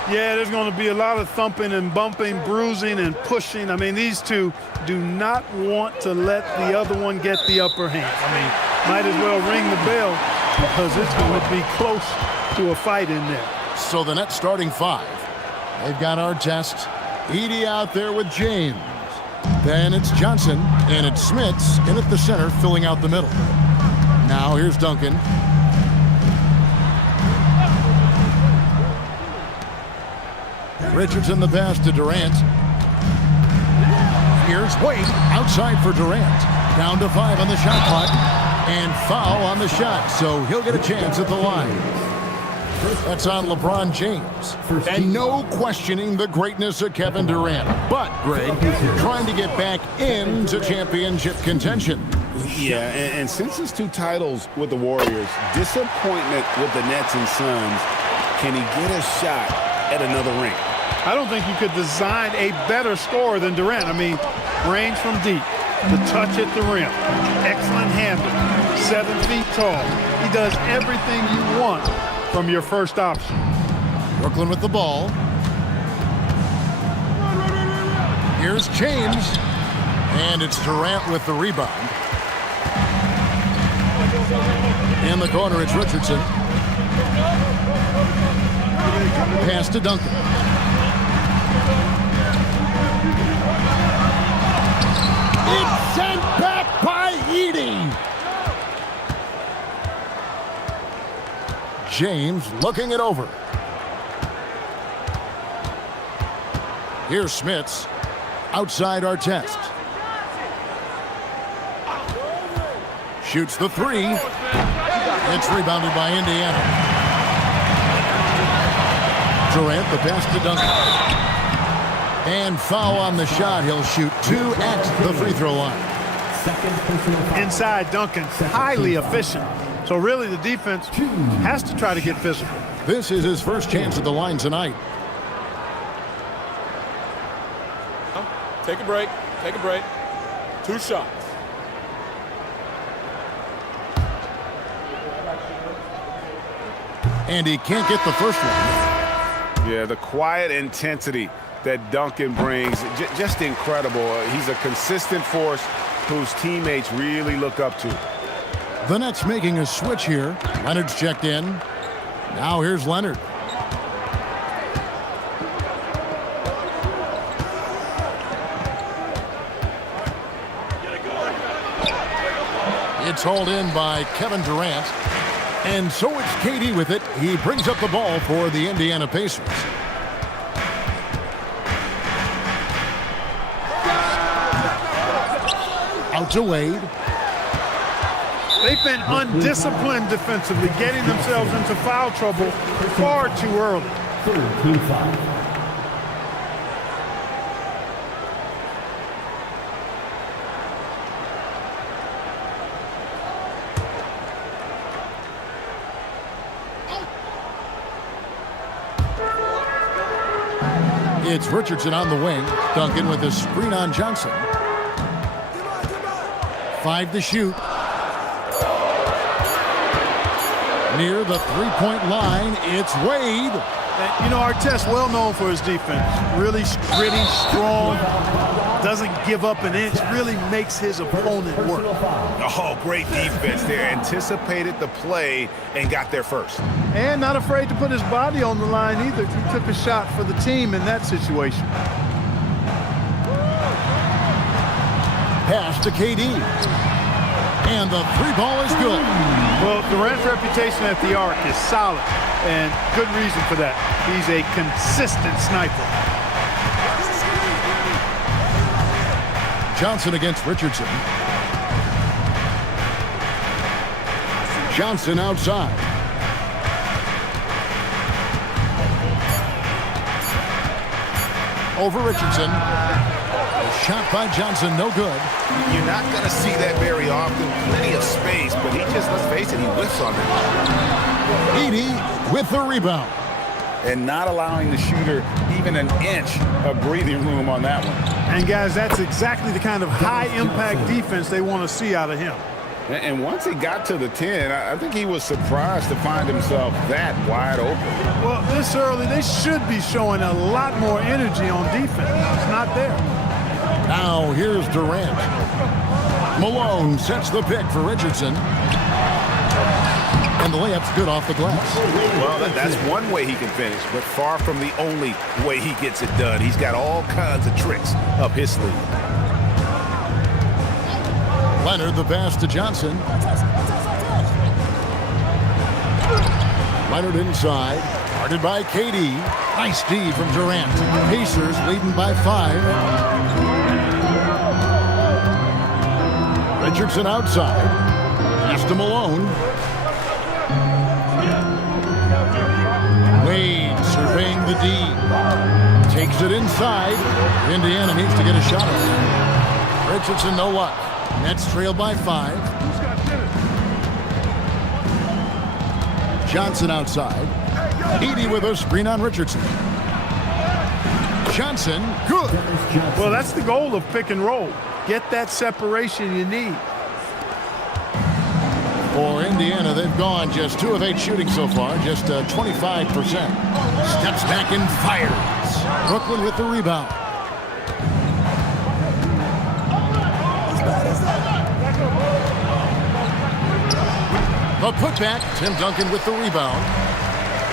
Yeah, there's going to be a lot of thumping and bumping, bruising and pushing. I mean, these two do not want to let the other one get the upper hand. I mean, might as well ring the bell because it's going to be close to a fight in there. So the net starting five. They've got Artest, Edey out there with James. Then it's Johnson, and it's Smits in at the center, filling out the middle. Now here's Duncan. Richardson the pass to Durant. Here's Wade outside for Durant. Down to 5 on the shot clock. And foul on the shot, so he'll get a chance at the line. That's on LeBron James. And no questioning the greatness of Kevin Durant. But, Greg, trying to get back into championship contention. Yeah, and since his 2 titles with the Warriors, disappointment with the Nets and Suns, can he get a shot at another ring? I don't think you could design a better scorer than Durant. I mean, range from deep, the touch at the rim, excellent handle, 7 feet tall. He does everything you want from your first option. Brooklyn with the ball. Here's James. And it's Durant with the rebound. In the corner, it's Richardson. Pass to Duncan. It's sent back by Edey. James looking it over. Here's Smits. Outside Artest. Shoots the 3. It's rebounded by Indiana. Durant, the pass to Duncan. And foul on the shot. He'll shoot 2 at the free throw line. Inside Duncan, highly efficient. So really the defense has to try to get physical. This is his first chance at the line tonight. Take a break. Take a break. 2 shots. And he can't get the first one. Yeah, the quiet intensity that Duncan brings, just incredible. He's a consistent force whose teammates really look up to. The Nets making a switch here. Leonard's checked in. Now here's Leonard. It's hauled in by Kevin Durant. And so it's KD with it. He brings up the ball for the Indiana Pacers. Out to Wade. They've been undisciplined defensively, getting themselves into foul trouble far too early. Team foul. It's Richardson on the wing. Duncan with a screen on Johnson. 5 to shoot. Near the three-point line, it's Wade. And, you know, Artest's well known for his defense. Really gritty, strong, doesn't give up an inch, really makes his opponent work. Oh, great defense there. Anticipated the play and got there first. And not afraid to put his body on the line either. He took a shot for the team in that situation. Pass to KD. And the three ball is good. Well, Durant's reputation at the arc is solid, and good reason for that. He's a consistent sniper. Johnson against Richardson. Johnson outside. Over Richardson. A shot by Johnson, no good. You're not going to see that very often. Plenty of space, but he just, let's face it, he whiffs on it. Edey with the rebound. And not allowing the shooter even an inch of breathing room on that one. And, guys, that's exactly the kind of high-impact defense they want to see out of him. And once he got to the 10, I think he was surprised to find himself that wide open. Well, this early, they should be showing a lot more energy on defense. It's not there. Now here's Durant. Malone sets the pick for Richardson. And the layup's good off the glass. Well, that's one way he can finish, but far from the only way he gets it done. He's got all kinds of tricks up his sleeve. Leonard the pass to Johnson. Leonard inside. Guarded by KD. Nice D from Durant. Pacers leading by 5. Richardson outside. Pass to Malone. Wade surveying the D. Takes it inside. Indiana needs to get a shot on it. Richardson no luck. Nets trail by 5. Johnson outside. Edey with a screen on Richardson. Johnson, good. Well, that's the goal of pick and roll. Get that separation you need. For Indiana, they've gone just 2 of 8 shooting so far, just 25%. Steps back and fires. Brooklyn with the rebound. The putback, Tim Duncan with the rebound.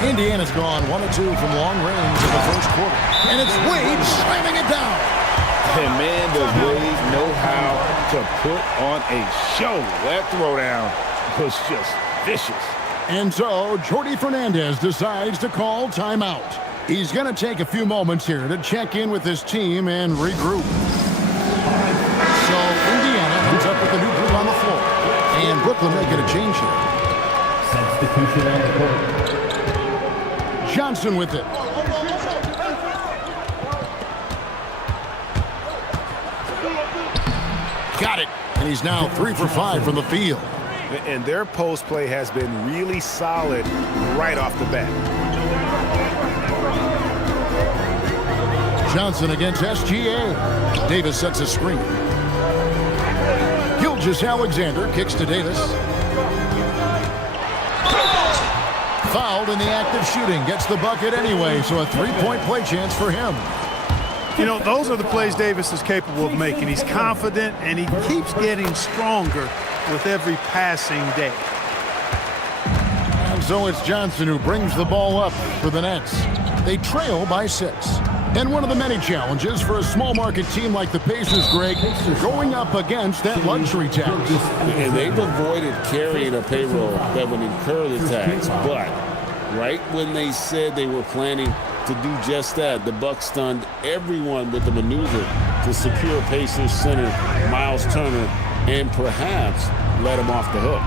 Indiana's gone 1 of 2 from long range in the first quarter. And it's Wade slamming it down. And man, does Wade know how to put on a show. That throwdown was just vicious. And so, Jordi Fernandez decides to call timeout. He's going to take a few moments here to check in with his team and regroup. So, Indiana comes up with a new group on the floor. And Brooklyn making a change here. Substitution on the court. Johnson with it. Got it. And he's now 3 for 5 from the field. And their post play has been really solid right off the bat. Johnson against SGA. Davis sets a screen. Gilgeous-Alexander kicks to Davis. Fouled in the act of shooting. Gets the bucket anyway, so a 3-point play chance for him. You know, those are the plays Davis is capable of making. He's confident, and he keeps getting stronger with every passing day. And so it's Johnson who brings the ball up for the Nets. They trail by 6. And one of the many challenges for a small market team like the Pacers, Greg, going up against that luxury tax. And they've avoided carrying a payroll that would incur the tax. But right when they said they were planning to do just that, the Bucks stunned everyone with the maneuver to secure Pacers center Miles Turner and perhaps let him off the hook.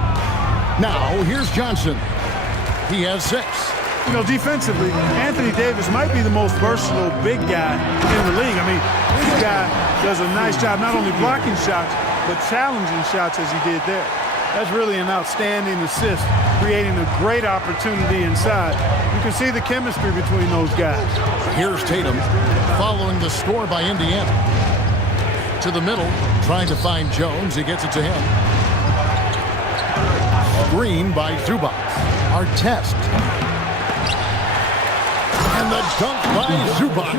Now, here's Johnson. He has 6. You know, defensively, Anthony Davis might be the most versatile big guy in the league. I mean, this guy does a nice job not only blocking shots, but challenging shots as he did there. That's really an outstanding assist, creating a great opportunity inside. You can see the chemistry between those guys. Here's Tatum following the score by Indiana. To the middle, trying to find Jones. He gets it to him. Screen by Zubac. Artest. And the dunk by Zubac.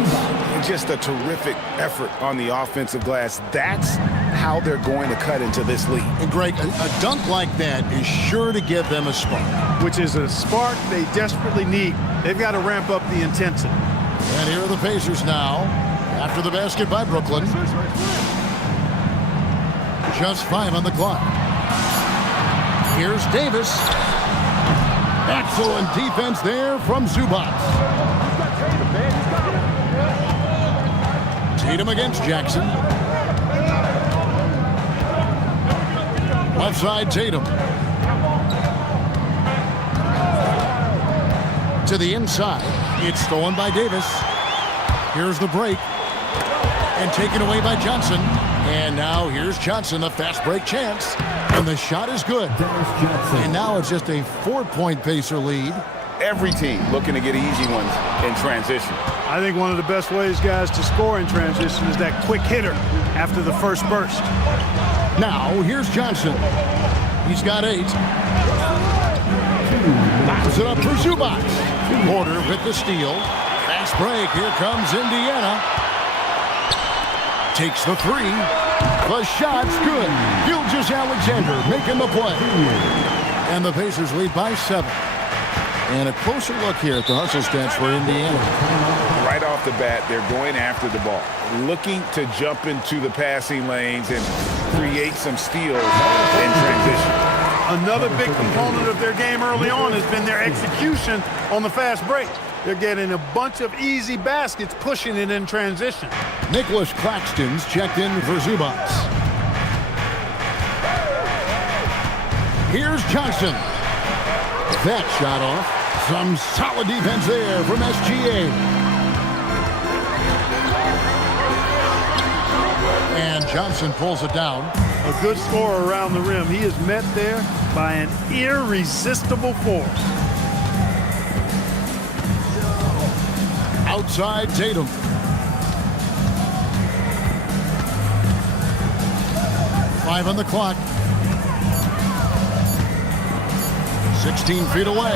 Just a terrific effort on the offensive glass. That's how they're going to cut into this league. And Greg, a dunk like that is sure to give them a spark. Which is a spark they desperately need. They've got to ramp up the intensity. And here are the Pacers now, after the basket by Brooklyn. Just 5 on the clock. Here's Davis. Excellent defense there from Zubac. Tatum against Jackson. Left side, Tatum. To the inside. It's stolen by Davis. Here's the break. And taken away by Johnson. And now here's Johnson, the fast break chance. And the shot is good. And now it's just a 4-point Pacer lead. Every team looking to get easy ones in transition. I think one of the best ways, guys, to score in transition is that quick hitter after the first burst. Now, here's Johnson. He's got 8. Puts it up for Zubac. Porter with the steal. Fast break. Here comes Indiana. Takes the 3. The shot's good. Gilgeous-Alexander making the play. And the Pacers lead by 7. And a closer look here at the hustle stats for Indiana. Right off the bat, they're going after the ball, looking to jump into the passing lanes and create some steals in transition. Another big component of their game early on has been their execution on the fast break. They're getting a bunch of easy baskets, pushing it in transition. Nicholas Claxton's checked in for Zubac. Here's Johnson. That shot off. Some solid defense there from SGA. And Johnson pulls it down. A good scorer around the rim. He is met there by an irresistible force. Outside Tatum. Five on the clock. 16 feet away,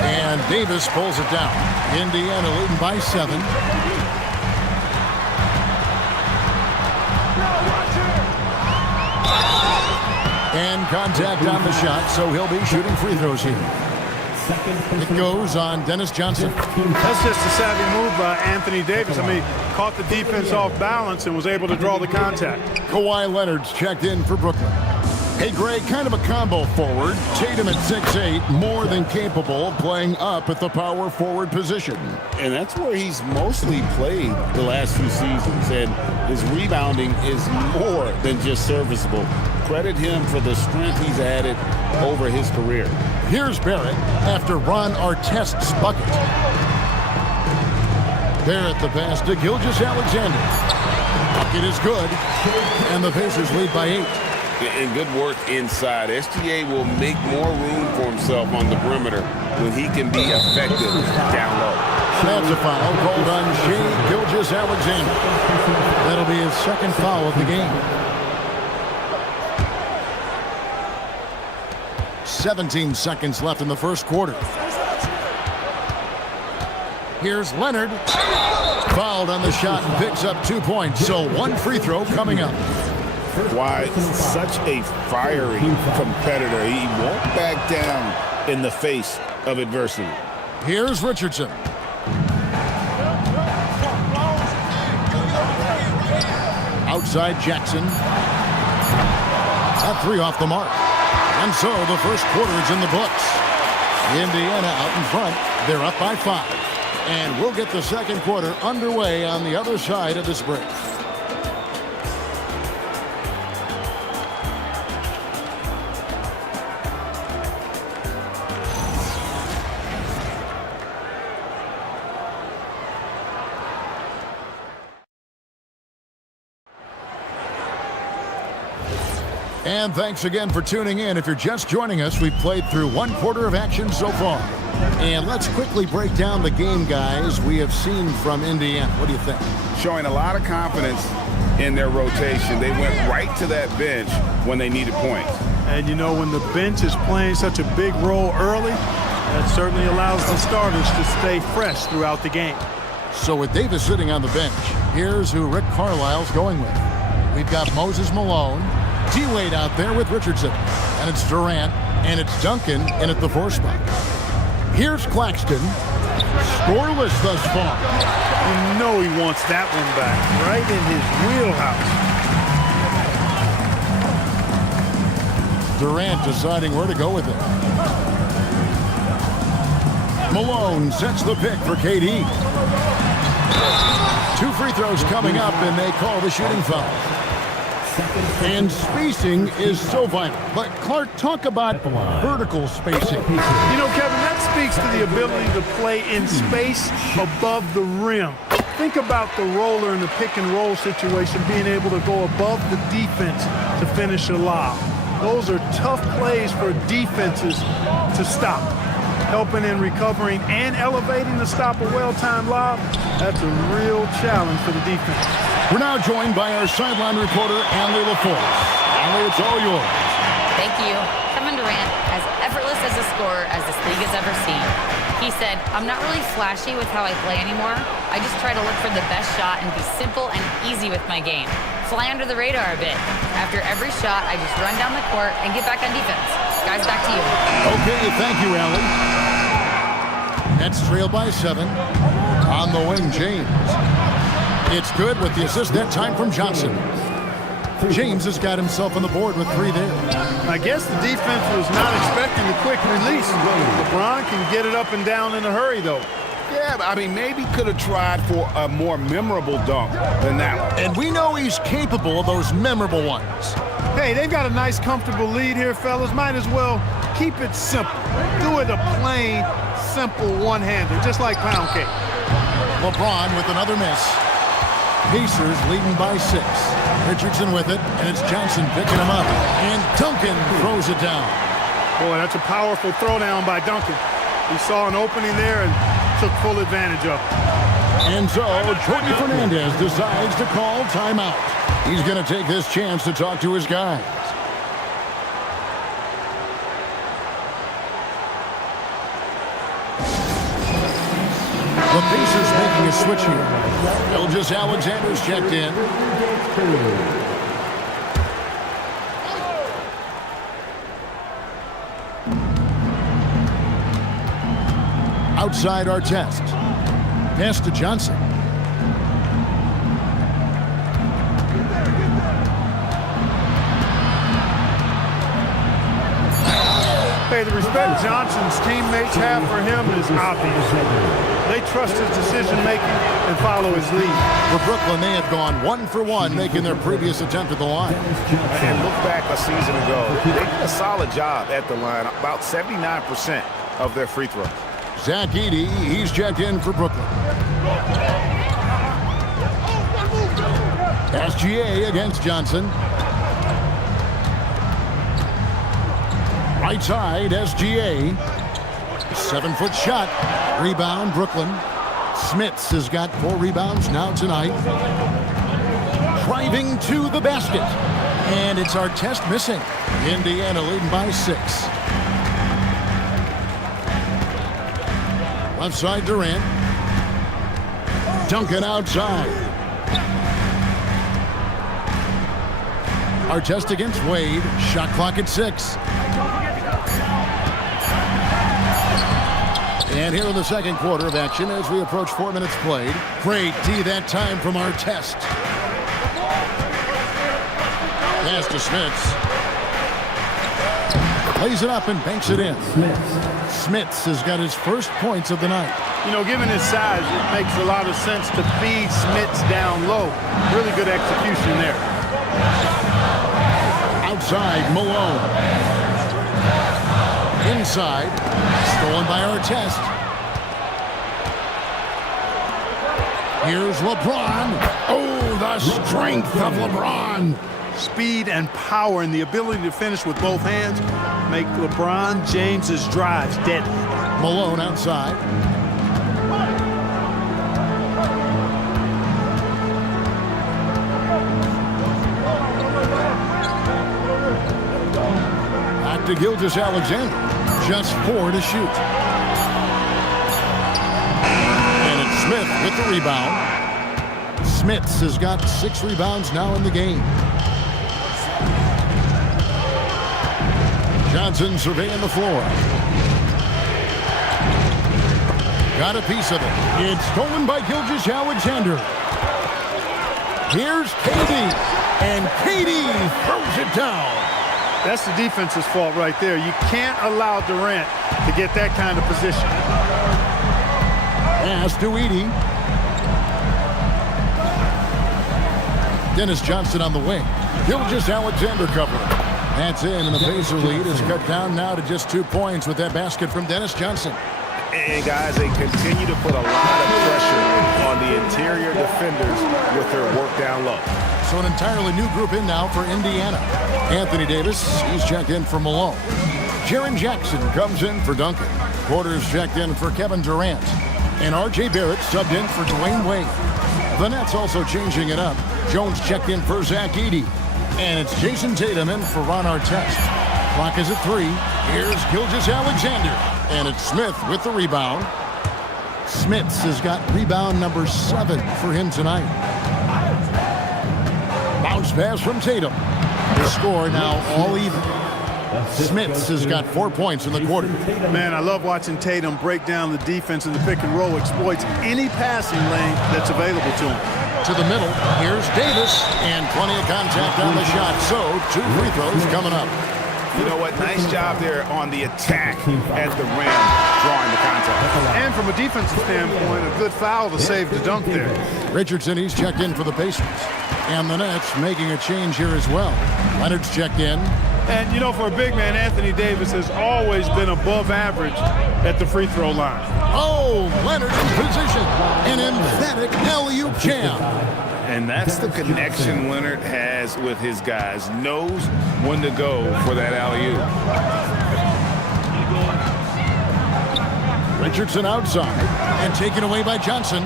and Davis pulls it down. Indiana leading by 7. And contact on the shot, so he'll be shooting free throws here. It goes on Dennis Johnson. That's just a savvy move by Anthony Davis. I mean, caught the defense off balance and was able to draw the contact. Kawhi Leonard's checked in for Brooklyn. Hey, Greg, kind of a combo forward. Tatum at 6'8", more than capable of playing up at the power forward position. And that's where he's mostly played the last few seasons. And his rebounding is more than just serviceable. Credit him for the strength he's added over his career. Here's Barrett after Ron Artest's bucket. Barrett the pass to Gilgeous-Alexander. Bucket is good. And the Pacers lead by 8. And good work inside. SGA will make more room for himself on the perimeter when he can be effective down low. That's a foul called on Shai Gilgeous-Alexander. That'll be his second foul of the game. 17 seconds left in the first quarter. Here's Leonard. Fouled on the shot and picks up 2 points. So 1 free throw coming up. Why, such a fiery competitor. He won't back down in the face of adversity. Here's Richardson. Outside Jackson. That 3 off the mark. And so the first quarter is in the books. Indiana out in front. They're up by 5. And we'll get the second quarter underway on the other side of this break. And thanks again for tuning in. If you're just joining us, we've played through 1 quarter of action so far. And let's quickly break down the game, guys, we have seen from Indiana. What do you think? Showing a lot of confidence in their rotation. They went right to that bench when they needed points. And, you know, when the bench is playing such a big role early, That certainly allows the starters to stay fresh throughout the game. So with Davis sitting on the bench, here's who Rick Carlisle's going with. We've got Moses Malone, D-Wade out there with Richardson, and it's Durant, and it's Duncan in at the 4 spot. Here's Claxton, scoreless thus far. You know he wants that one back, right in his wheelhouse. Durant deciding where to go with it. Malone sets the pick for KD. 2 free throws coming up, and they call the shooting foul. And spacing is so vital. But Clark, talk about vertical spacing. You know, Kevin, that speaks to the ability to play in space above the rim. Think about the roller in the pick and roll situation, being able to go above the defense to finish a lob. Those are tough plays for defenses to stop. Helping in recovering and elevating to stop a well-timed lob, that's a real challenge for the defense. We're now joined by our sideline reporter, Allie LaForce. Allie, it's all yours. Thank you. Kevin Durant, as effortless as a scorer as this league has ever seen. He said, I'm not really flashy with how I play anymore. I just try to look for the best shot and be simple and easy with my game. Fly under the radar a bit. After every shot, I just run down the court and get back on defense. Guys, back to you. Okay, thank you, Allie. Nets trail by 7. On the wing, James. It's good with the assist that time from Johnson. James has got himself on the board with 3 there. I guess the defense was not expecting the quick release. LeBron can get it up and down in a hurry, though. Yeah, but I mean, maybe could have tried for a more memorable dunk than that one. And we know he's capable of those memorable ones. Hey, they've got a nice, comfortable lead here, fellas. Might as well keep it simple. Do it a plain, simple one-hander, just like pound cake. LeBron with another miss. Pacers leading by 6. Richardson with it, and it's Johnson picking him up. And Duncan throws it down. Boy, that's a powerful throwdown by Duncan. He saw an opening there and took full advantage of it. And so, Jorge Fernandez decides to call timeout. He's going to take this chance to talk to his guys. The Pacers making a switch here. Gilgeous Alexander's checked in. Outside our test. Pass to Johnson. Hey, the respect Johnson's teammates have for him is obvious. They trust his decision-making and follow his lead. For Brooklyn, they have gone 1 for 1, making their previous attempt at the line. And look back a season ago. They did a solid job at the line, about 79% of their free throws. Zach Edey, he's checked in for Brooklyn. SGA against Johnson. Right side, SGA. 7-foot shot. Rebound, Brooklyn. Smits has got 4 rebounds now tonight. Driving to the basket. And it's our test missing. Indiana leading by 6. Left side, Durant. Duncan outside. Our test against Wade. Shot clock at 6. And here in the second quarter of action as we approach 4 minutes played. Great D that time from our test. Pass to Smits. Plays it up and banks it in. Smits has got his first points of the night. You know, given his size, it makes a lot of sense to feed Smits down low. Really good execution there. Outside, Malone. Inside, stolen by our test. Here's LeBron. Oh, the strength of LeBron. Speed and power and the ability to finish with both hands make LeBron James's drives deadly. Malone outside. Back to Gilgeous Alexander. Just 4 to shoot. with the rebound. Smits has got 6 rebounds now in the game. Johnson surveying the floor. Got a piece of it. It's stolen by Gilgeous-Alexander. Here's KD. And KD throws it down. That's the defense's fault right there. You can't allow Durant to get that kind of position. Pass to Edey. Dennis Johnson on the wing. Gilgeous-Alexander covering. That's in, and the Pacer lead is cut down now to just 2 points with that basket from Dennis Johnson. And guys, they continue to put a lot of pressure on the interior defenders with their work down low. So an entirely new group in now for Indiana. Anthony Davis, he's checked in for Malone. Jaren Jackson comes in for Duncan. Porter's checked in for Kevin Durant. And R.J. Barrett subbed in for Dwayne Wade. The Nets also changing it up. Jones checked in for Zach Edey. And it's Jason Tatum in for Ron Artest. Clock is at 3. Here's Gilgeous-Alexander. And it's Smith with the rebound. Smits has got rebound number 7 for him tonight. Bounce pass from Tatum. The score now all even. Smits has got 4 points in the quarter. Man, I love watching Tatum break down the defense in the pick and roll, exploits any passing lane that's available to him. To the middle, here's Davis, and plenty of contact on the shot. So 2 free throws coming up. You know what? Nice job there on the attack at the rim, drawing the contact. And from a defensive standpoint, a good foul to save the dunk there. Richardson, he's checked in for the Pacers. And the Nets making a change here as well. Leonard's checked in. And, you know, for a big man, Anthony Davis has always been above average at the free throw line. Oh, Leonard in position. An emphatic alley-oop jam. And that's the connection Leonard has with his guys. Knows when to go for that alley-oop. Richardson outside and taken away by Johnson.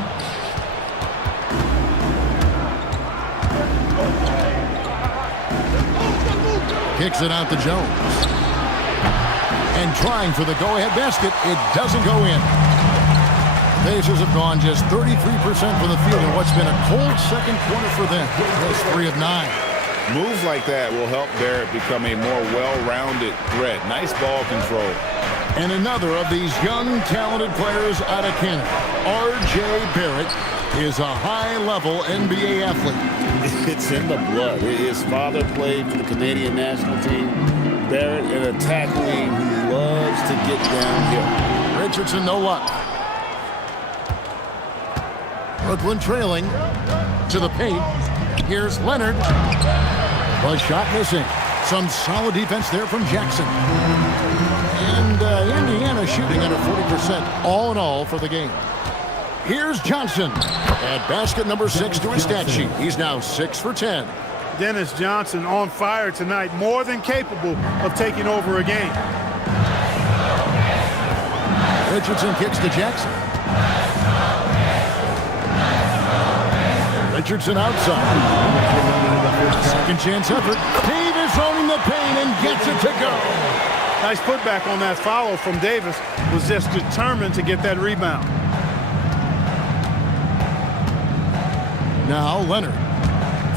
Kicks it out to Jones. And trying for the go-ahead basket. It doesn't go in. Pacers have gone just 33% from the field in what's been a cold second quarter for them. Just 3 of 9. Moves like that will help Barrett become a more well-rounded threat. Nice ball control. And another of these young, talented players out of Canada. R.J. Barrett is a high-level NBA athlete. It's in the blood. His father played for the Canadian national team. Barrett, an attack wing who loves to get downhill. Richardson, no luck. Brooklyn trailing to the paint. Here's Leonard. The shot missing. Some solid defense there from Jackson. And Indiana shooting under 40% all in all for the game. Here's Johnson at basket number 6 to his stat sheet. He's now 6 for 10. Dennis Johnson on fire tonight, more than capable of taking over a game. Richardson kicks to Jackson. Richardson outside. Second chance effort. Davis owning the paint and gets it to go. Nice putback on that foul from Davis. Was just determined to get that rebound. Now Leonard.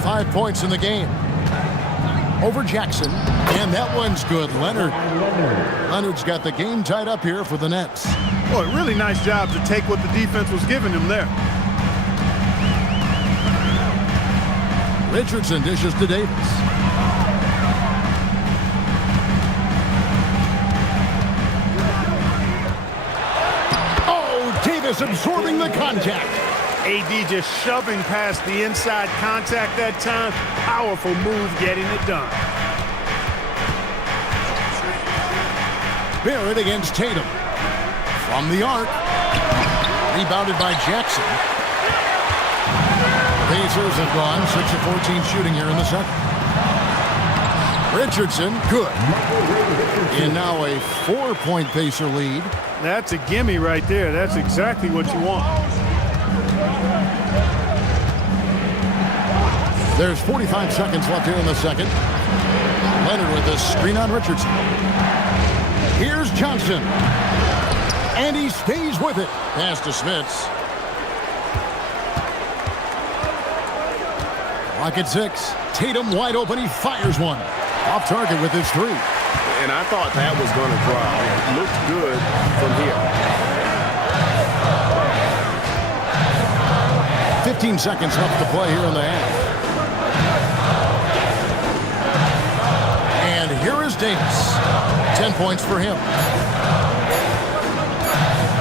5 points in the game. Over Jackson. And that one's good. Leonard's got the game tied up here for the Nets. Boy, really nice job to take what the defense was giving him there. Richardson dishes to Davis. Oh, Davis absorbing the contact. AD just shoving past the inside contact that time. Powerful move getting it done. Barrett against Tatum. From the arc. Rebounded by Jackson. Pacers have gone 6 of 14 shooting here in the second. Richardson, good. And now a 4-point Pacer lead. That's a gimme right there. That's exactly what you want. There's 45 seconds left here in the second. Leonard with a screen on Richardson. Here's Johnson. And he stays with it. Pass to Smits. Clock at 6. Tatum wide open. He fires one. Off target with his 3. And I thought that was going to drop. It looked good from here. 15 seconds left to play here in the half. And here is Davis. 10 points for him.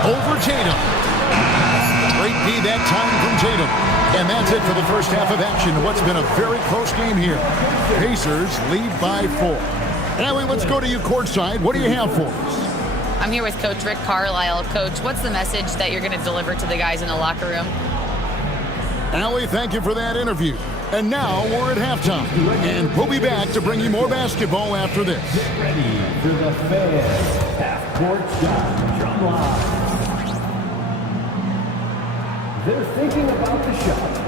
Over Tatum. Great D that time from Tatum. And that's it for the first half of action. What's been a very close game here. Pacers lead by 4. Allie, let's go to you courtside. What do you have for us? I'm here with Coach Rick Carlisle. Coach, what's the message that you're going to deliver to the guys in the locker room? Allie, thank you for that interview. And now we're at halftime. And we'll be back to bring you more basketball after this. Get ready for the Feds half-court shot drum line. They're thinking about the shot.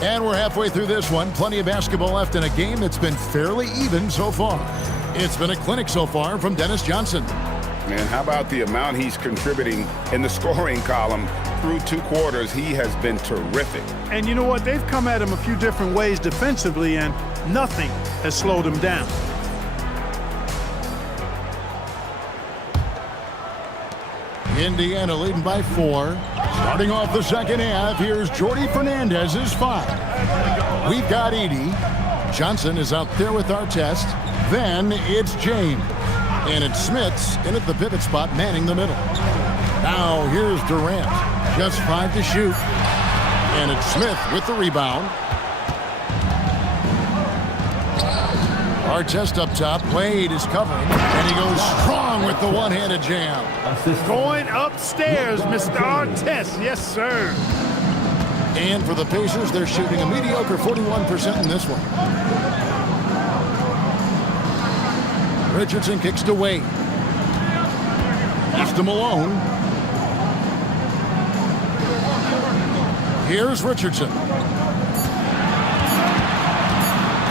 And we're halfway through this one. Plenty of basketball left in a game that's been fairly even so far. It's been a clinic so far from Dennis Johnson. And how about the amount he's contributing in the scoring column through 2 quarters? He has been terrific. And you know what? They've come at him a few different ways defensively, and nothing has slowed him down. Indiana leading by 4. Starting off the second half, here's Jordy Fernandez's 5. We've got Edey. Johnson is out there with Artest. Then it's James. And it's Smith's in at the pivot spot, manning the middle. Now here's Durant. Just 5 to shoot. And it's Smith with the rebound. Artest up top. Wade is covering. And he goes strong with the one-handed jam. Going upstairs, Mr. Artest. Yes, sir. And for the Pacers, they're shooting a mediocre 41% in this one. Richardson kicks to Wade. He's to Malone. Here's Richardson.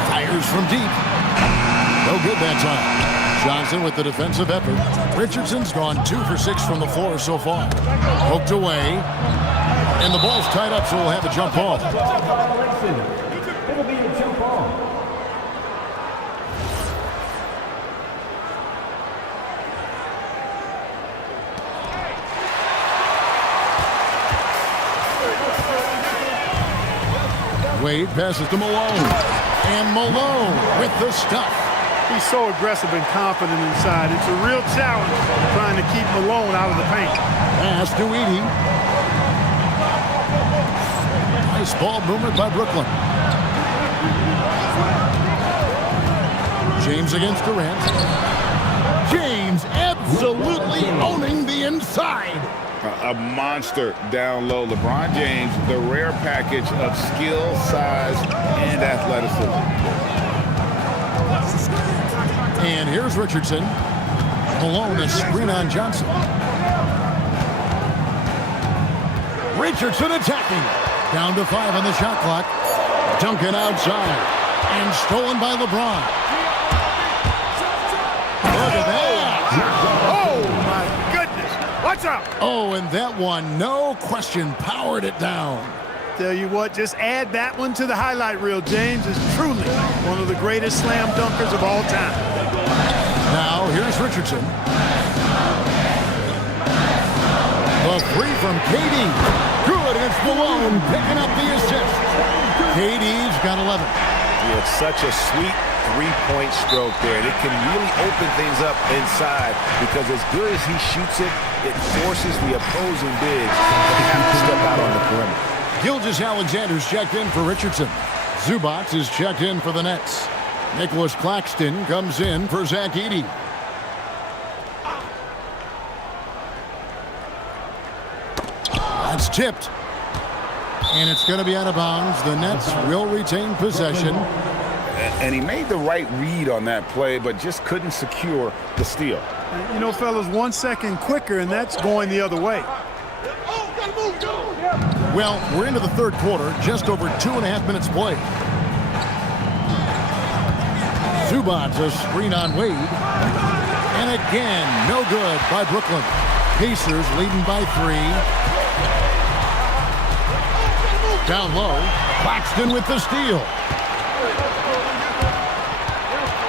Fires from deep. No good that time. Johnson with the defensive effort. Richardson's gone 2 for 6 from the floor so far. Poked away. And the ball's tied up, so we'll have a jump ball. It'll be a jump ball. Wade passes to Malone. And Malone with the stuff. He's so aggressive and confident inside. It's a real challenge trying to keep Malone out of the paint. Pass to Edey. Nice ball movement by Brooklyn. James against Durant. James absolutely owning the inside. A monster down low. LeBron James, the rare package of skill, size, and athleticism. And here's Richardson. Malone, a screen on Johnson. Richardson attacking. Down to 5 on the shot clock. Duncan outside. And stolen by LeBron. Look at that. Oh, my goodness. Watch out. Oh, and that one, no question, powered it down. Tell you what, just add that one to the highlight reel. James is truly one of the greatest slam dunkers of all time. Now, here's Richardson. The 3 from KD. Good against Malone, picking up the assist. KD's got 11. Yeah, it's such a sweet three-point stroke there. And it can really open things up inside because as good as he shoots it, it forces the opposing bigs to have to step out on the perimeter. Gilgeous-Alexander's checked in for Richardson. Zubac is checked in for the Nets. Nicholas Claxton comes in for Zach Edey. That's tipped. And it's going to be out of bounds. The Nets will retain possession. And he made the right read on that play, but just couldn't secure the steal. You know, fellas, 1 second quicker, and that's going the other way. Well, we're into the third quarter, just over 2.5 minutes played. Zubac's a screen on Wade. And again, no good by Brooklyn. Pacers leading by 3. Down low, Claxton with the steal.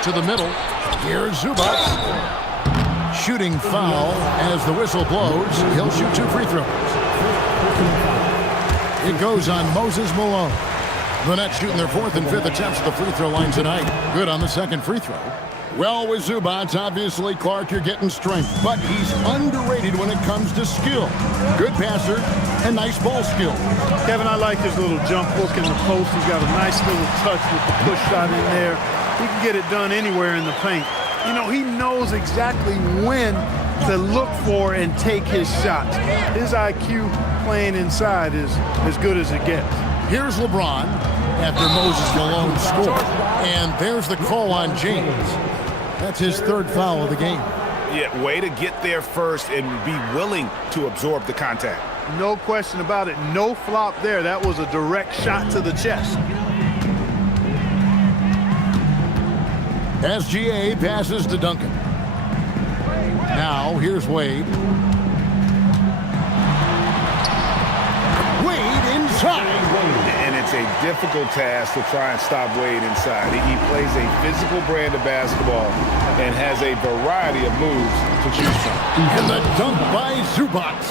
To the middle, here's Zubac. Shooting foul as the whistle blows. He'll shoot 2 free throws. It goes on Moses Malone. The Nets shooting their 4th and 5th attempts at the free throw line tonight. Good on the second free throw. Well, with Zubac, obviously, Clark, you're getting strength, but he's underrated when it comes to skill. Good passer and nice ball skill. Kevin, I like his little jump hook in the post. He's got a nice little touch with the push shot in there. He can get it done anywhere in the paint. You know, he knows exactly when to look for and take his shots. His IQ playing inside is as good as it gets. Here's LeBron after Moses Malone scored. And there's the call on James. That's his 3rd foul of the game. Yeah, way to get there first and be willing to absorb the contact. No question about it. No flop there. That was a direct shot to the chest. SGA passes to Duncan. Now, here's Wade. Wade inside. And it's a difficult task to try and stop Wade inside. He plays a physical brand of basketball and has a variety of moves to choose from. And the dunk by Zubac.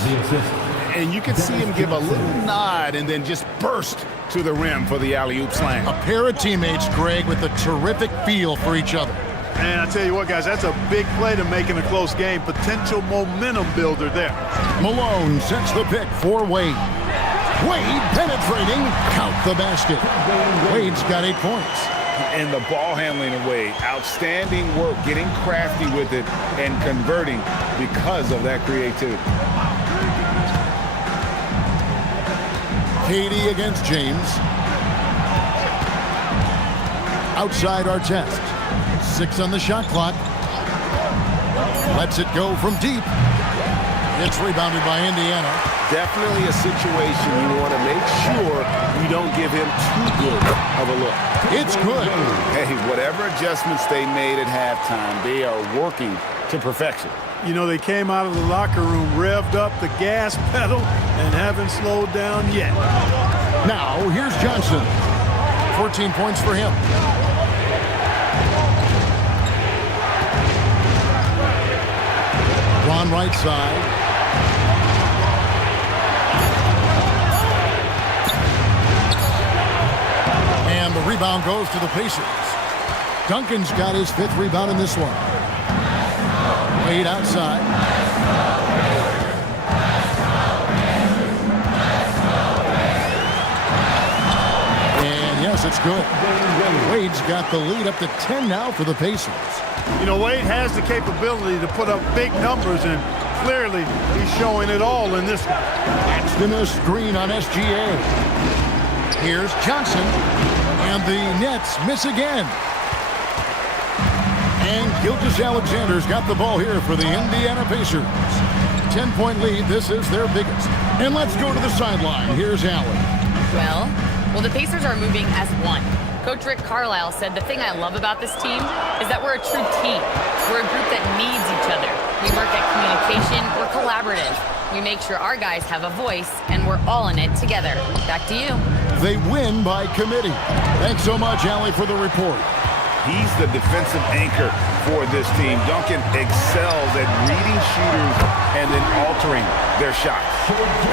And you can see him give a little nod and then just burst to the rim for the alley-oop slam. A pair of teammates, Greg, with a terrific feel for each other. And I tell you what, guys, that's a big play to make in a close game. Potential momentum builder there. Malone sets the pick for Wade. Wade penetrating, count the basket. Wade's got 8 points. And the ball handling of Wade, outstanding work, getting crafty with it and converting because of that creativity. Katie against James. Outside our test. 6 on the shot clock. Lets it go from deep. It's rebounded by Indiana. Definitely a situation you want to make sure you don't give him too good of a look. It's good. Hey, whatever adjustments they made at halftime, they are working to perfection. You know, they came out of the locker room, revved up the gas pedal, and haven't slowed down yet. Now, here's Johnson. 14 points for him. Ron right side. And the rebound goes to the Pacers. Duncan's got his 5th rebound in this one. Wade outside. And yes, it's good. Wade's got the lead up to 10 now for the Pacers. You know, Wade has the capability to put up big numbers, and clearly he's showing it all in this one. Axton a screen on SGA. Here's Johnson. And the Nets miss again. And Gilgeous-Alexander's got the ball here for the Indiana Pacers. 10-point lead. This is their biggest. And let's go to the sideline. Here's Allen. Well, the Pacers are moving as one. Coach Rick Carlisle said the thing I love about this team is that we're a true team. We're a group that needs each other. We work at communication. We're collaborative. We make sure our guys have a voice, and we're all in it together. Back to you. They win by committee. Thanks so much, Allie, for the report. He's the defensive anchor for this team. Duncan excels at reading shooters and then altering their shots.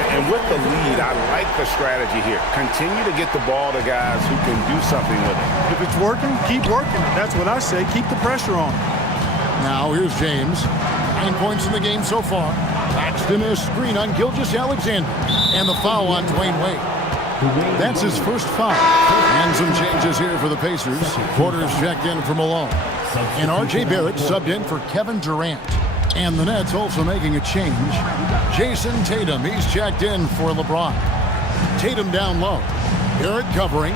And with the lead, I like the strategy here. Continue to get the ball to guys who can do something with it. If it's working, keep working it. That's what I say. Keep the pressure on. Now here's James. 9 points in the game so far. Paxton a screen on Gilgeous-Alexander. And the foul on Dwayne Wade. That's his first foul. And some changes here for the Pacers. Porter's checked in for Malone. And R.J. Barrett subbed in for Kevin Durant. And the Nets also making a change. Jason Tatum, he's checked in for LeBron. Tatum down low. Barrett covering.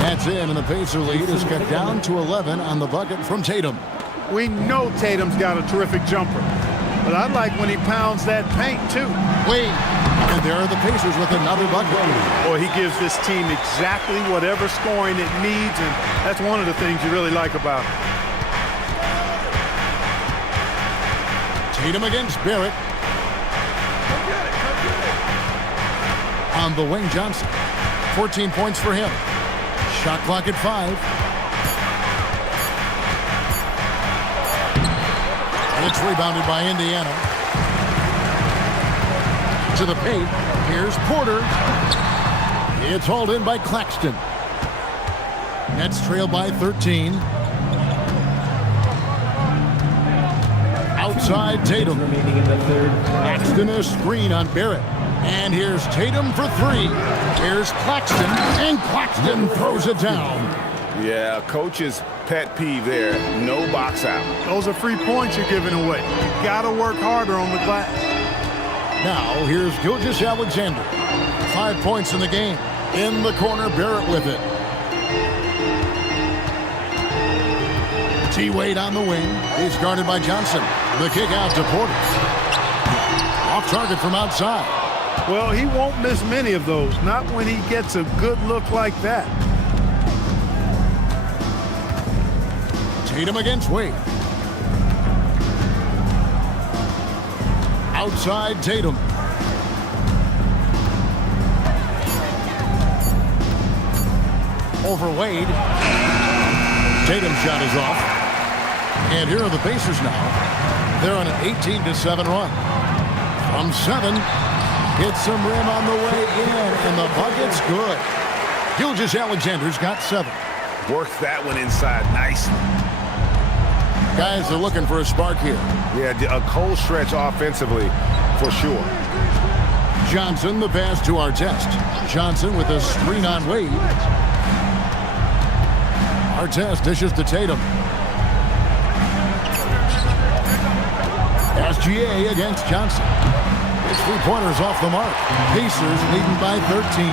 That's in, and the Pacer lead is cut down to 11 on the bucket from Tatum. We know Tatum's got a terrific jumper. but I like when he pounds that paint, too. Wade. And there are the Pacers with another bucket. Boy, he gives this team exactly whatever scoring it needs, and that's one of the things you really like about him. Tatum against Barrett. On the wing, Johnson. 14 points for him. Shot clock at 5. And it's rebounded by Indiana. To the paint. Here's Porter. It's hauled in by Claxton. Nets trail by 13. Outside Tatum. Claxton a screen on Barrett. And here's Tatum for 3. Here's Claxton. And Claxton throws it down. Yeah, coach's pet peeve there. No box out. Those are free points you're giving away. You got to work harder on the glass. Now, here's Gilgeous-Alexander. 5 points in the game. In the corner, Barrett with it. T-Wade on the wing. He's guarded by Johnson. The kick out to Porter. Off target from outside. Well, he won't miss many of those. Not when he gets a good look like that. Tatum against Wade. Outside Tatum. Over Wade. Tatum's shot is off. And here are the Pacers now. They're on an 18-7 run. From 7. Hits some rim on the way in. And the bucket's good. Gilgeous-Alexander's got 7. Works that one inside nicely. Guys are looking for a spark here. Yeah, a cold stretch offensively for sure. Johnson, the pass to Artest. Johnson with a screen on Wade. Artest dishes to Tatum. SGA against Johnson. His three-pointers off the mark. Pacers leading by 13.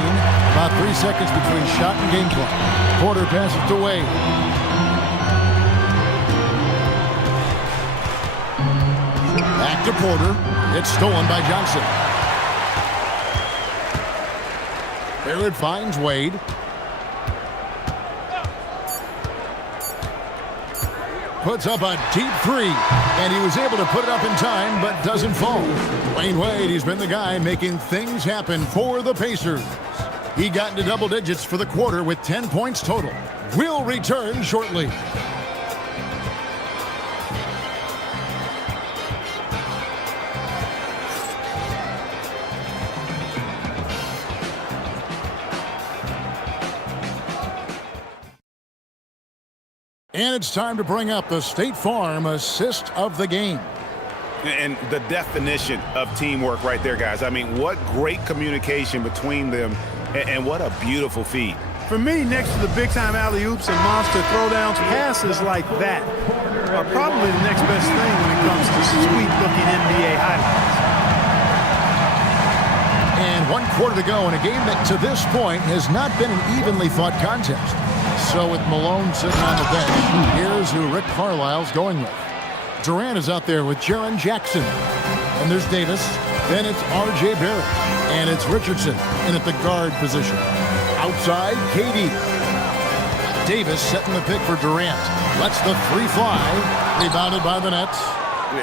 About 3 seconds between shot and game clock. Porter passes to Wade. Back to Porter. It's stolen by Johnson. Barrett finds Wade. Puts up a deep 3. And he was able to put it up in time, but doesn't fall. Wayne Wade, he's been the guy making things happen for the Pacers. He got into double digits for the quarter with 10 points total. We'll return shortly. And it's time to bring up the State Farm assist of the game. And the definition of teamwork right there, guys. I mean, what great communication between them, and what a beautiful feed. For me, next to the big-time alley-oops and monster throwdowns, passes like that are probably the next best thing when it comes to sweet-looking NBA highlights. And 1 quarter to go in a game that, to this point, has not been an evenly fought contest. So with Malone sitting on the bench, here's who Rick Carlisle's going with. Durant is out there with Jaren Jackson. And there's Davis. Then it's R.J. Barrett. And it's Richardson in at the guard position. Outside, KD. Davis setting the pick for Durant. Lets the 3 fly. Rebounded by the Nets.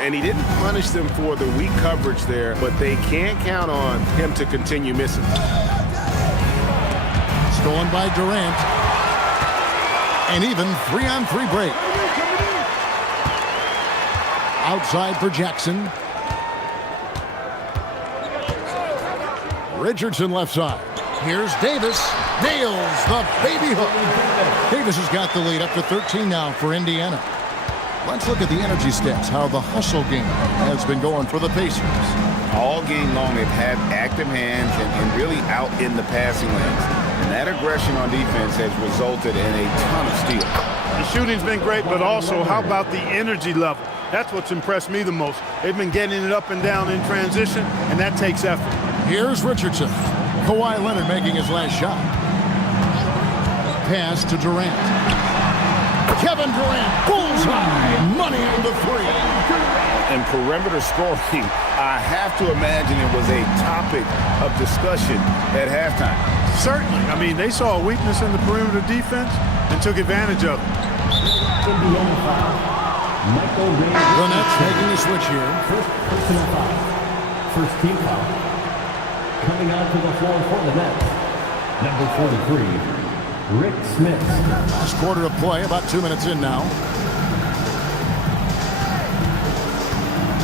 And he didn't punish them for the weak coverage there, but they can't count on him to continue missing. Stolen by Durant. And even 3-on-3 break. Outside for Jackson. Richardson left side. Here's Davis. Nails the baby hook. Davis has got the lead up to 13 now for Indiana. Let's look at the energy stats, how the hustle game has been going for the Pacers. All game long, they've had active hands and really out in the passing lanes. And that aggression on defense has resulted in a ton of steals. The shooting's been great, but also how about the energy level? That's what's impressed me the most. They've been getting it up and down in transition, and that takes effort. Here's Richardson. Kawhi Leonard making his last shot. Pass to Durant. Kevin Durant, bullseye, money on the 3. And perimeter scoring, I have to imagine it was a topic of discussion at halftime. Certainly. I mean, they saw a weakness in the perimeter defense and took advantage of it. Indiana foul. Michael Ray. The Nets making a switch here. First personal foul. First team foul. Coming out to the floor for the Nets. Number 43, Rick Smith. Last quarter of play, about 2 minutes in now.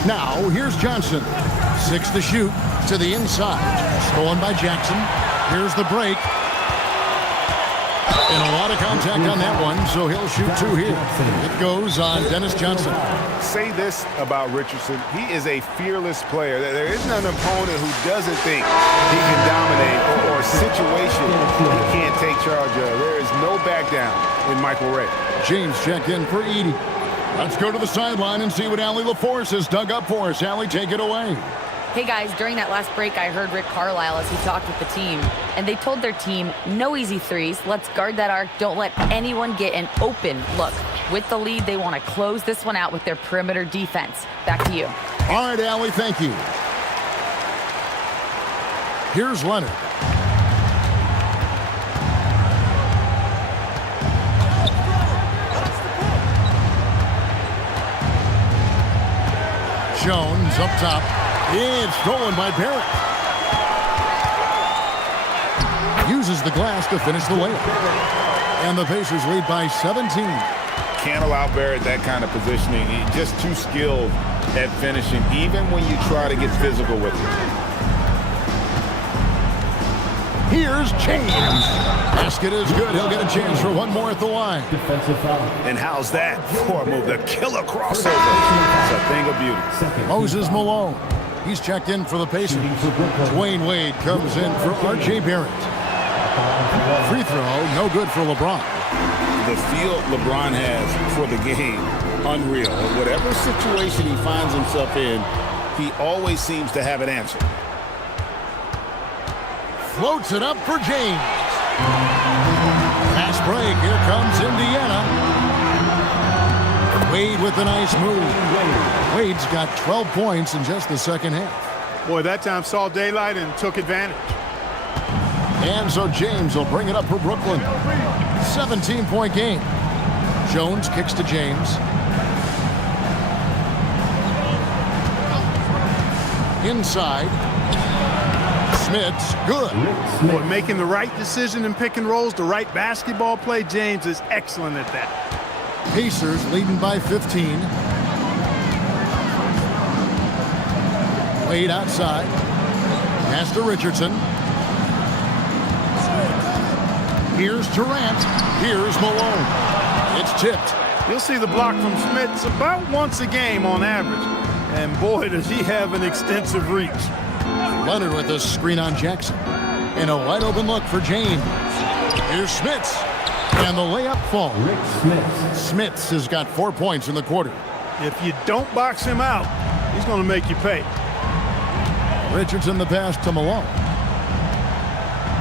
Now, here's Johnson. 6 to shoot to the inside. Stolen by Jackson. Here's the break. And a lot of contact on that one, so he'll shoot 2 here. It goes on Dennis Johnson. Say this about Richardson. He is a fearless player. There isn't an opponent who doesn't think he can dominate or a situation he can't take charge of. There is no back down in Michael Ray. James checked in for Edie. Let's go to the sideline and see what Allie LaForce has dug up for us. Allie, take it away. Hey guys, during that last break, I heard Rick Carlisle as he talked with the team, and they told their team, no easy threes, let's guard that arc, don't let anyone get an open look. With the lead, they want to close this one out with their perimeter defense. Back to you. All right, Allie, thank you. Here's Leonard. Jones up top. It's stolen by Barrett. Uses the glass to finish the layup. And the Pacers lead by 17. Can't allow Barrett that kind of positioning. He's just too skilled at finishing, even when you try to get physical with him. Here's James. Basket is good. He'll get a chance for one more at the line. Defensive foul. And how's that for a move? The killer crossover. It's a thing of beauty. Moses Malone. He's checked in for the Pacers. Dwayne Wade comes in for R.J. Barrett. Free throw, no good for LeBron. The feel LeBron has for the game, unreal. Whatever situation he finds himself in, he always seems to have an answer. Floats it up for James. Fast break. Here comes Indiana. Wade with a nice move. Wade's got 12 points in just the second half. Boy, that time saw daylight and took advantage. And so James will bring it up for Brooklyn. 17-point game. Jones kicks to James. Inside. Smith's good. Boy, making the right decision in pick and rolls, the right basketball play. James is excellent at that. Pacers leading by 15. Wade outside. Pass to Richardson. Here's Durant. Here's Malone. It's tipped. You'll see the block from Smith about once a game on average. And boy, does he have an extensive reach. Leonard with a screen on Jackson. And a wide open look for James. Here's Smits. And the layup falls. Rick Smith. Smits has got 4 points in the quarter. If you don't box him out, he's going to make you pay. Richardson the pass to Malone.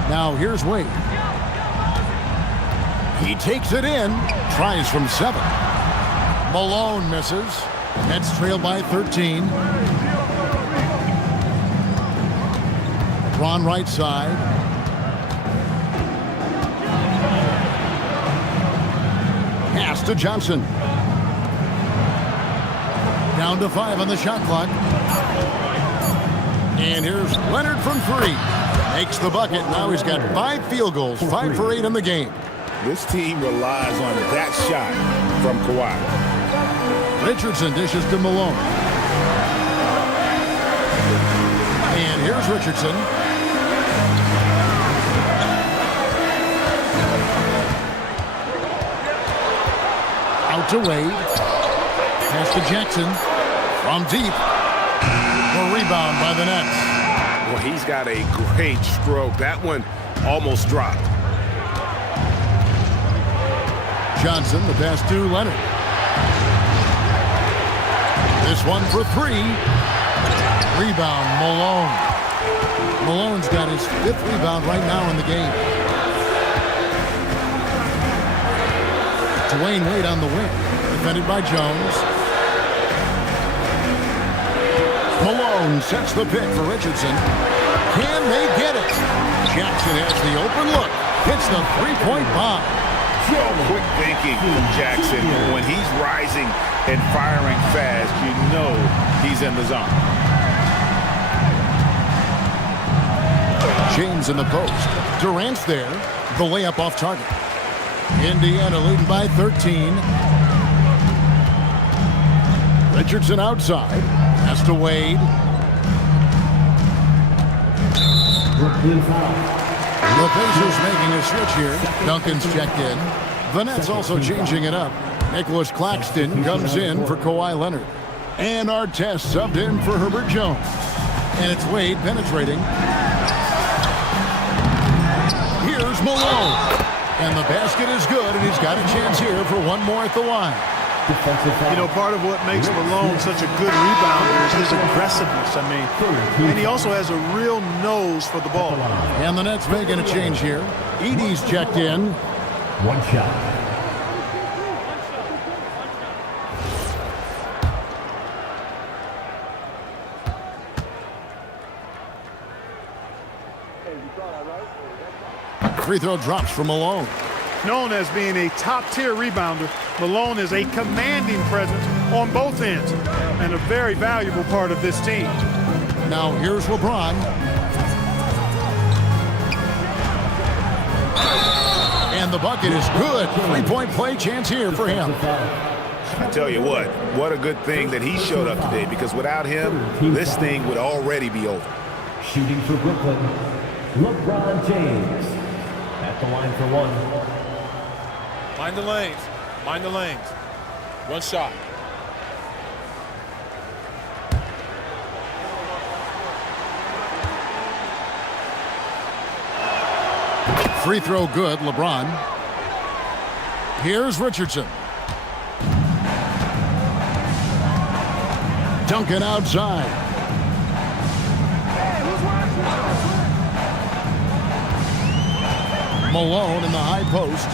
Now here's Wade. He takes it in. Tries from 7. Malone misses. Nets trail by 13. LeBron right side. Pass to Johnson. Down to 5 on the shot clock. And here's Leonard from 3. Makes the bucket. Now he's got 5 field goals. 5 for 8 in the game. This team relies on that shot from Kawhi. Richardson dishes to Malone. And here's Richardson. Out to Wade. Pass to Jackson. From deep. A rebound by the Nets. Well, he's got a great stroke. That one almost dropped. Johnson, the pass to Leonard. This one for 3. Rebound, Malone. Malone's got his 5th rebound right now in the game. Dwayne Wade on the wing. Defended by Jones. Malone sets the pick for Richardson. Can they get it? Jackson has the open look. Hits the three-point bomb. So quick thinking from Jackson. When he's rising and firing fast, you know he's in the zone. James in the post. Durant's there. The layup off target. Indiana leading by 13. Richardson outside. Pass to Wade. The Pacers making a switch here. Duncan's checked in. The Nets also changing it up. Nicholas Claxton comes in for Kawhi Leonard. And Artest subbed in for Herbert Jones. And it's Wade penetrating. Here's Malone. And the basket is good, and he's got a chance here for one more at the line. You know, part of what makes Malone such a good rebounder is his aggressiveness. I mean, and he also has a real nose for the ball. And the Nets making a change here. Edey's checked in. One shot. Free throw drops for Malone. Known as being a top-tier rebounder, Malone is a commanding presence on both ends and a very valuable part of this team. Now here's LeBron. And the bucket is good. Three-point play chance here for him. I tell you what a good thing that he showed up today, because without him, this thing would already be over. Shooting for Brooklyn, LeBron James. At the line for one. Mind the lanes. Mind the lanes. One shot. Free throw good, LeBron. Here's Richardson. Duncan outside. Malone in the high post.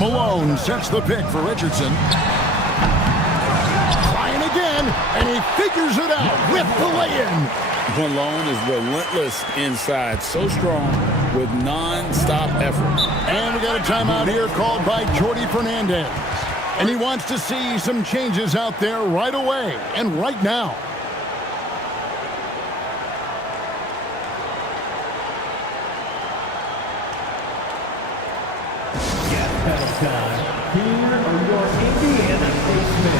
Malone sets the pick for Richardson. Trying again, and he figures it out with the lay-in. Malone is relentless inside, so strong with non-stop effort. And we got a timeout here called by Jordi Fernandez. And he wants to see some changes out there right away and right now. Here are your Indiana Spacemen.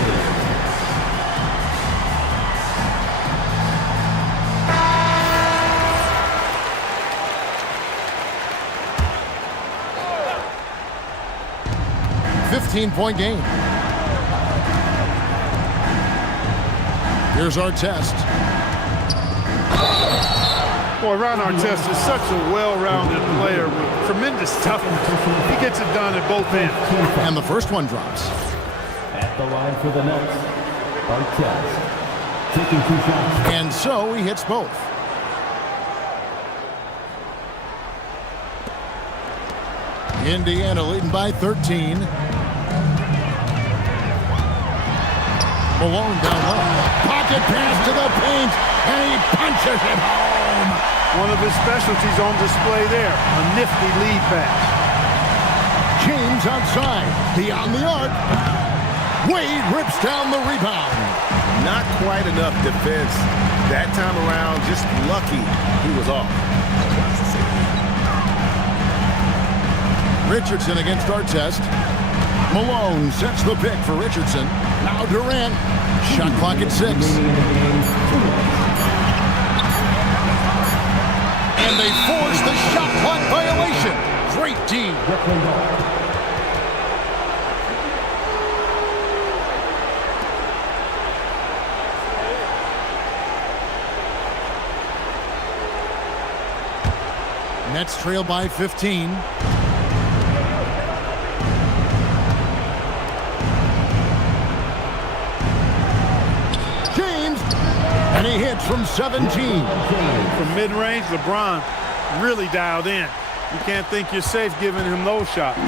.5 game. Here's Artest. Boy, Ron Artest is such a well-rounded player with tremendous toughness. He gets it done at both ends. And the first one drops. At the line for the Nets, Artest. Taking 2 shots. And so he hits both. Indiana leading by 13. Malone down low. Pocket pass to the paint, and he punches it home. One of his specialties on display there, a nifty lead pass. James outside, beyond the arc. Wade rips down the rebound. Not quite enough defense that time around. Just lucky he was off. Richardson against Artest. Malone sets the pick for Richardson. Now Durant. Shot clock at 6. And they force the shot clock violation. Great D. Nets trail by 15. And he hits from 17. From mid-range, LeBron really dialed in. You can't think you're safe giving him those shots.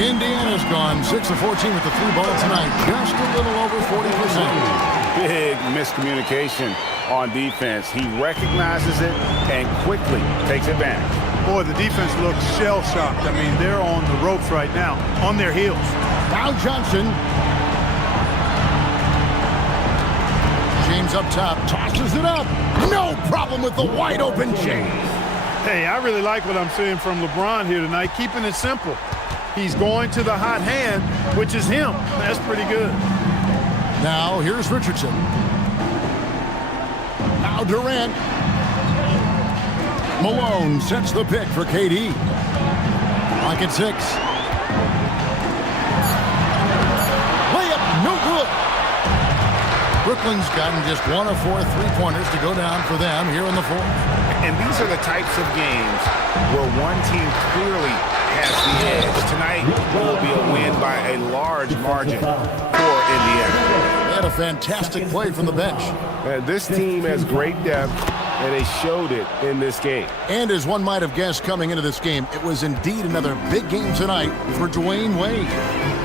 Indiana's gone 6 of 14 with the 3 ball tonight. Just a little over 40%. big miscommunication on defense. He recognizes it and quickly takes advantage. Boy, the defense looks shell-shocked. I mean, they're on the ropes right now, on their heels. Now Johnson. James up top, tosses it up. No problem with the wide open James. Hey, I really like what I'm seeing from LeBron here tonight, keeping it simple. He's going to the hot hand, which is him. That's pretty good. Now here's Richardson. Now Durant. Malone sets the pick for KD. Lock at 6. Layup, no good. Brooklyn's gotten just 1 of 4 3-pointers to go down for them here in the fourth. And these are the types of games where one team clearly has the edge. Tonight will be a win by a large margin for Indiana. They had a fantastic play from the bench. And this team has great depth, and they showed it in this game. And as one might have guessed coming into this game, it was indeed another big game tonight for Dwayne Wade.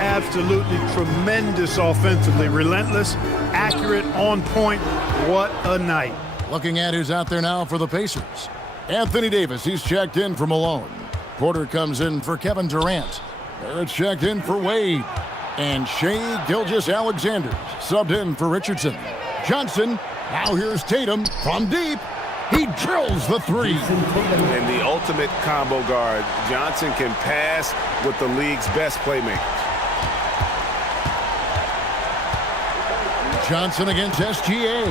Absolutely tremendous offensively. Relentless, accurate, on point. What a night. Looking at who's out there now for the Pacers. Anthony Davis, he's checked in for Malone. Porter comes in for Kevin Durant. Barrett's checked in for Wade. And Shea Gilgeous-Alexander subbed in for Richardson. Johnson, now here's Tatum from deep. He drills the 3. And the ultimate combo guard. Johnson can pass with the league's best playmakers. Johnson against SGA.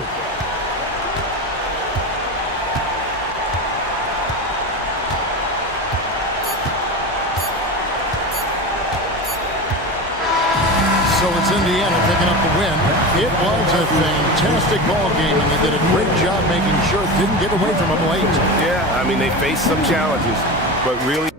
So it's Indiana picking up the win. It was a fantastic ball game, and they did a great job making sure it didn't get away from them late. Yeah, I mean, they faced some challenges, but really